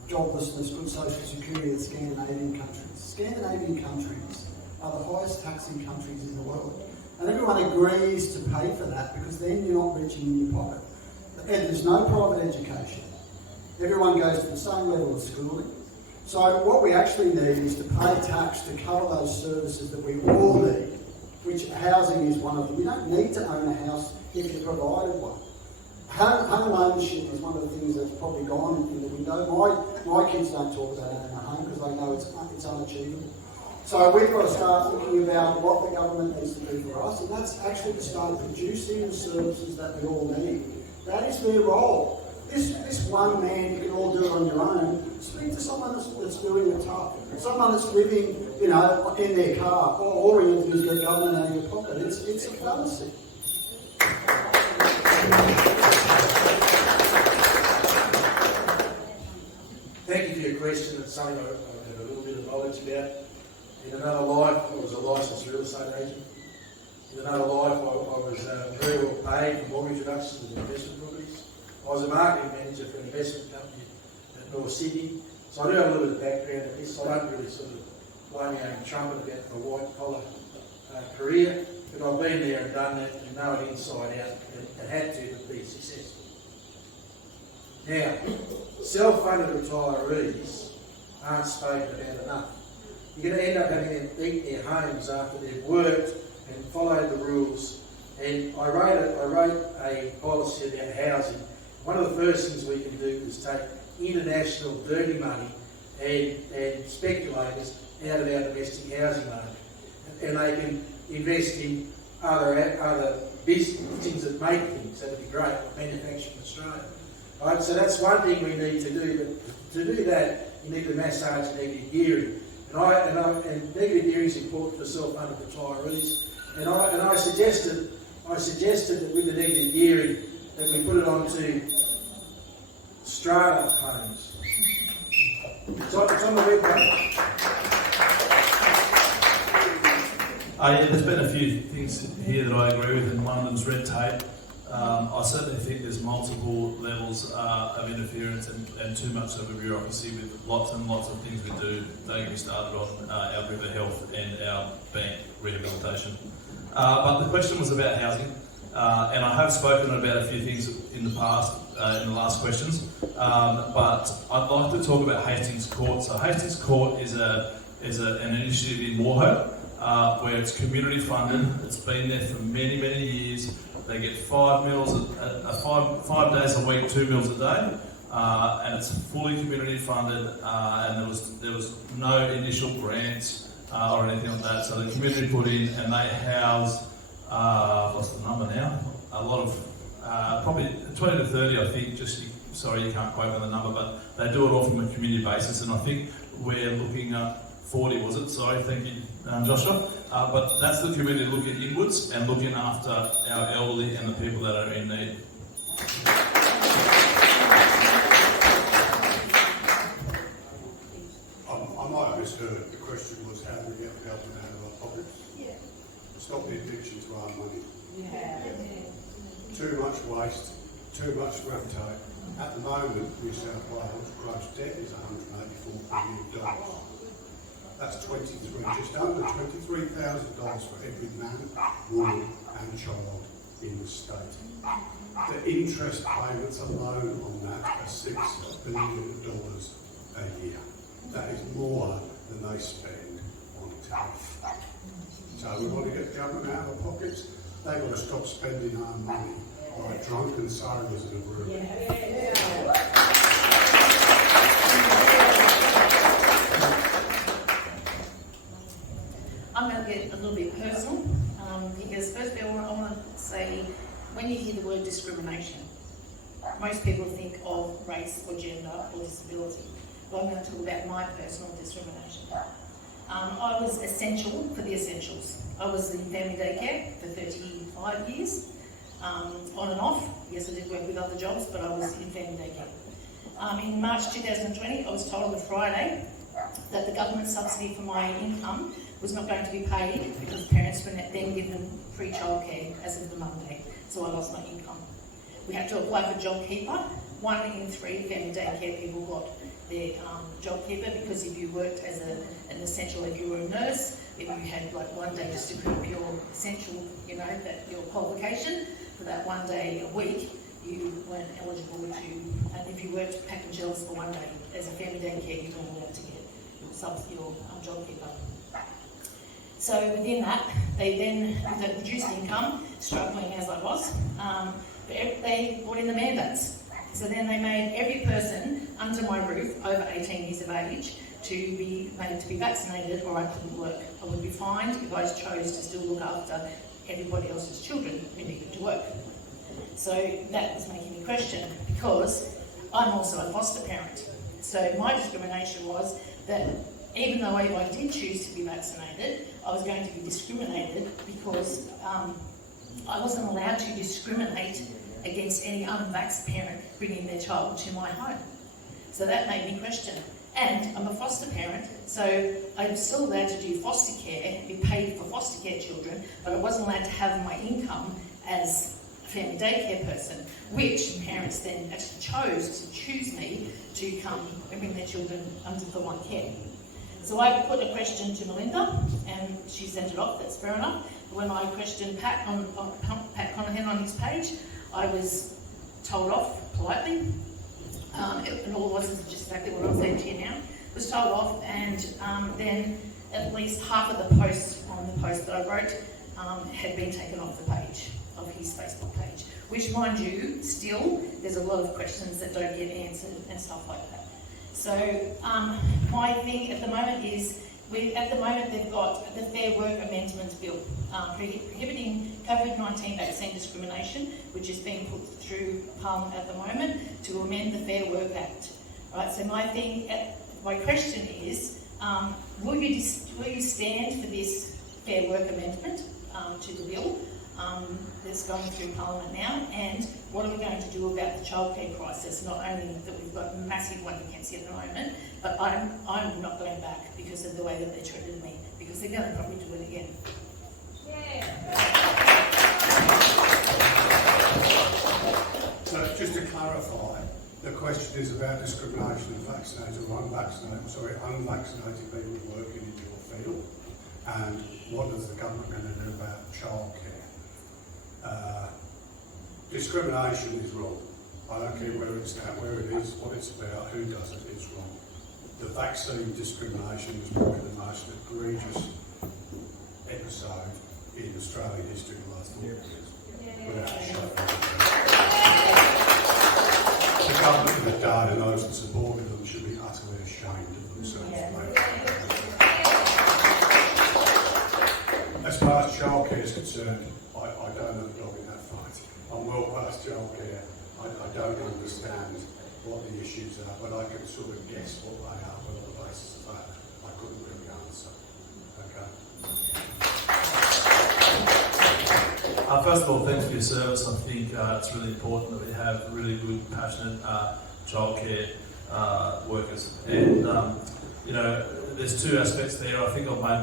joblessness, good social security, the Scandinavian countries. Scandinavian countries are the highest taxing countries in the world. And everyone agrees to pay for that because then you're not reaching in your pocket. And there's no private education. Everyone goes to the same level of schooling. So what we actually need is to pay tax to cover those services that we all need, which housing is one of them. You don't need to own a house if you're provided one. Home ownership is one of the things that's probably gone in the window. My kids don't talk about owning a home because they know it's unachievable. So we've got to start thinking about what the government needs to do for us, and that's actually to start producing the services that we all need. That is their role. This one man, you can all do it on your own. Speak to someone that's doing it tough. Someone that's living, in their car. All we need to do is get government out of your pocket. It's a fallacy. Thank you for your question. It's something I have a little bit of knowledge about. In another life, I was a licensed real estate agent. In another life, I was very well paid for mortgage reductions and investment properties. I was a marketing manager for an investment company at North Sydney. So I do have a little bit of background at this. I don't really sort of blow my own trumpet about my white-collar career, but I've been there and done that and know it inside out and had to be successful. Now, self-funded retirees aren't spoken about enough. You're going to end up having them eat their homes after they've worked and followed the rules. And I wrote a policy about housing. One of the first things we can do is take international dirty money and speculators out of our domestic housing market. And they can invest in other businesses that make things. That would be great, like manufacturing in Australia. Right, so that's one thing we need to do, but to do that, you need to massage negative gearing. And negative gearing is important for self-funded retirees. And I suggested that with the negative gearing that we put it onto strata homes. It's on the webpage. There's been a few things here that I agree with, and one of them is red tape. I certainly think there's multiple levels of interference and too much of a bureaucracy with lots and lots of things we do. Don't get me started on our river health and our bank rehabilitation. But the question was about housing, and I have spoken about a few things in the past, in the last questions, but I'd like to talk about Hastings Court. So Hastings Court is an initiative in Warhope, where it's community funded. It's been there for many, many years. They get 5 meals, 5 days a week, 2 meals a day, and it's fully community funded. And there was no initial grants or anything like that. So the community put in, and they house what's the number now? A lot of probably 20 to 30, I think. Sorry, you can't quote me on the number, but they do it all from a community basis, and I think we're looking at 40, was it? Sorry, thank you, Joshua. But that's the community looking inwards and looking after our elderly and the people that are in need. I might have misheard. The question was how do we get the government out of our pockets? Yeah. Stop the addiction to our money. Yeah. Too much waste, too much red tape, At the moment, New South Wales gross debt is $184 billion. That's just under $23,000 for every man, woman and child in the state. The interest payments alone on that are $6 billion a year. That is more than they spend on TAFE. So we want to get the government out of our pockets. They've got to stop spending our money like drunken sailors in a room. I'm going to get a little bit personal because first of all, I want to say when you hear the word discrimination, most people think of race or gender or disability. But I'm going to talk about my personal discrimination. I was essential for the essentials. I was in family daycare for 35 years, on and off. Yes, I did work with other jobs, but I was in family daycare. In March 2020, I was told on the Friday that the government subsidy for my income was not going to be paid because parents were then given free childcare as of the Monday, so I lost my income. We had to apply for JobKeeper. 1 in 3 family daycare people got their JobKeeper because if you worked as an essential, if you were a nurse, if you had like 1 day just to prove your essential, that your qualification for that 1 day a week, you weren't eligible to, and if you worked packing shelves for 1 day as a family daycare, you weren't allowed to get your JobKeeper. So within that, they then, with that reduced income, struggling as I was, they brought in the mandates. So then they made every person under my roof over 18 years of age to be made to be vaccinated, or I couldn't work. I would be fined if I chose to still look after everybody else's children who needed to work. So that was making me question, because I'm also a foster parent. So my discrimination was that even though I did choose to be vaccinated, I was going to be discriminated because I wasn't allowed to discriminate against any unvaxxed parent bringing their child to my home. So that made me question. And I'm a foster parent, so I'm still allowed to do foster care, be paid for foster care children, but I wasn't allowed to have my income as a family daycare person, which parents then actually chose to choose me to come and bring their children under the one care. So I put a question to Melinda, and she sent it off. That's fair enough. When I questioned Pat Conahan on his page, I was told off politely, and all it was is just exactly what I'm saying to you now. Was told off, and then at least half of the posts on the post that I wrote had been taken off the page of his Facebook page. Which, mind you, still there's a lot of questions that don't get answered and stuff like that. So my thing at the moment is, they've got the Fair Work Amendment Bill prohibiting COVID-19 vaccine discrimination, which is being put through Parliament at the moment to amend the Fair Work Act. Right. So my question is, will you stand for this Fair Work Amendment to the bill that's going through Parliament now? And what are we going to do about the childcare crisis? Not only that we've got a massive one against it at the moment, but I'm not going back because of the way that they treated me, because they're going to probably do it again. So just to clarify, the question is about discrimination of vaccinated or unvaccinated people working in your field, and what is the government going to do about childcare? Discrimination is wrong. I don't care where it's at, where it is, what it's about, who does it, it's wrong. The vaccine discrimination is probably the most egregious episode in Australian history in the last 4 years. Without a shadow of a doubt. The government and the data knows and supported them should be utterly ashamed of themselves. As far as childcare is concerned, I don't have a dog in that fight. I'm well past childcare. I don't understand what the issues are, but I can sort of guess what they are, but on the basis of that, I couldn't really answer. Okay. First of all, thanks for your service. I think it's really important that we have really good, passionate childcare workers. And there's two aspects there. I think I've made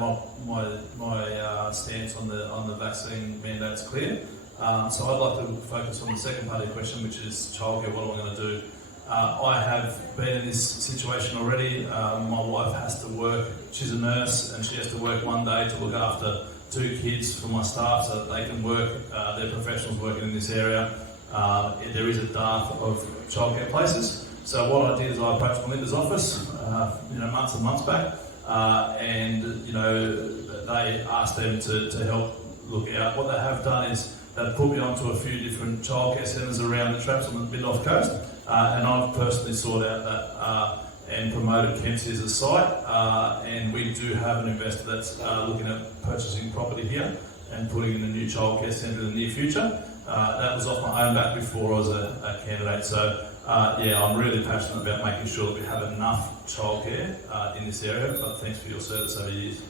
my stance on the vaccine mandates clear. So I'd like to focus on the second part of the question, which is childcare. What am I going to do I have been in this situation already. My wife has to work, she's a nurse, and she has to work one day to look after 2 kids for my staff so that they can work, they're professionals working in this area. There is a dearth of childcare places. So what I did is I approached Melinda's office, months and months back, and they asked them to help look out. What they have done is they've put me onto a few different childcare centres around the traps on the mid-off coast, and I've personally sought out that and promoted Kempsey as a site, and we do have an investor that's looking at purchasing property here and putting in a new childcare centre in the near future. That was off my own back before I was a candidate, so I'm really passionate about making sure that we have enough childcare in this area, but thanks for your service over the years.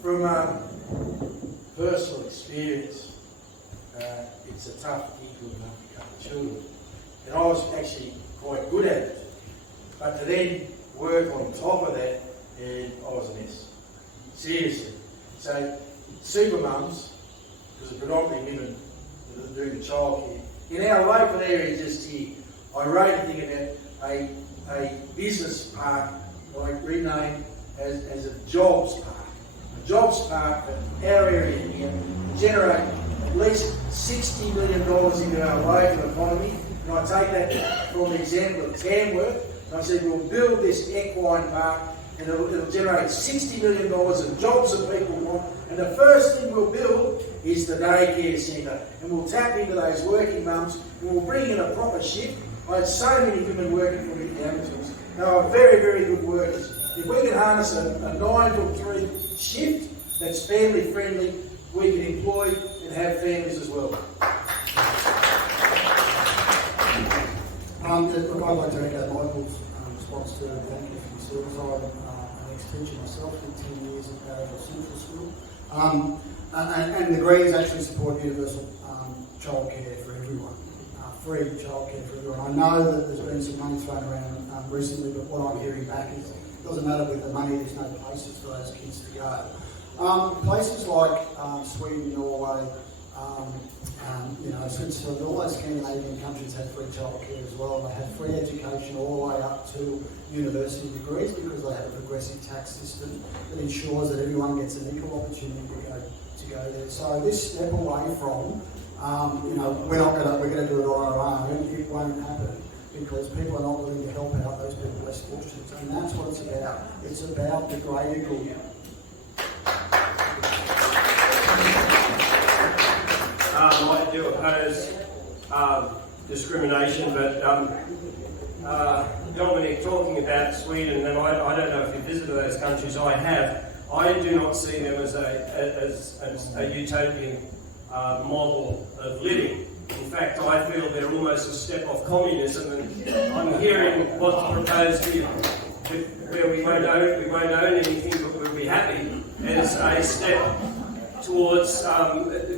From personal experience, it's a tough gig looking after a couple of children. And I was actually quite good at it. But to then work on top of that, and I was a mess. Seriously. So, super mums, because they're predominantly women that are doing the childcare. In our local area just here, I wrote a thing about a business park, I renamed as a jobs park. A jobs park for our area here to generate at least $60 million into our local economy. And I take that from the example of Tamworth. And I said, we'll build this equine park and it'll generate $60 million of jobs that people want. And the first thing we'll build is the daycare centre. And we'll tap into those working mums and we'll bring in a proper shift. I had so many women working for me at the Amazons. They were very, very good workers. If we can harness a 9 to 3 shift that's family friendly, we can employ and have families as well. Look, I'd like to echo Michael's response to thank you for your service. I'm an ex-teacher myself, did 10 years at Barrowville Central School. And the Greens actually support universal childcare for everyone, free childcare for everyone. I know that there's been some money thrown around recently, but what I'm hearing back is it doesn't matter with the money, there's no places for those kids to go. Places like Sweden, Norway, Switzerland, all those Scandinavian countries have free childcare as well. They have free education all the way up to university degrees because they have a progressive tax system that ensures that everyone gets an equal opportunity to go there. So this step away from, we're going to do it on our own, it won't happen because people are not willing to help out those people less fortunate. And that's what it's about. It's about the greater good. I do oppose discrimination, but Dominic, talking about Sweden, and I don't know if you visited those countries, I have. I do not see them as a utopian model of living. In fact, I feel they're almost a step off communism, and I'm hearing what's proposed here, where we won't own anything, but we'll be happy, as a step towards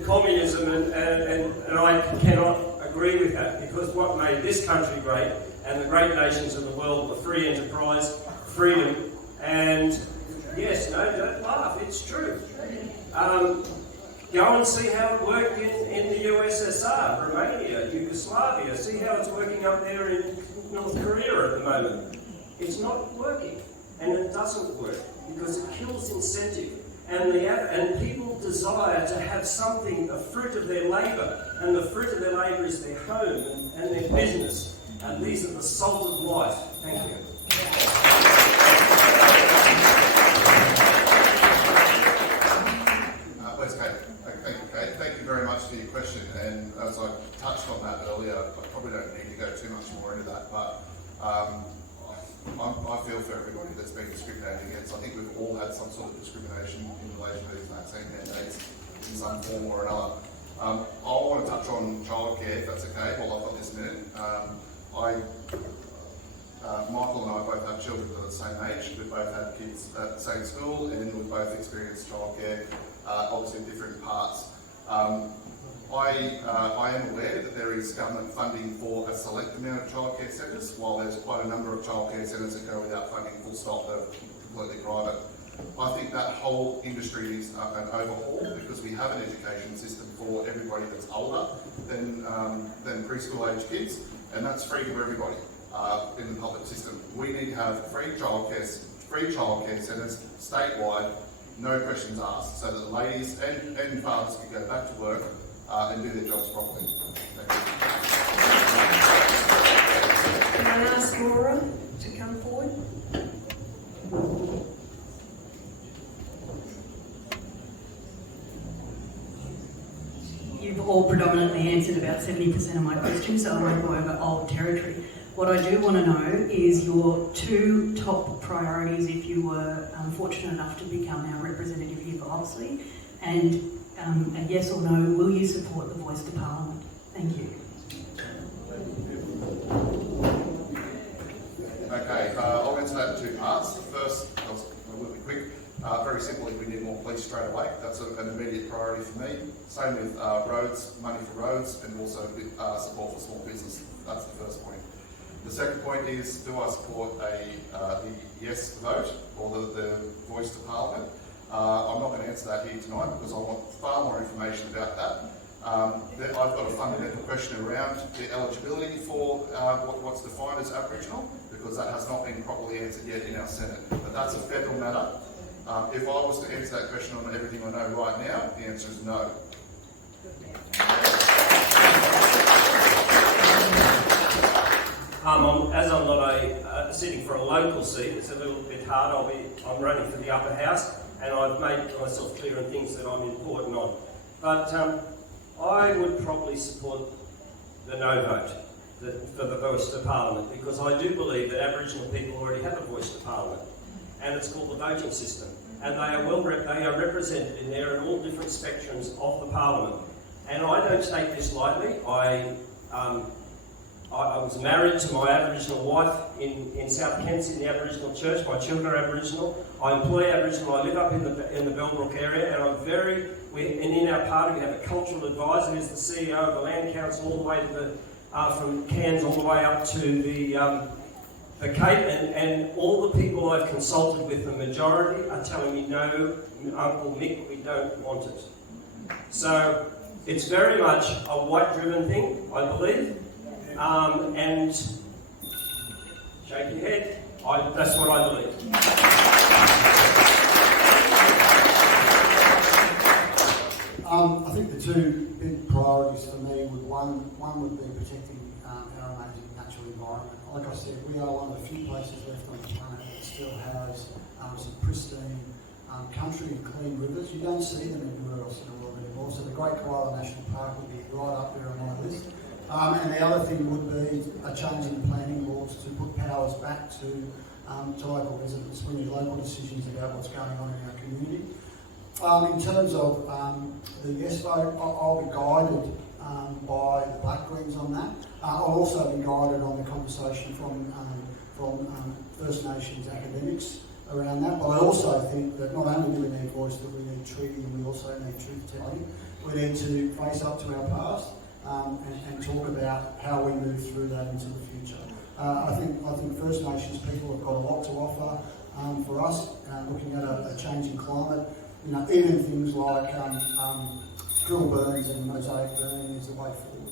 communism, and I cannot agree with that, because what made this country great and the great nations of the world were free enterprise, freedom, and yes, no, don't laugh, it's true. Go and see how it worked in the USSR, Romania, Yugoslavia, see how it's working up there in North Korea at the moment. It's not working, and it doesn't work, because it kills incentive. And people desire to have something, the fruit of their labour, and the fruit of their labour is their home and their business. And these are the salt of life. Thank you. Thank you very much for your question. And as I touched on that earlier, I probably don't need to go too much more into that, but I feel for everybody that's been discriminated against. I think we've all had some sort of discrimination in relation to these vaccine mandates in some form or another. I want to touch on childcare, if that's okay, while I've got this minute. Michael and I both have children that are the same age. We've both had kids at the same school, and we've both experienced childcare, obviously in different parts. I am aware that there is government funding for a select amount of childcare centres, while there's quite a number of childcare centres that go without funding full stop that are completely private. I think that whole industry needs an overhaul because we have an education system for everybody that's older than preschool age kids, and that's free for everybody in the public system. We need to have free childcare centres statewide, no questions asked, so that the ladies and fathers can go back to work and do their jobs properly. Thank you. Can I ask Laura to come forward? You've all predominantly answered about 70% of my questions, so I won't go over old territory. What I do want to know is your 2 top priorities if you were fortunate enough to become our representative here for Oxley, and a yes or no, will you support the voice to Parliament? Thank you. Okay, I'll answer that in 2 parts. First, I will be quick. Very simply, we need more police straight away. That's an immediate priority for me. Same with roads, money for roads, and also support for small business. That's the first point. The second point is, do I support the yes vote or the voice to Parliament? I'm not going to answer that here tonight because I want far more information about that. I've got a fundamental question around the eligibility for what's defined as Aboriginal, because that has not been properly answered yet in our Senate. But that's a federal matter. If I was to answer that question on everything I know right now, the answer is no. As I'm not sitting for a local seat, it's a little bit hard. I'm running for the upper house, and I've made myself clear on things that I'm important on. But I would probably support the no vote for the voice to Parliament, because I do believe that Aboriginal people already have a voice to Parliament, and it's called the voting system. And they are represented in there in all different spectrums of the Parliament. And I don't take this lightly. I was married to my Aboriginal wife in South Kents in the Aboriginal church. My children are Aboriginal. I employ Aboriginal. I live up in the Bellbrook area, and in our party we have a cultural advisor who's the CEO of the Land Council, all the way to from Cairns all the way up to the Cape, and all the people I've consulted with, the majority are telling me no, Uncle Mick, we don't want it. So it's very much a white-driven thing, I believe. And shake your head, that's what I believe. I think the 2 big priorities for me one would be protecting our amazing natural environment. Like I said, we are one of the few places left on the planet that still has some pristine country and clean rivers. You don't see them anywhere else in the world anymore. So the Great Koala National Park would be right up there on my list. And the other thing would be a change in planning laws to put powers back to local residents. We need local decisions about what's going on in our community. In terms of the yes vote, I'll be guided by the Black Greens on that. I'll also be guided on the conversation from First Nations academics around that. But I also think that not only do we need voice, but we need treaty, and we also need truth-telling. We need to face up to our past and talk about how we move through that into the future. I think First Nations people have got a lot to offer for us, looking at a changing climate. You know, even things like drill burns and mosaic burning is the way forward.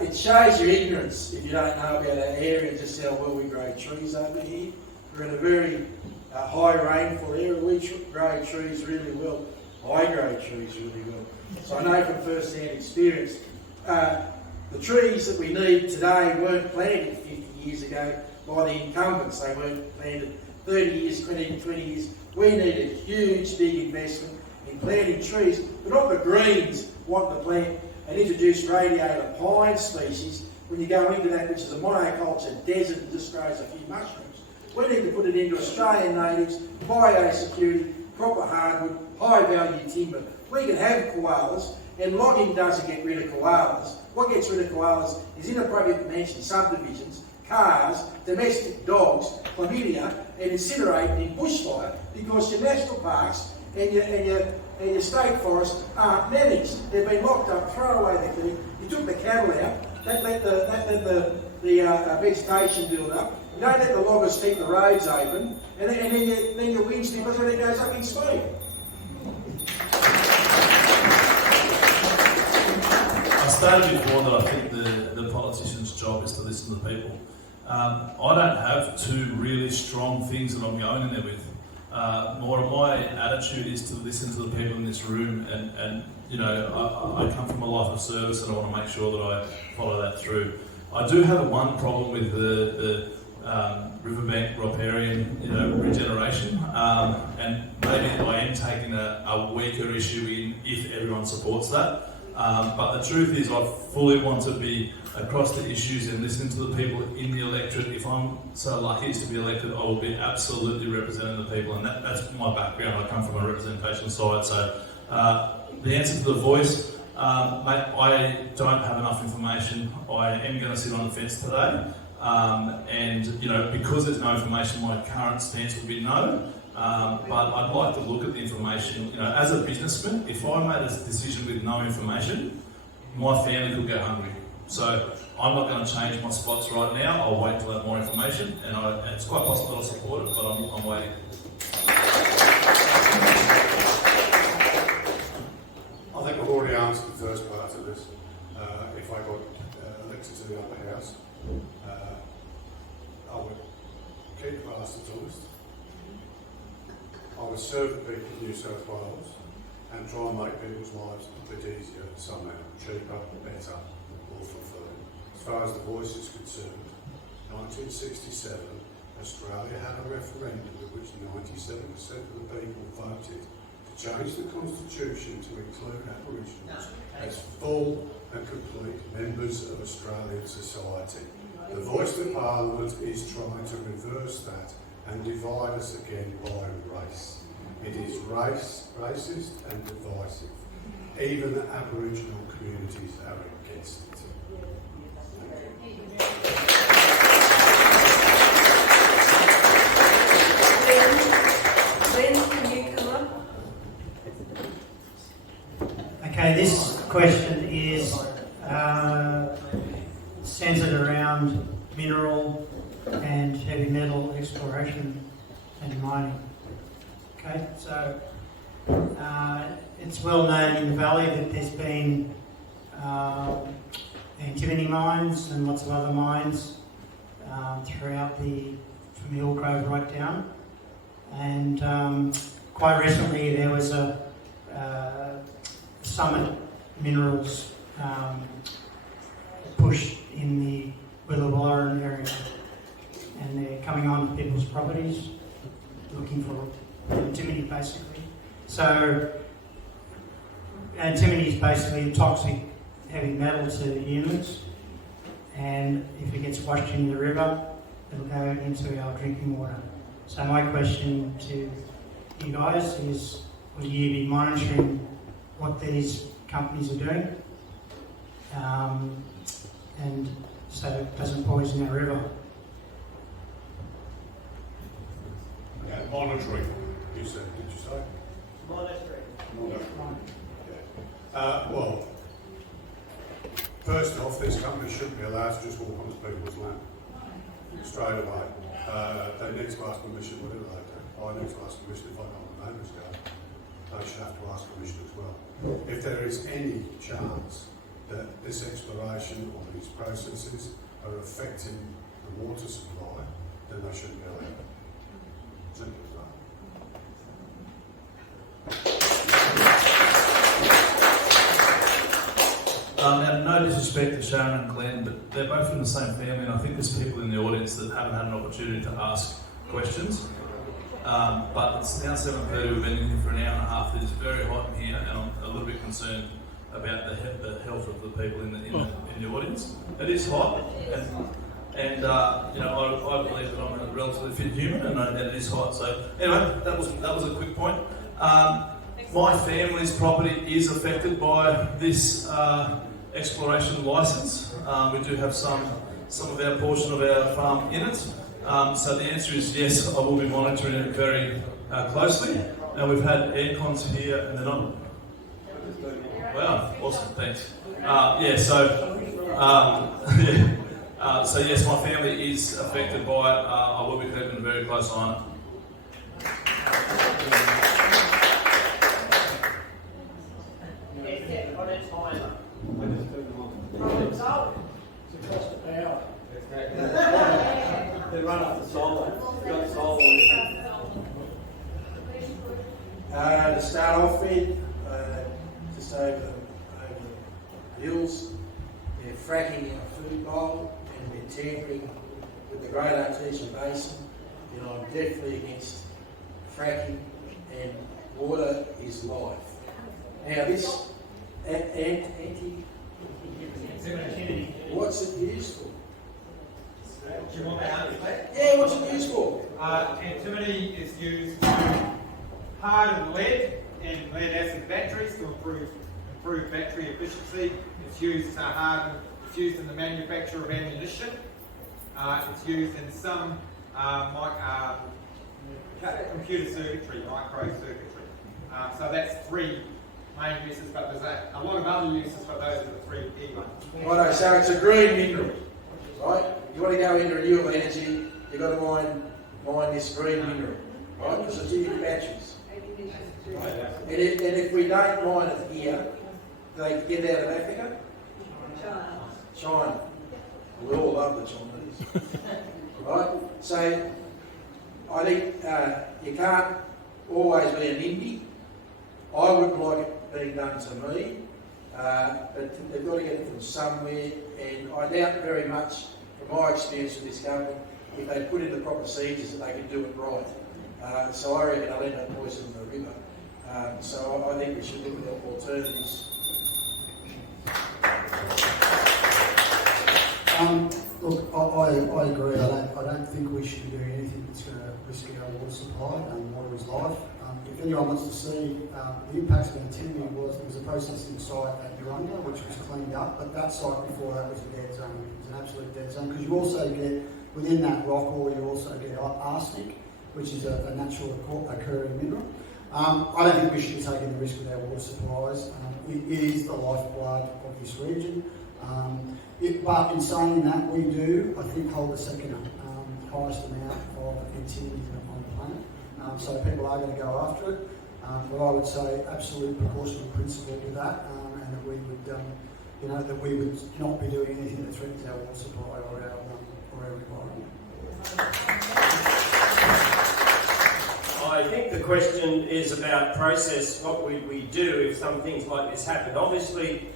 It shows your ignorance if you don't know about our area and just how well we grow trees over here. We're in a very high rainfall area. We grow trees really well. I grow trees really well. So I know from first-hand experience, the trees that we need today weren't planted 50 years ago by the incumbents. They weren't planted 30 years, 20 years. We need a huge, big investment in planting trees, but not the Greens want to plant and introduce radiator pine species when you go into that, which is a monoculture desert and just grows a few mushrooms. We need to put it into Australian natives, biosecurity, proper hardwood, high-value timber. We can have koalas, and logging doesn't get rid of koalas. What gets rid of koalas is inappropriate mansion subdivisions, cars, domestic dogs, chlamydia, and incinerated in bushfire, because your national parks and your state forests aren't managed. They've been locked up, throw away the key. You took the cattle out, That let the vegetation build up. You don't let the loggers keep the roads open, and then you whinge because when it goes up in speed. I stated before that I think the politician's job is to listen to the people. I don't have two really strong things that I'm going in there with. More of my attitude is to listen to the people in this room, and you know, I come from a life of service, and I want to make sure that I follow that through. I do have one problem with the riverbank riparian, you know, regeneration, and maybe I am taking a weaker issue in if everyone supports that. But the truth is, I fully want to be across the issues and listening to the people in the electorate. If I'm so lucky as to be elected, I will be absolutely representing the people, and that's my background. I come from a representation side. So the answer to the voice, mate, I don't have enough information. I am going to sit on the fence today, and you know, because there's no information, my current stance would be no. But I'd like to look at the information. You know, as a businessman, if I made a decision with no information, my family could go hungry. So I'm not going to change my spots right now. I'll wait till I have more information, and it's quite possible I'll support it, but I'm waiting. I think I've already answered the first part of this. If I got elected to the upper house, I would keep the bastards honest. I would serve the people of New South Wales and try and make people's lives a bit easier somehow, cheaper, better, more fulfilling. As far as the voice is concerned, 1967, Australia had a referendum in which 97% of the people voted to change the constitution to include Aboriginals as full and complete members of Australian society. The voice of Parliament is trying to reverse that and divide us again by race. It is racist and divisive. Even the Aboriginal communities are against it. Glenn, can you come up? Okay, this question is centred around mineral and heavy metal exploration and mining. Okay, so it's well known in the valley that there's been antimony mines and lots of other mines throughout from Hillgrove right down. And quite recently there was a Summit Minerals push in the Willawalla area, and they're coming on people's properties looking for antimony basically. So antimony is basically a toxic heavy metal to humans, and if it gets washed into the river, it'll go into our drinking water. So my question to you guys is, will you be monitoring what these companies are doing, and so it doesn't poison our river? Yeah, monitoring, you said, did you say? Monitoring. Yeah. Well, first off, this company shouldn't be allowed to just walk onto people's land straight away. They need to ask permission, whatever they do. I need to ask permission if I know what the neighbours go. They should have to ask permission as well. If there is any chance that this exploration or these processes are affecting the water supply, then they shouldn't be allowed. Simple as Now, no disrespect to Sharon and Glenn, but they're both from the same family, and I think there's people in the audience that haven't had an opportunity to ask questions. But it's now 7:30, we've been in here for an hour and a half. It is very hot in here, and I'm a little bit concerned about the health of the people in the audience. It is hot, and you know, I believe that I'm a relatively fit human, and it is hot. So anyway, that was a quick point. My family's property is affected by this exploration licence. We do have some of our portion of our farm in it. So the answer is yes, I will be monitoring it very closely. Now we've had air cons here, and they're not. Wow, awesome, thanks. Yeah, so So yes, my family is affected by it. I will be keeping a very close eye on it. They run off the solar. Got solar. To start off with, just over the hills, they're fracking our food bowl and they're tampering with the Great Artesian Basin. And I'm definitely against fracking, and water is life. Now this what's it used for? Do you want to answer? Yeah, what's it used for? Antimony is used to harden lead and lead acid batteries to improve battery efficiency. It's used to harden. It's used in the manufacture of ammunition. It's used in some computer circuitry, micro circuitry. So that's three main uses, but there's a lot of other uses, but those are the three key ones. Righto, so it's a green mineral, right? You want to go into renewable energy, you've got to mine this green mineral, right? Because it's in batteries. Right? And if we don't mine it here, do they get out of Africa? China. We all love the Chinese. Right? So I think you can't always be an indie. I wouldn't like it being done to me, but they've got to get it from somewhere, and I doubt very much, from my experience with this government, if they put in the proper procedures that they can do it right. So I reckon they'll end up poisoning the river. So I think we should look at alternatives. Look, I agree. I don't think we should be doing anything that's going to risk our water supply, and water is life. If anyone wants to see the impacts of antimony, there was a processing site at Urunga which was cleaned up, but that site before that was a dead zone. It was an absolute dead zone, because you also get, within that rock ore, you also get arsenic, which is a natural occurring mineral. I don't think we should be taking the risk with our water supplies. It is the lifeblood of this region. But in saying that, we do, I think, hold the second highest amount of antimony on the planet. So people are going to go after it. But I would say absolute proportional principle with that, and that we would, that we would not be doing anything that threatens our water supply or our environment. I think the question is about process. What would we do if some things like this happen? Obviously,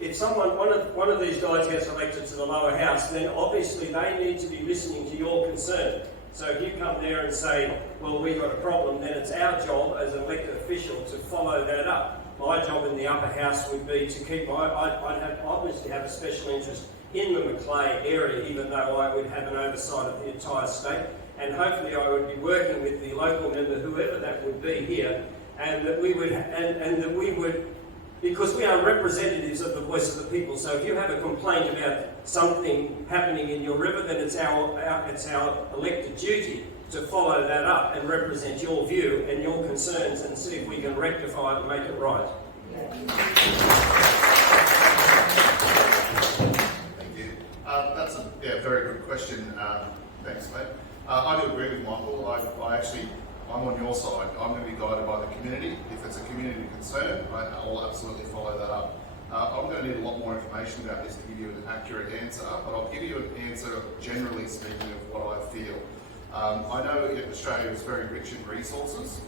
if one of these guys gets elected to the lower house, then obviously they need to be listening to your concern. So if you come there and say, well, we've got a problem, then it's our job as an elected official to follow that up. My job in the upper house would be to keep, I'd obviously have a special interest in the Macleay area, even though I would have an oversight of the entire state. And hopefully I would be working with the local member, whoever that would be here, and that we would, because we are representatives of the voice of the people. So if you have a complaint about something happening in your river, then it's our elected duty to follow that up and represent your view and your concerns and see if we can rectify it and make it right. Thank you. That's a very good question. Thanks, mate. I do agree with Michael. I'm on your side. I'm going to be guided by the community. If it's a community concern, I will absolutely follow that up. I'm going to need a lot more information about this to give you an accurate answer, but I'll give you an answer generally speaking of what I feel. I know Australia is very rich in resources.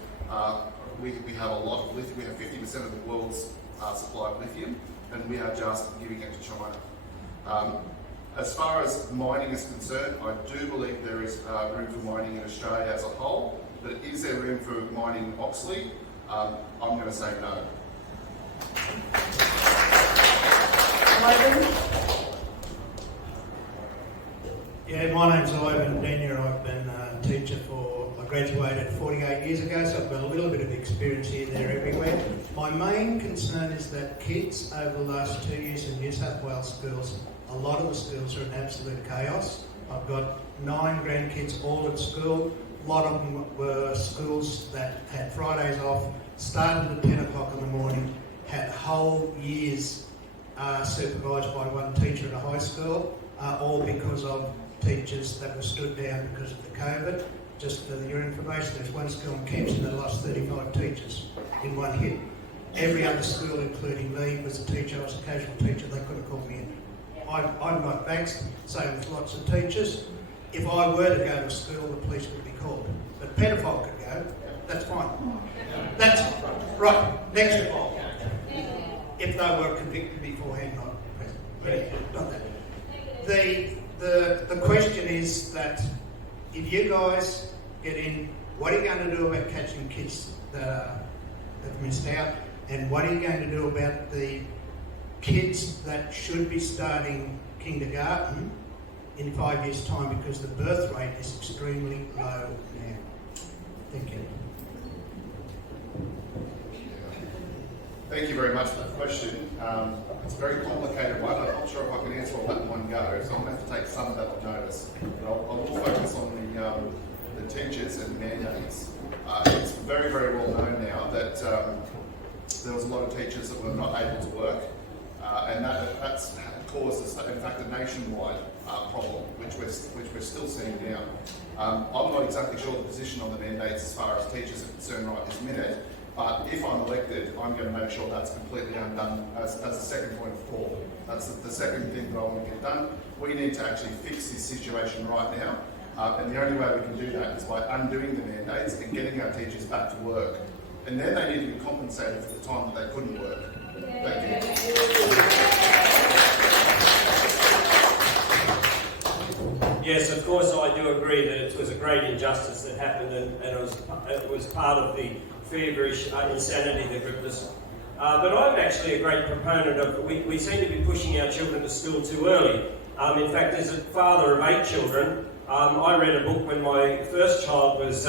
We have a lot of lithium. We have 50% of the world's supply of lithium, and we are just giving it to China. As far as mining is concerned, I do believe there is room for mining in Australia as a whole, but is there room for mining in Oxley? I'm going to say no. Yeah, my name's Ivan Denyer. I've been a teacher I graduated 48 years ago, so I've got a little bit of experience here, there, everywhere. My main concern is that kids over the last 2 years in New South Wales schools, a lot of the schools are in absolute chaos. I've got 9 grandkids all at school. A lot of them were schools that had Fridays off, started at 10 o'clock in the morning, had whole years supervised by one teacher at a high school, all because of teachers that were stood down because of the COVID. Just for your information, there's one school in Kempston that lost 35 teachers in one hit. Every other school, including me, was a teacher. I was a casual teacher. They couldn't call me in. I'm not vexed, same with lots of teachers. If I were to go to school, the police would be called. But a pedophile could go, that's fine. That's right, next of all. If they were convicted beforehand, not present. Not that. The question is that if you guys get in, what are you going to do about catching kids that have missed out? And what are you going to do about the kids that should be starting kindergarten in 5 years' time, because the birth rate is extremely low now? Thank you. Thank you very much for the question. It's a very complicated one. I'm not sure if I can answer all that in one go, so I'm going to have to take some of that on notice. But I will focus on the teachers and mandates. It's very, very well known now that there was a lot of teachers that were not able to work, and that's caused, in fact, a nationwide problem, which we're still seeing now. I'm not exactly sure the position on the mandates as far as teachers are concerned right this minute, but if I'm elected, I'm going to make sure that's completely undone as a second point of call. That's the second thing that I want to get done. We need to actually fix this situation right now, and the only way we can do that is by undoing the mandates and getting our teachers back to work. And then they need to be compensated for the time that they couldn't work. Thank you. Yes, of course, I do agree that it was a great injustice that happened, and it was part of the feverish insanity that gripped us. But I'm actually a great proponent of, we seem to be pushing our children to school too early. In fact, as a father of 8 children, I read a book when my first child was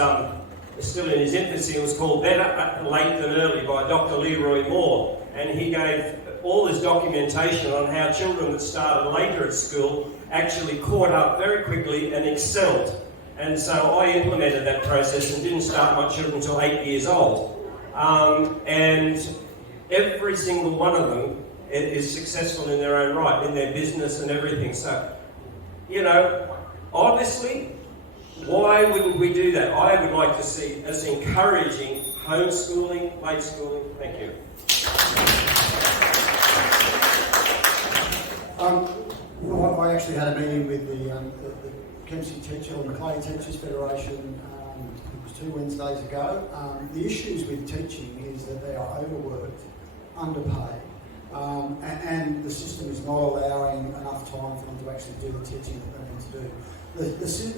still in his infancy. It was called Better Late Than Early by Dr. Leroy Moore, and he gave all this documentation on how children that started later at school actually caught up very quickly and excelled. And so I implemented that process and didn't start my children until 8 years old. And every single one of them is successful in their own right, in their business and everything. So, you know, obviously, why wouldn't we do that? I would like to see us encouraging homeschooling, late schooling. Thank you. I actually had a meeting with the Kempsey Teacher or Macleay Teachers Federation, it was 2 Wednesdays ago. The issues with teaching is that they are overworked, underpaid, and the system is not allowing enough time for them to actually do the teaching that they need to do.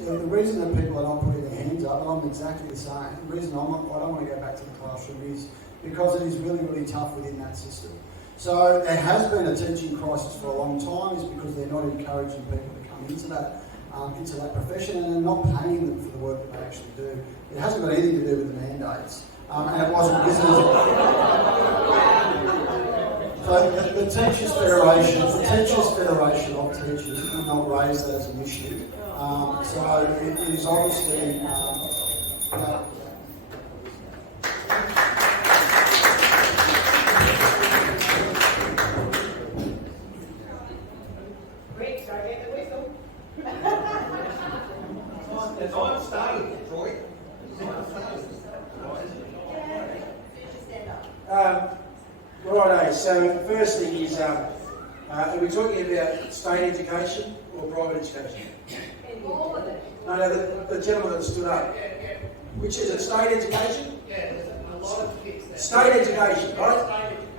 The reason that people are not putting their hands up, and I'm exactly the same, the reason I don't want to go back to the classroom is because it is really, really tough within that system. So there has been a teaching crisis for a long time, is because they're not encouraging people to come into that profession, and they're not paying them for the work that they actually do. It hasn't got anything to do with the mandates, and it wasn't business. So the Teachers Federation of Teachers did not raise that as an issue. So it is obviously Righto, so the first thing is, are we talking about state education or private education? No, the gentleman that stood up. Which is it, state education? Yeah, there's a lot of kids there. State education, right?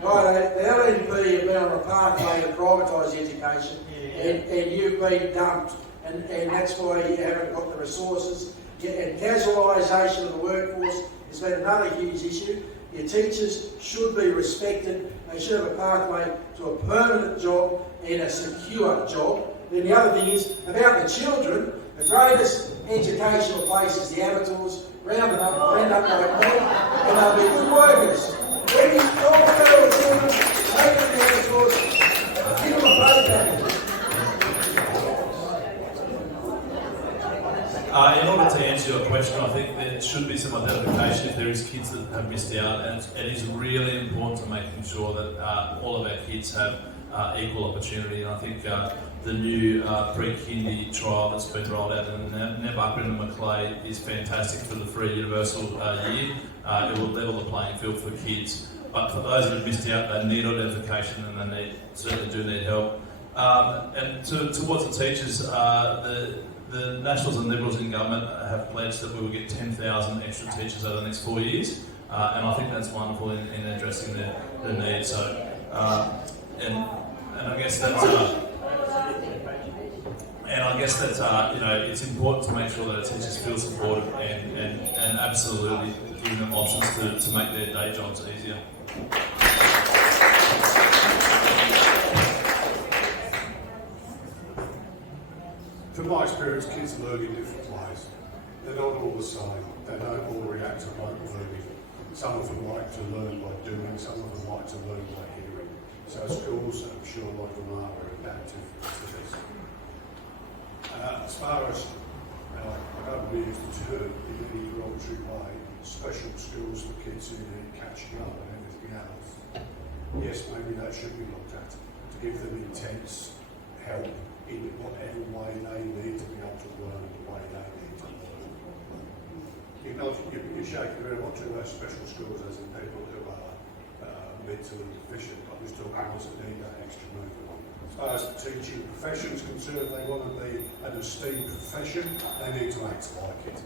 Right, the LNP have been on a pathway to privatise education, and you've been dumped, and that's why you haven't got the resources. And casualisation of the workforce has been another huge issue. Your teachers should be respected. They should have a pathway to a permanent job and a secure job. Then the other thing is about the children. The greatest educational place is the abattoirs. Round them up, round up like me, and they'll be good workers. When you talk about the children, take them to the abattoirs, give them a pay packet. In order to answer your question, I think there should be some identification if there is kids that have missed out, and it is really important to making sure that all of our kids have equal opportunity. And I think the new pre-kindy trial that's been rolled out in Nebuckland and Macleay is fantastic for the free universal year. It will level the playing field for kids. But for those that have missed out, they need identification and they certainly do need help. And towards the teachers, the Nationals and Liberals in government have pledged that we will get 10,000 extra teachers over the next 4 years, and I think that's wonderful in addressing the needs. So, and I guess that's. And I guess that it's important to make sure that our teachers feel supported and absolutely giving them options to make their day jobs easier. From my experience, kids learn in different ways. They're not all the same. They don't all react to like learning. Some of them like to learn by doing, some of them like to learn by hearing. So schools, I'm sure a lot of them are adaptive to this. As far as, I don't really use the term in any derogatory way, special schools for kids who need catching up and everything else, yes, maybe that should be looked at, to give them intense help in whatever way they need to be able to learn the way they need to learn. You're shaking your head, what do special schools as in people who are mentally deficient? I'm just talking about those that need that extra movement on. As far as the teaching profession is concerned, if they want to be an esteemed profession, they need to act like it.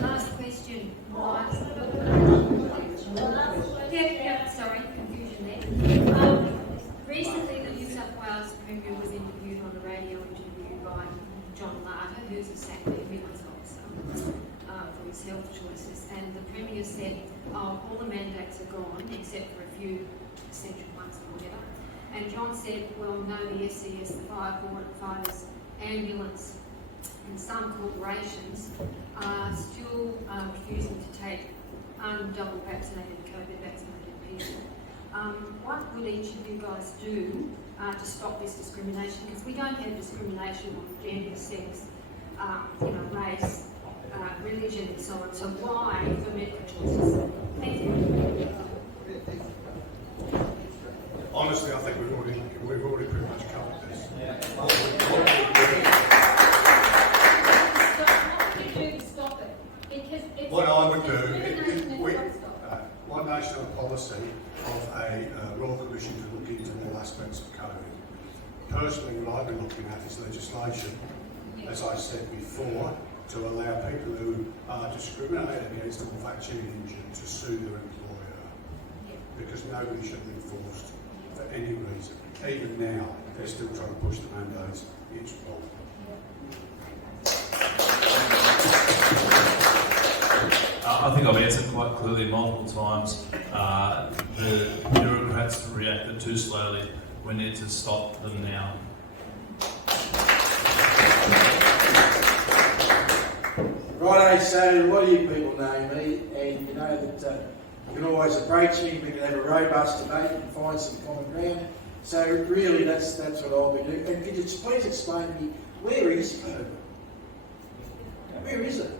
Last question. Sorry, confusion there. Recently, the New South Wales Premier was interviewed on a radio interview by John Larter, who's a SAC ambulance officer, for his health choices, and the Premier said, all the mandates are gone except for a few essential ones or whatever. And John said, well, no, the SES, the firefighters, ambulance, and some corporations are still refusing to take double vaccinated, COVID vaccinated people. What would each of you guys do to stop this discrimination? Because we don't have discrimination on gender, sex, race, religion, and so on. So why for medical choices? Thank you. Honestly, I think we've already pretty much covered this. Stop it. Because it's what I would do, one national policy of a Royal Commission to look into all aspects of COVID. Personally, what I've been looking at is legislation, as I said before, to allow people who are discriminated against or vaccine injured to sue their employer. Because nobody should be forced for any reason. Even now, they're still trying to push the mandates. It's wrong. I think I've answered quite clearly multiple times. The bureaucrats reacted too slowly. We need to stop them now. Righto, so a lot of you people know me, and you know that you can always approach me, we can have a robust debate and find some common ground. So really, that's what I'll be doing. And could you please explain to me, where is COVID? Where is it?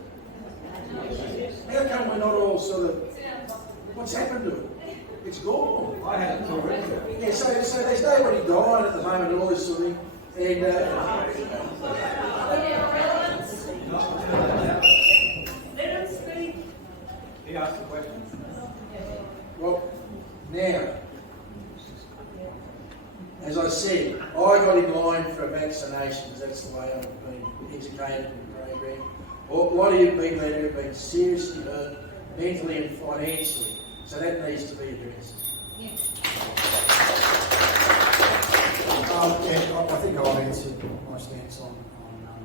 How come we're not all sort of, what's happened to it? It's gone. I had it already. Yeah, so there's nobody dying at the moment and all this sort of thing. And let him speak. He asked the question. well, now, as I said, I got in line for vaccinations. That's the way I've been educated in the program. Well, a lot of you people out here have been seriously hurt, mentally and financially. So that needs to be addressed. Yeah. I think I've answered my stance on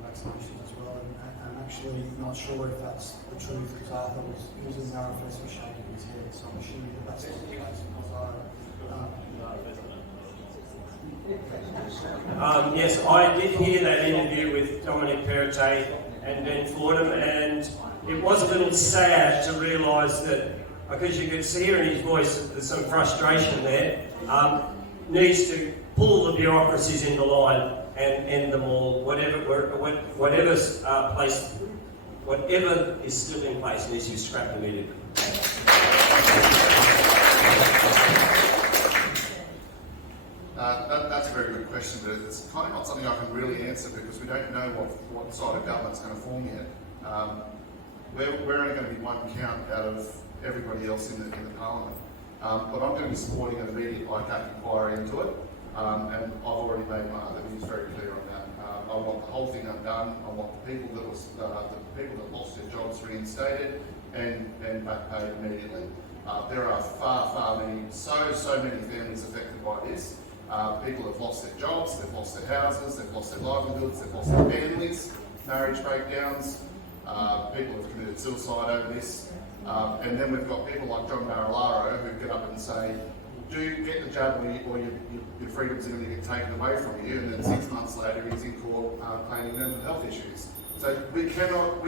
vaccination as well, and I'm actually not sure if that's the truth because Arthur was in the RFS was shaking his head, so I'm assuming that that's not the case because Yes, I did hear that interview with Dominic Perrottet and Ben Fordham, and it was a little sad to realise that, because you could hear in his voice that there's some frustration there, needs to pull the bureaucracies into line and end them all, whatever's placed whatever is still in place needs to be scrapped immediately. That's a very good question, but it's kind of not something I can really answer because we don't know what side of government's going to form yet. We're only going to be one count out of everybody else in the parliament. But I'm going to be supporting an immediate ICAC inquiry into it, and I've already made my other views very clear on that. I want the whole thing undone. I want the people that lost their jobs reinstated and back paid immediately. There are far many, so many families affected by this. People have lost their jobs, they've lost their houses, they've lost their livelihoods, they've lost their families, marriage breakdowns, people have committed suicide over this. And then we've got people like John Barilaro who get up and say, do get the jab or your freedoms are going to get taken away from you, and then 6 months later he's in court claiming mental health issues. So we cannot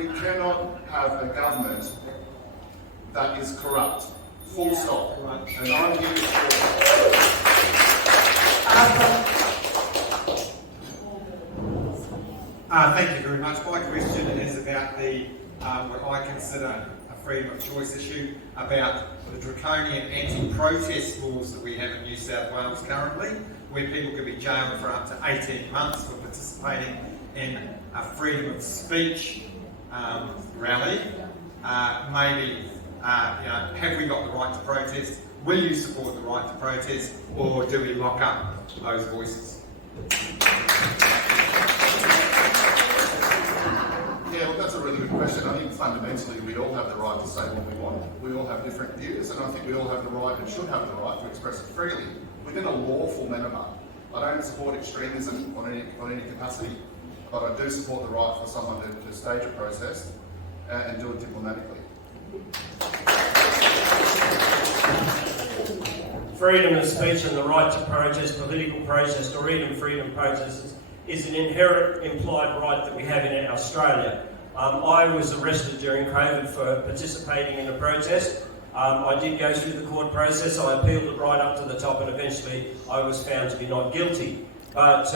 have a government that is corrupt. Full stop. And I'm here to Thank you very much. My question is about the what I consider a freedom of choice issue, about the draconian anti-protest laws that we have in New South Wales currently, where people can be jailed for up to 18 months for participating in a freedom of speech rally. Have we got the right to protest? Will you support the right to protest, or do we lock up those voices? Yeah, well, that's a really good question. I think fundamentally we all have the right to say what we want. We all have different views, and I think we all have the right and should have the right to express it freely within a lawful manner. I don't support extremism on any capacity, but I do support the right for someone to stage a protest and do it diplomatically. Freedom of speech and the right to protest, political protest, or even freedom protests is an inherent implied right that we have in Australia. I was arrested during COVID for participating in a protest. I did go through the court process. I appealed it right up to the top, and eventually I was found to be not guilty. But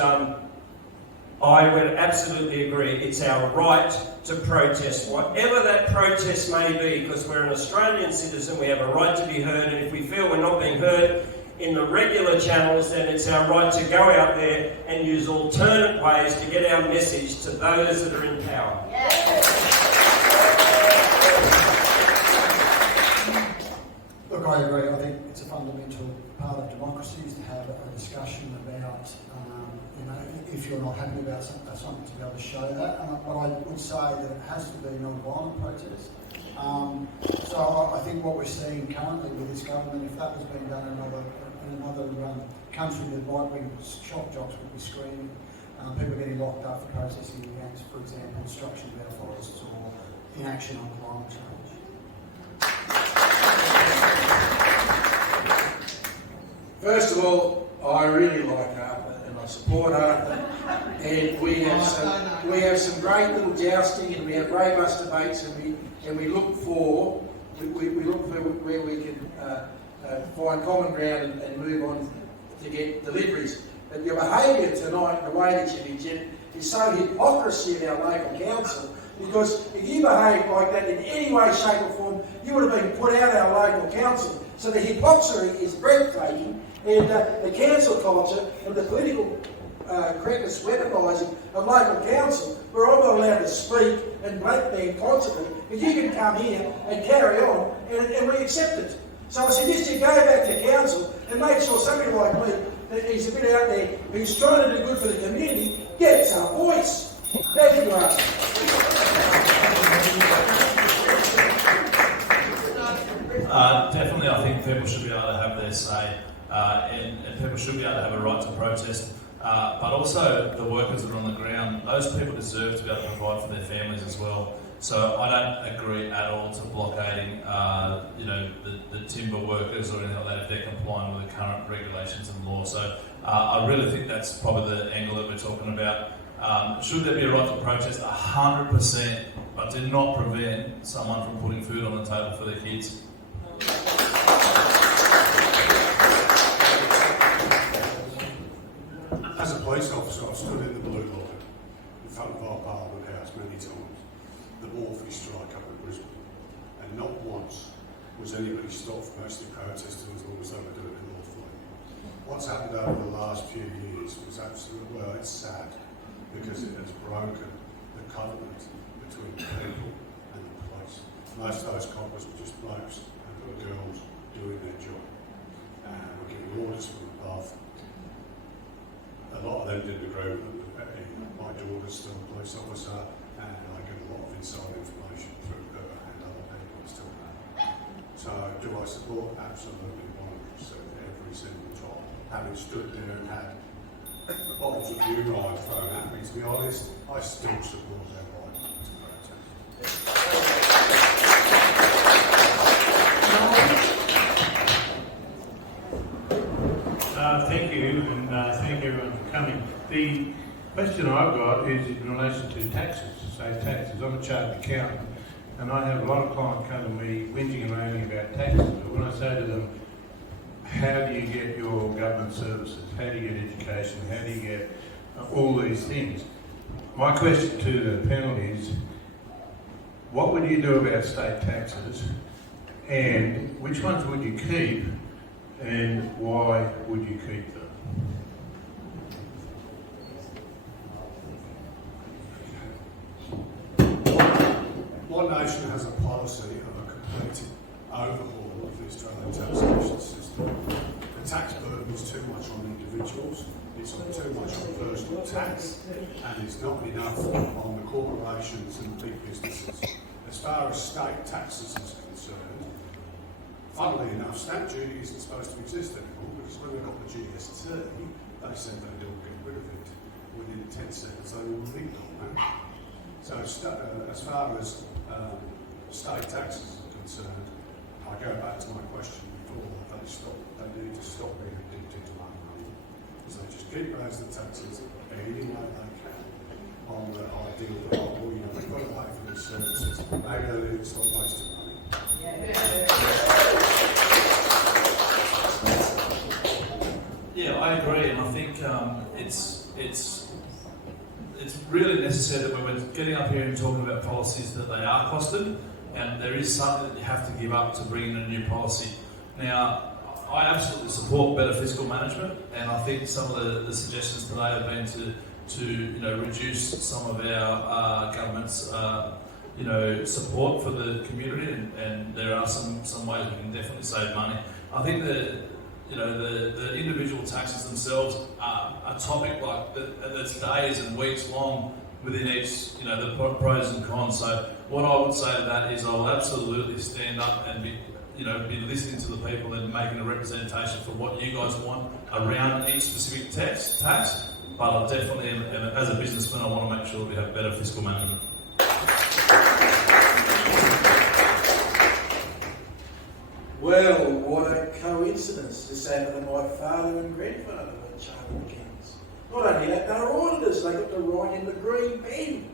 I would absolutely agree. It's our right to protest, whatever that protest may be, because we're an Australian citizen. We have a right to be heard, and if we feel we're not being heard in the regular channels, then it's our right to go out there and use alternate ways to get our message to those that are in power. Look, I agree. I think it's a fundamental part of democracy is to have a discussion about, if you're not happy about something, to be able to show that. But I would say that it has to be non-violent protest. So I think what we're seeing currently with this government, if that was being done in another country, the right-wing shock jocks would be screaming. People getting locked up for protesting against, for example, destruction of our forests or inaction on climate change. First of all, I really like Arthur and I support Arthur, and we have some great little jousting and we have robust debates, and we look for where we can find common ground and move on to get deliveries. But your behaviour tonight, the way that you did, is so hypocrisy in our local council, because if you behave like that in any way, shape or form, you would have been put out of our local council. So the hypocrisy is breathtaking, and the council culture and the political correctness weaponising of local council, where I'm not allowed to speak and blackmail constantly, but you can come here and carry on, and we accept it. So I suggest you go back to council and make sure somebody like me, that is a bit out there, who's trying to do good for the community, gets a voice. Thank you, Arthur. Definitely, I think people should be able to have their say, and people should be able to have a right to protest. But also, the workers that are on the ground, those people deserve to be able to provide for their families as well. So I don't agree at all to blockading, the timber workers or anything like that if they're complying with the current regulations and law. So I really think that's probably the angle that we're talking about. Should there be a right to protest? 100%, but do not prevent someone from putting food on the table for their kids. As a police officer, I've stood in the blue line in front of our Parliament House many times. The wharf is was anybody stopped from actually protesting as long as they were doing it lawfully. What's happened over the last few years was absolutely, well, it's sad, because it has broken the covenant between the people and the police. Most of those coppers were just blokes and little girls doing their job, and were giving orders from above. A lot of them didn't agree with them. My daughter's still a police officer, and I get a lot of inside information through her and other people still know. So do I support? Absolutely, 100% every single time. Having stood there and had bottles of urine thrown at me, to be honest, I still support their right to protest. Thank you, and thank everyone for coming. The question I've got is in relation to taxes, say taxes. I'm a chartered accountant, and I have a lot of clients come to me whinging and moaning about taxes. But when I say to them, how do you get your government services? How do you get education? How do you get all these things? My question to the panel is, what would you do about state taxes, and which ones would you keep, and why would you keep them? My nation has a policy of a complete overhaul of the Australian taxation system. The tax burden is too much on individuals, it's too much on personal tax, and it's not enough on the corporations and big businesses. As far as state taxes is concerned, funnily enough, stamp duty isn't supposed to exist anymore, because when we got the GST, they said they'd all get rid of it. Within 10 seconds, they all leaked on that. So as far as state taxes are concerned, I go back to my question before, they need to stop being addicted to money. So they just keep raising the taxes any way they can on the idea that, oh, well, you know, we've got to pay for these services. Maybe they need to stop wasting money. Yeah, I agree, and I think it's really necessary that when we're getting up here and talking about policies that they are costed, and there is something that you have to give up to bring in a new policy. Now, I absolutely support better fiscal management, and I think some of the suggestions today have been to reduce some of our government's support for the community, and there are some ways we can definitely save money. I think the individual taxes themselves are a topic that's days and weeks long within each, the pros and cons. So what I would say to that is I'll absolutely stand up and be listening to the people and making a representation for what you guys want around each specific tax. But I definitely, as a businessman, I want to make sure we have better fiscal management. Well, what a coincidence to say that my father and grandfather were chartered accountants. Not only that, they were auditors. They got to write in the green pen.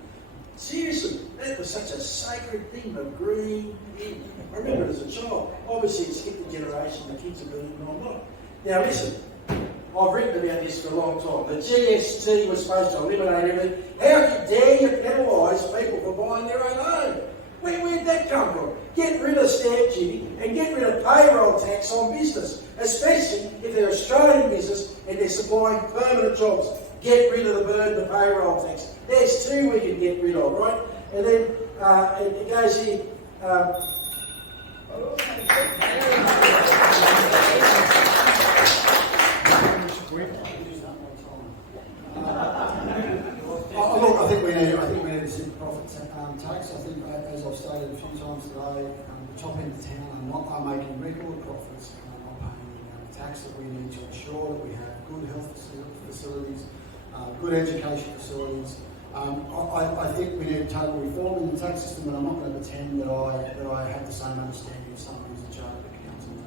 Seriously, that was such a sacred thing, the green pen. I remember it as a child. Obviously, it skipped a generation. The kids are doing it, and I'm not. Now, listen, I've written about this for a long time. The GST was supposed to eliminate everything. How dare you penalise people for buying their own home? Where'd that come from? Get rid of stamp duty and get rid of payroll tax on business, especially if they're Australian business and they're supplying permanent jobs. Get rid of the burden of payroll tax. There's two we can get rid of, right? And then it goes here. Look, I think we need to see profit tax. I think, as I've stated a few times today, the top end of town are making record profits and are not paying the tax that we need to ensure that we have good health facilities, good education facilities. I think we need total reform in the tax system, and I'm not going to pretend that I have the same understanding as someone who's a chartered accountant.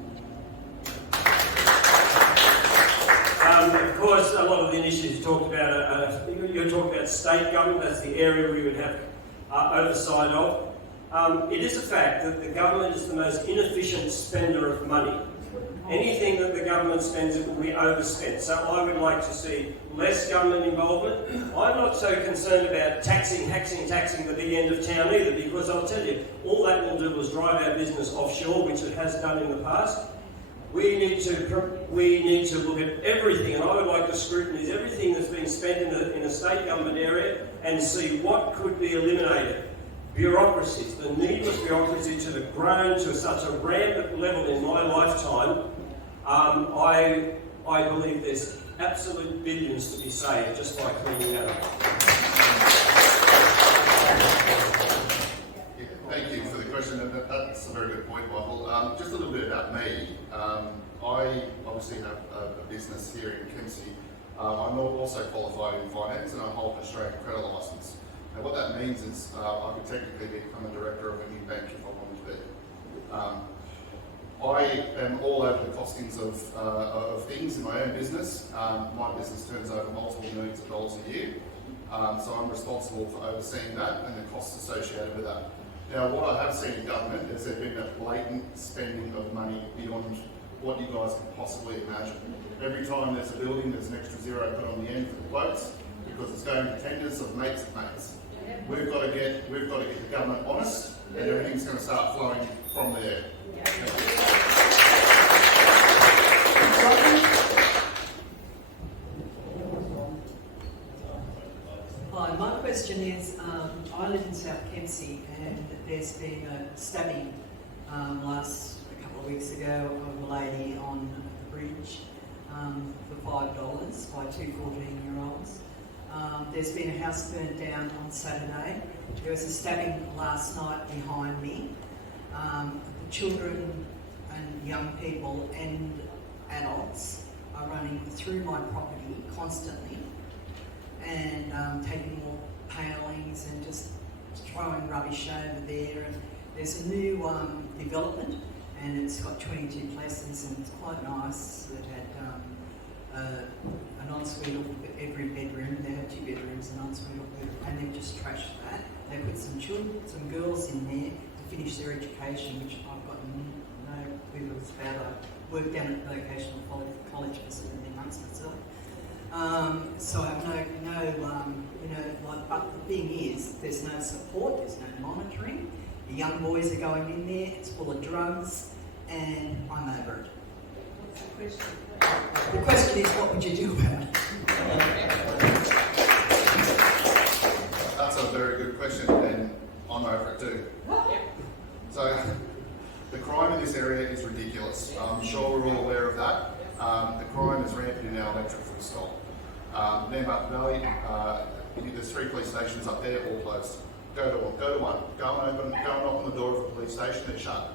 Of course, a lot of the initiatives you talked about, you're talking about state government. That's the area we would have oversight of. It is a fact that the government is the most inefficient spender of money. Anything that the government spends, it will be overspent. So I would like to see less government involvement. I'm not so concerned about taxing the big end of town either, because I'll tell you, all that will do is drive our business offshore, which it has done in the past. We need to look at everything, and I would like to scrutinise everything that's been spent in a state government area and see what could be eliminated. Bureaucracies, the needless bureaucracy which have grown to such a rampant level in my lifetime. I believe there's absolute billions to be saved just by cleaning that up. Thank you for the question. That's a very good point, Michael. Just a little bit about me. I obviously have a business here in Kempsey. I'm also qualified in finance and I hold an Australian credit licence. Now what that means is I could technically become a director of a new bank if I wanted to be. I am all over the costings of things in my own business. My business turns over multiple millions of dollars a year. So I'm responsible for overseeing that and the costs associated with that. Now, what I have seen in government is there's been a blatant spending of money beyond what you guys can possibly imagine. Every time there's a building, there's an extra zero put on the end for the quotes because it's going to tenders of mates of mates. We've got to get the government honest, and everything's going to start flowing from there. Hi, my question is, I live in South Kempsey and there's been a stabbing a couple of weeks ago of a lady on the bridge for $5 by two 14-year-olds. There's been a house burnt down on Saturday. There was a stabbing last night behind me. The children and young people and adults are running through my property constantly and taking more palings and just throwing rubbish over there. And there's a new development and it's got 22 places and it's quite nice. It had an ensuite of every bedroom. They have 2 bedrooms, an ensuite of bedroom, and they've just trashed that. They put some children, some girls in there to finish their education, which I've got no clue what it's about. I worked down at the vocational college for 17 months myself. So I have but the thing is, there's no support, there's no monitoring. The young boys are going in there, it's full of drugs, and I'm over it. What's the question? The question is, what would you do about it? That's a very good question, and I'm over it too. So, the crime in this area is ridiculous. I'm sure we're all aware of that. The crime is rampant in our electorate full stop. Near Martin Valley, there's 3 police stations up there, all closed. Go to one. Go and knock on the door of a police station, they're shut.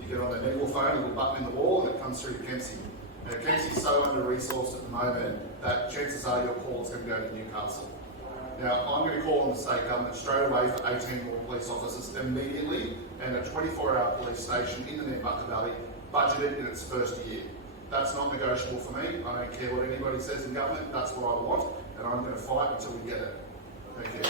You get on the Neville phone, a little button in the wall, and it comes through to Kempsey. Now, Kempsey's so under-resourced at the moment that chances are your call is going to go to Newcastle. Now, I'm going to call on the state government straight away for 18 more police officers immediately and a 24-hour police station in the Nearbucca Valley, budgeted in its first year. That's not negotiable for me. I don't care what anybody says in government. That's what I want, and I'm going to fight until we get it. Thank you.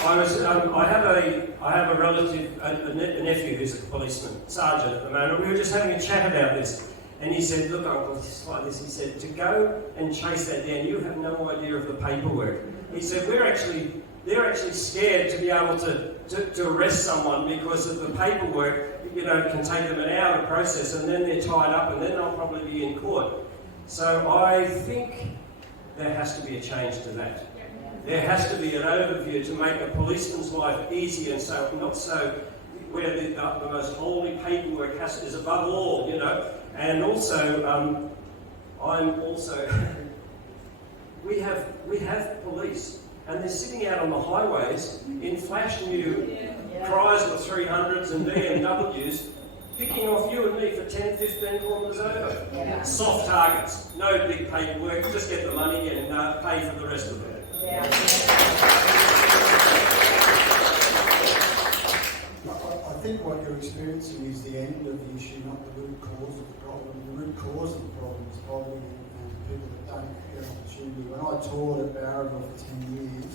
I have a relative, a nephew who's a policeman, sergeant at the moment. We were just having a chat about this, and he said, "Look, Uncle, it's like this." He said, "To go and chase that down, you have no idea of the paperwork." He said, "They're actually scared to be able to arrest someone because of the paperwork. It can take them an hour to process, and then they're tied up, and then they'll probably be in court." So I think there has to be a change to that. There has to be an overview to make a policeman's life easier, and so not so where the most holy paperwork is above all, And also, we have police, and they're sitting out on the highways in flash new Chrysler 300s and BMWs, picking off you and me for 10, 15 kilometres over. Soft targets, no big paperwork, just get the money and pay for the rest of it. I think what you're experiencing is the end of the issue, not the root cause of the problem. The root cause of the problem is probably people that don't get an opportunity. When I taught at Barraville for 10 years,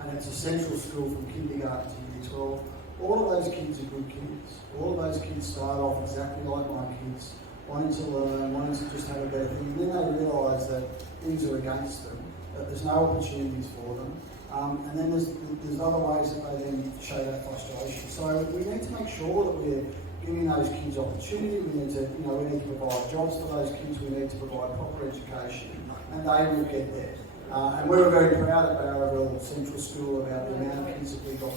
and it's a central school from kindergarten to year 12, all of those kids are good kids. All of those kids start off exactly like my kids, wanting to learn, wanting to just have a better thing. And then they realise that things are against them, that there's no opportunities for them. And then there's other ways that they then show that frustration. So we need to make sure that we're giving those kids opportunity. We need to provide jobs for those kids. We need to provide proper education, and they will get there. And we were very proud at Barraville Central School about the amount of kids that we got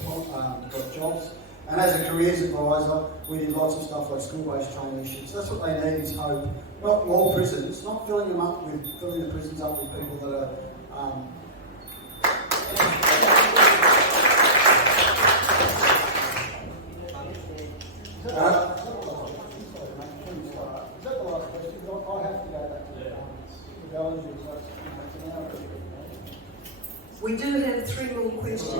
jobs. And as a careers advisor, we did lots of stuff like school-based traineeships. That's what they need is hope. Not more prisons, not filling the prisons up with people that are We do have 3 more questions.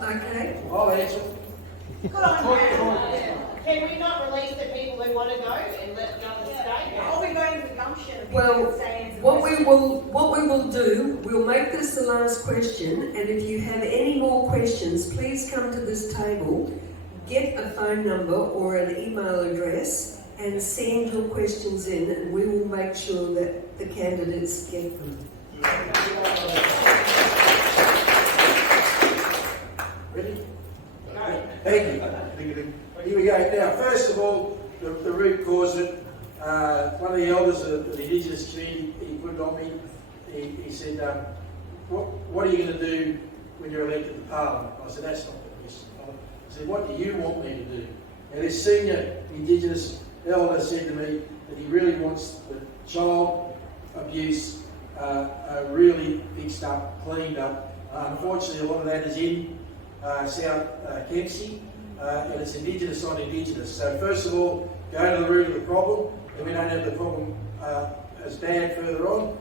Okay. I'll answer. Good on you. Can we not release the people who want to go and let the others stay? I'll be going to the gumption. Well, what we will do, we'll make this the last question, and if you have any more questions, please come to this table, get a phone number or an email address, and send your questions in, and we will make sure that the candidates get them. Ready? Thank you. Here we go. Now, first of all, the root cause of it, one of the elders of the Indigenous community, he put it on me. He said, what are you going to do when you're elected to Parliament? I said, that's not the question. I said, what do you want me to do? Now, this senior Indigenous elder said to me that he really wants the child abuse really fixed up, cleaned up. Unfortunately, a lot of that is in South Kempsey, and it's Indigenous on Indigenous. So first of all, go to the root of the problem, and we don't have the problem as bad further on.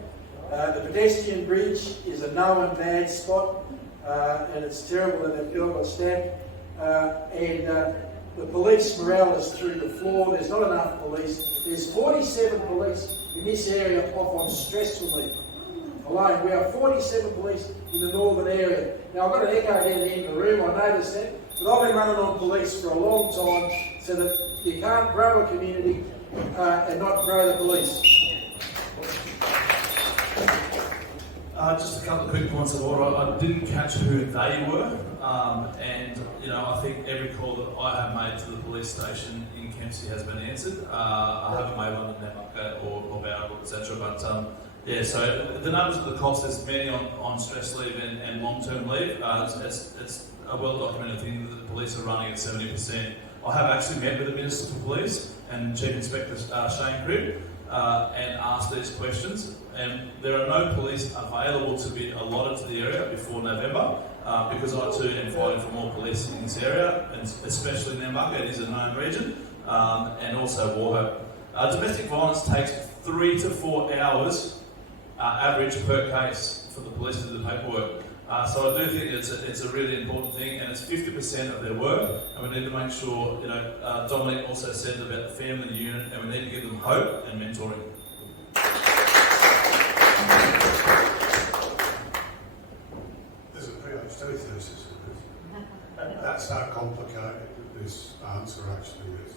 The pedestrian bridge is a known bad spot, and it's terrible that that girl got stabbed. The police morale is through the floor. There's not enough police. There's 47 police in this area off on stressful leave alone. We have 47 police in the northern area. Now, I've got an echo down the end of the room, I noticed that, but I've been running on police for a long time so that you can't grow a community and not grow the police. Just a couple of quick points of order. I didn't catch who they were, and I think every call that I have made to the police station in Kempsey has been answered. I haven't made one in Namaka or Barraville, etc. But so the numbers of the cost, there's many on stress leave and long-term leave. It's a well-documented thing that the police are running at 70%. I have actually met with the Minister for Police and Chief Inspector Shane Cribb and asked these questions. And there are no police available to be allotted to the area before November because I too am fighting for more police in this area, and especially Namaka. It is a known region, and also Warhope. Domestic violence takes 3 to 4 hours average per case for the police to do the paperwork. So I do think it's a really important thing, and it's 50% of their work, and we need to make sure, Dominic also said about the family unit, and we need to give them hope and mentoring. There's a PhD thesis in this. That's how complicated this answer actually is.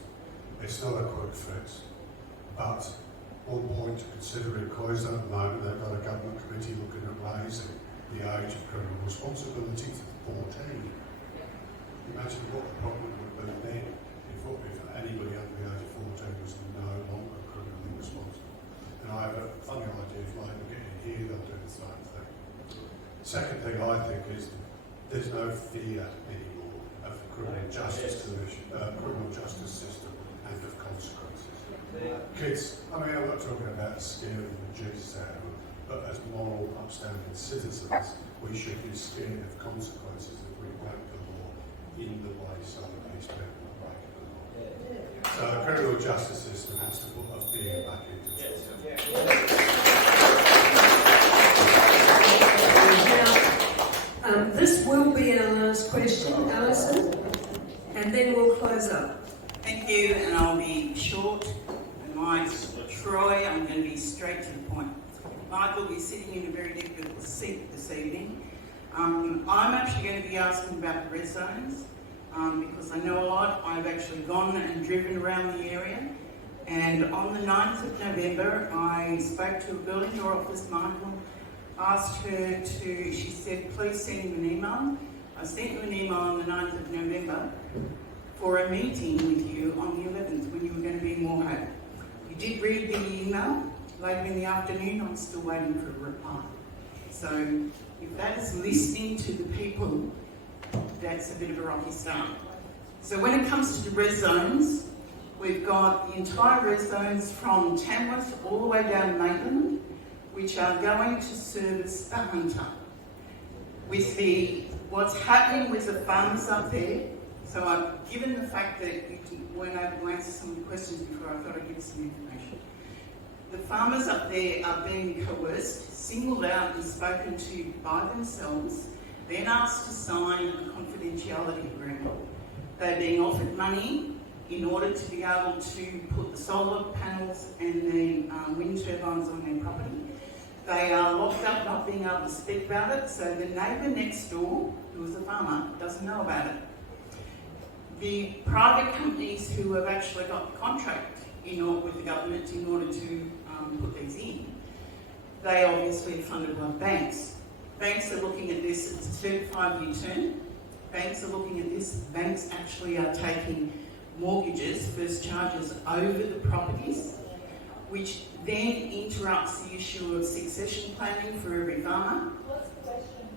It's not a quick fix, but one point to consider in Queensland at the moment, they've got a government committee looking at raising the age of criminal responsibility to 14. Imagine what the problem would be then if anybody under the age of 14 was no longer criminally responsible. And I have a funny idea if Labour get in here, they'll do the same thing. Second thing I think is there's no fear anymore of the criminal justice system and of consequences. Kids, I'm not talking about scaring the Jesus out of them, but as moral, upstanding citizens, we should be scared of consequences if we break the law in the way some of these people are breaking the law. So the criminal justice system has to put a fear back into it. Now, this will be our last question, Alison, and then we'll close up. Thank you, and I'll be short. And Troy, I'm going to be straight to the point. Michael, we're sitting in a very difficult seat this evening. I'm actually going to be asking about the red zones because I know a lot. I've actually gone and driven around the area, and on the 9th of November I spoke to a girl in your office, Michael, asked her to, she said, please send you an email. I sent you an email on the 9th of November for a meeting with you on the 11th when you were going to be in Moorhead. You did read the email later in the afternoon. I'm still waiting for a reply. So if that is listening to the people, that's a bit of a rocky start. So when it comes to the red zones, we've got the entire red zones from Tamworth all the way down to Maitland, which are going to service the hunter. With what's happening with the farmers up there, so I've given the fact that you weren't able to answer some of the questions before, I thought I'd give you some information. The farmers up there are being coerced, singled out and spoken to by themselves, then asked to sign a confidentiality agreement. They're being offered money in order to be able to put the solar panels and the wind turbines on their property. They are locked up not being able to speak about it, so the neighbour next door, who is a farmer, doesn't know about it. The private companies who have actually got the contract with the government in order to put these in, they obviously are funded by banks. Banks are looking at this as a 35-year term. Banks are looking at this. Banks actually are taking mortgages, first charges over the properties, which then interrupts the issue of succession planning for every farmer. What's the question?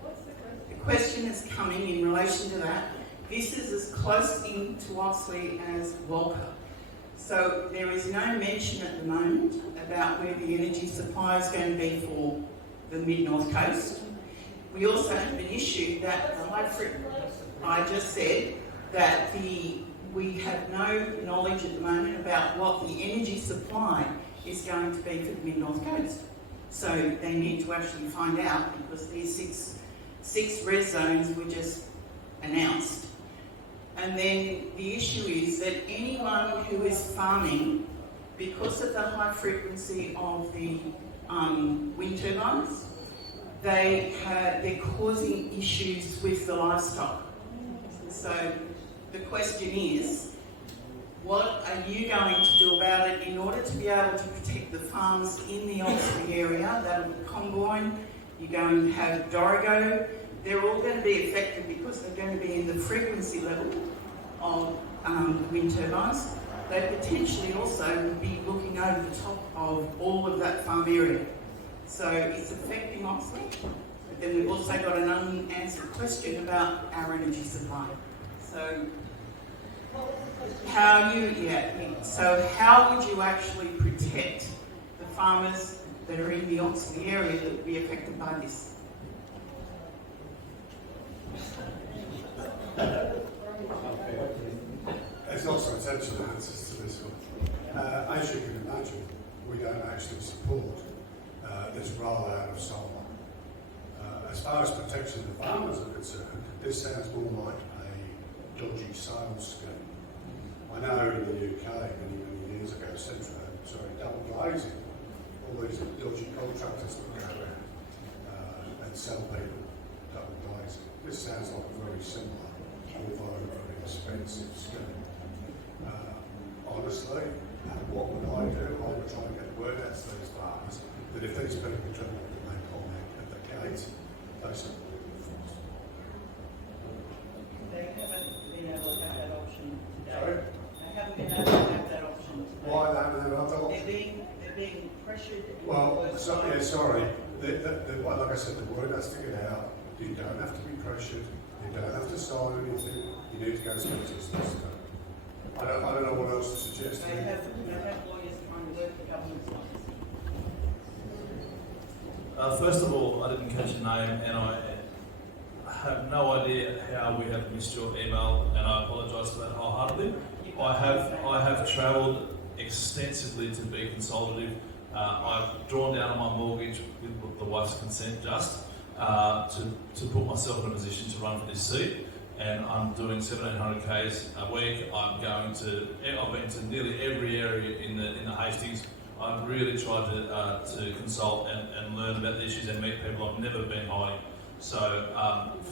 The question is coming in relation to that. This is as close in to Oxley as Walker. So there is no mention at the moment about where the energy supply is going to be for the mid-north coast. We also have an issue that the high I just said that we have no knowledge at the moment about what the energy supply is going to be for the mid-north coast. So they need to actually find out, because these six red zones were just announced. And then the issue is that anyone who is farming, because of the high frequency of the wind turbines, they're causing issues with the livestock. So the question is, what are you going to do about it in order to be able to protect the farms in the Oxley area? That'll be Comboyne, you're going to have Dorrigo. They're all going to be affected because they're going to be in the frequency level of wind turbines. They potentially also would be looking over the top of all of that farm area. So it's affecting Oxley, but then we've also got an unanswered question about our energy supply. So how would you actually protect the farmers that are in the Oxley area that will be affected by this? There's lots of potential answers to this one. As you can imagine, we don't actually support this rollout of solar. As far as protection of the farmers are concerned, this sounds more like a dodgy sales scheme. I know in the UK, many years ago, double glazing, all these dodgy contractors that go around and sell people double glazing. This sounds like a very similar, although very expensive scheme. Honestly, what would I do? I would try and get word out to these farmers that if these people turn up to make comment at the gate, they support the force. They haven't been able to have that option today. Sorry? They haven't been able to have that option today. Why don't they have that option? They're being pressured. Sorry. Like I said, the word has to get out. You don't have to be pressured. You don't have to sign anything. You need to go speak to the solicitor. I don't know what else to suggest. They have lawyers trying to work the government's office. First of all, I didn't catch your name, and I have no idea how we have missed your email, and I apologise for that wholeheartedly. I have travelled extensively to be consultative. I've drawn down on my mortgage with the wife's consent to put myself in a position to run for this seat. And I'm doing 1,700 Ks a week. I've been to nearly every area in the Hastings. I've really tried to consult and learn about the issues and meet people. I've never been hiding. So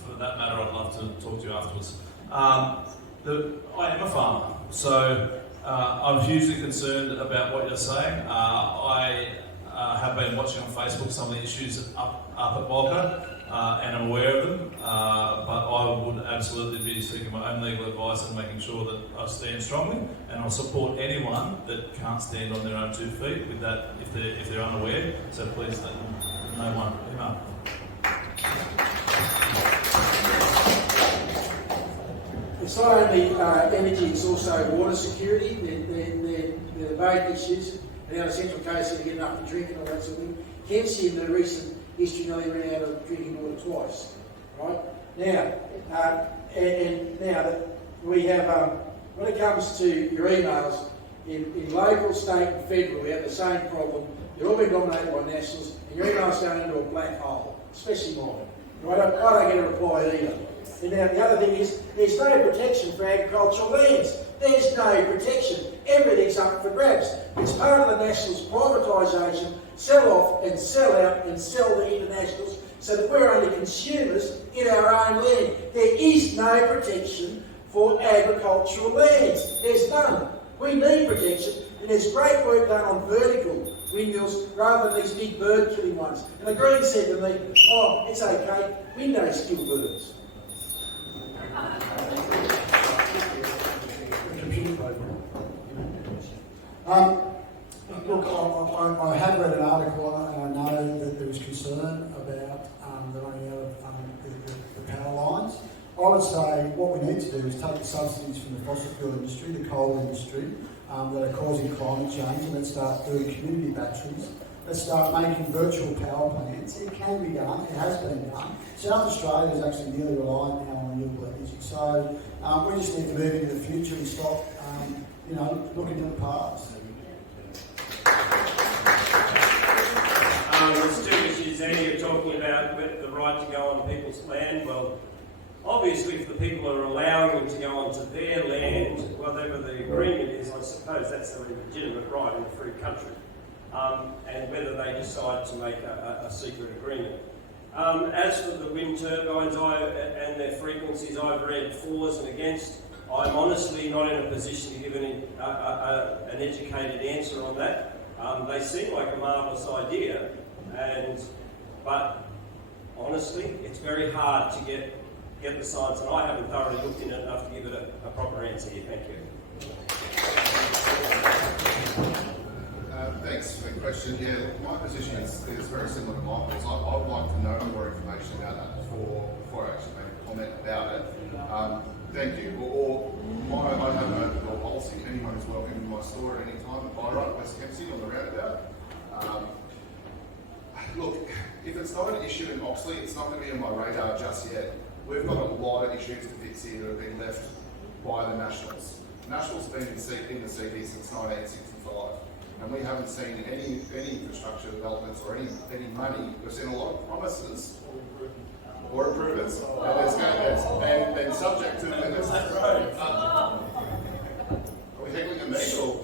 for that matter, I'd love to talk to you afterwards. I am a farmer, so I'm hugely concerned about what you're saying. I have been watching on Facebook some of the issues up at Walker, and I'm aware of them, but I would absolutely be seeking my own legal advice and making sure that I stand strongly, and I'll support anyone that can't stand on their own 2 feet with that if they're unaware. So please let no one email. It's not only energy, it's also water security. They're both issues. And out of Central Coast, they get enough to drink and all that sort of thing. Kempsey in the recent history nearly ran out of drinking water twice. Right? Now, and now that we have, when it comes to your emails, in local, state and federal, we have the same problem. They're all being dominated by nationals, and your emails go into a black hole, especially mine. I don't get a reply either. And now the other thing is, there's no protection for agricultural lands. There's no protection. Everything's up for grabs. It's part of the Nationals' privatisation, sell off and sell out and sell the internationals so that we're only consumers in our own land. There is no protection for agricultural lands. There's none. We need protection, and there's great work done on vertical windmills rather than these big bird-killing ones. And the Greens said to me, oh, it's okay, windows kill birds. Look, I have read an article and I know that there is concern about the running out of the power lines. I would say what we need to do is take the subsidies from the fossil fuel industry, the coal industry, that are causing climate change, and let's start doing community batteries. Let's start making virtual power plants. It can be done. It has been done. South Australia is actually nearly reliant now on renewable energy. So we just need to move into the future and stop, looking to the past. There's 2 issues there. You're talking about the right to go on people's land. Well, obviously, if the people are allowing them to go onto their land, whatever the agreement is, I suppose that's their legitimate right in a free country. And whether they decide to make a secret agreement. As for the wind turbines and their frequencies, I've read fors and against. I'm honestly not in a position to give an educated answer on that. They seem like a marvellous idea, but honestly, it's very hard to get the science, and I haven't thoroughly looked in it enough to give it a proper answer here. Thank you. Thanks for the question. Yeah, my position is very similar to Michael's. I would like to know more information about that before I actually make a comment about it. Thank you. I have an open door policy. Anyone is welcome in my store at any time at Byright, West Kempsey on the roundabout. Look, if it's not an issue in Oxley, it's not going to be on my radar just yet. We've got a lot of issues to fix here that have been left by the Nationals. The Nationals have been in the CD since 1965. And we haven't seen any infrastructure developments or any money. We've seen a lot of promises or improvements, and subject to. Are we heckling at me or?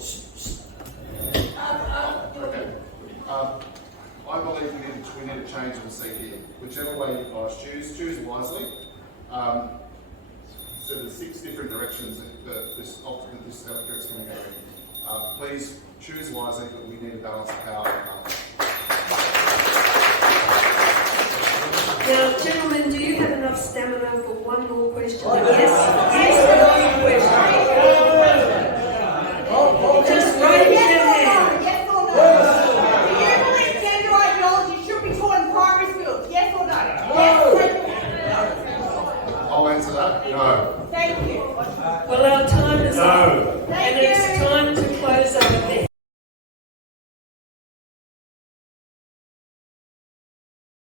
Okay. I believe we need a change in the seat here. Whichever way you guys choose wisely. So there's 6 different directions that this electorate's going to go in. Please choose wisely, but we need to balance the power. Now, gentlemen, do you have enough stamina for one more question? Yes.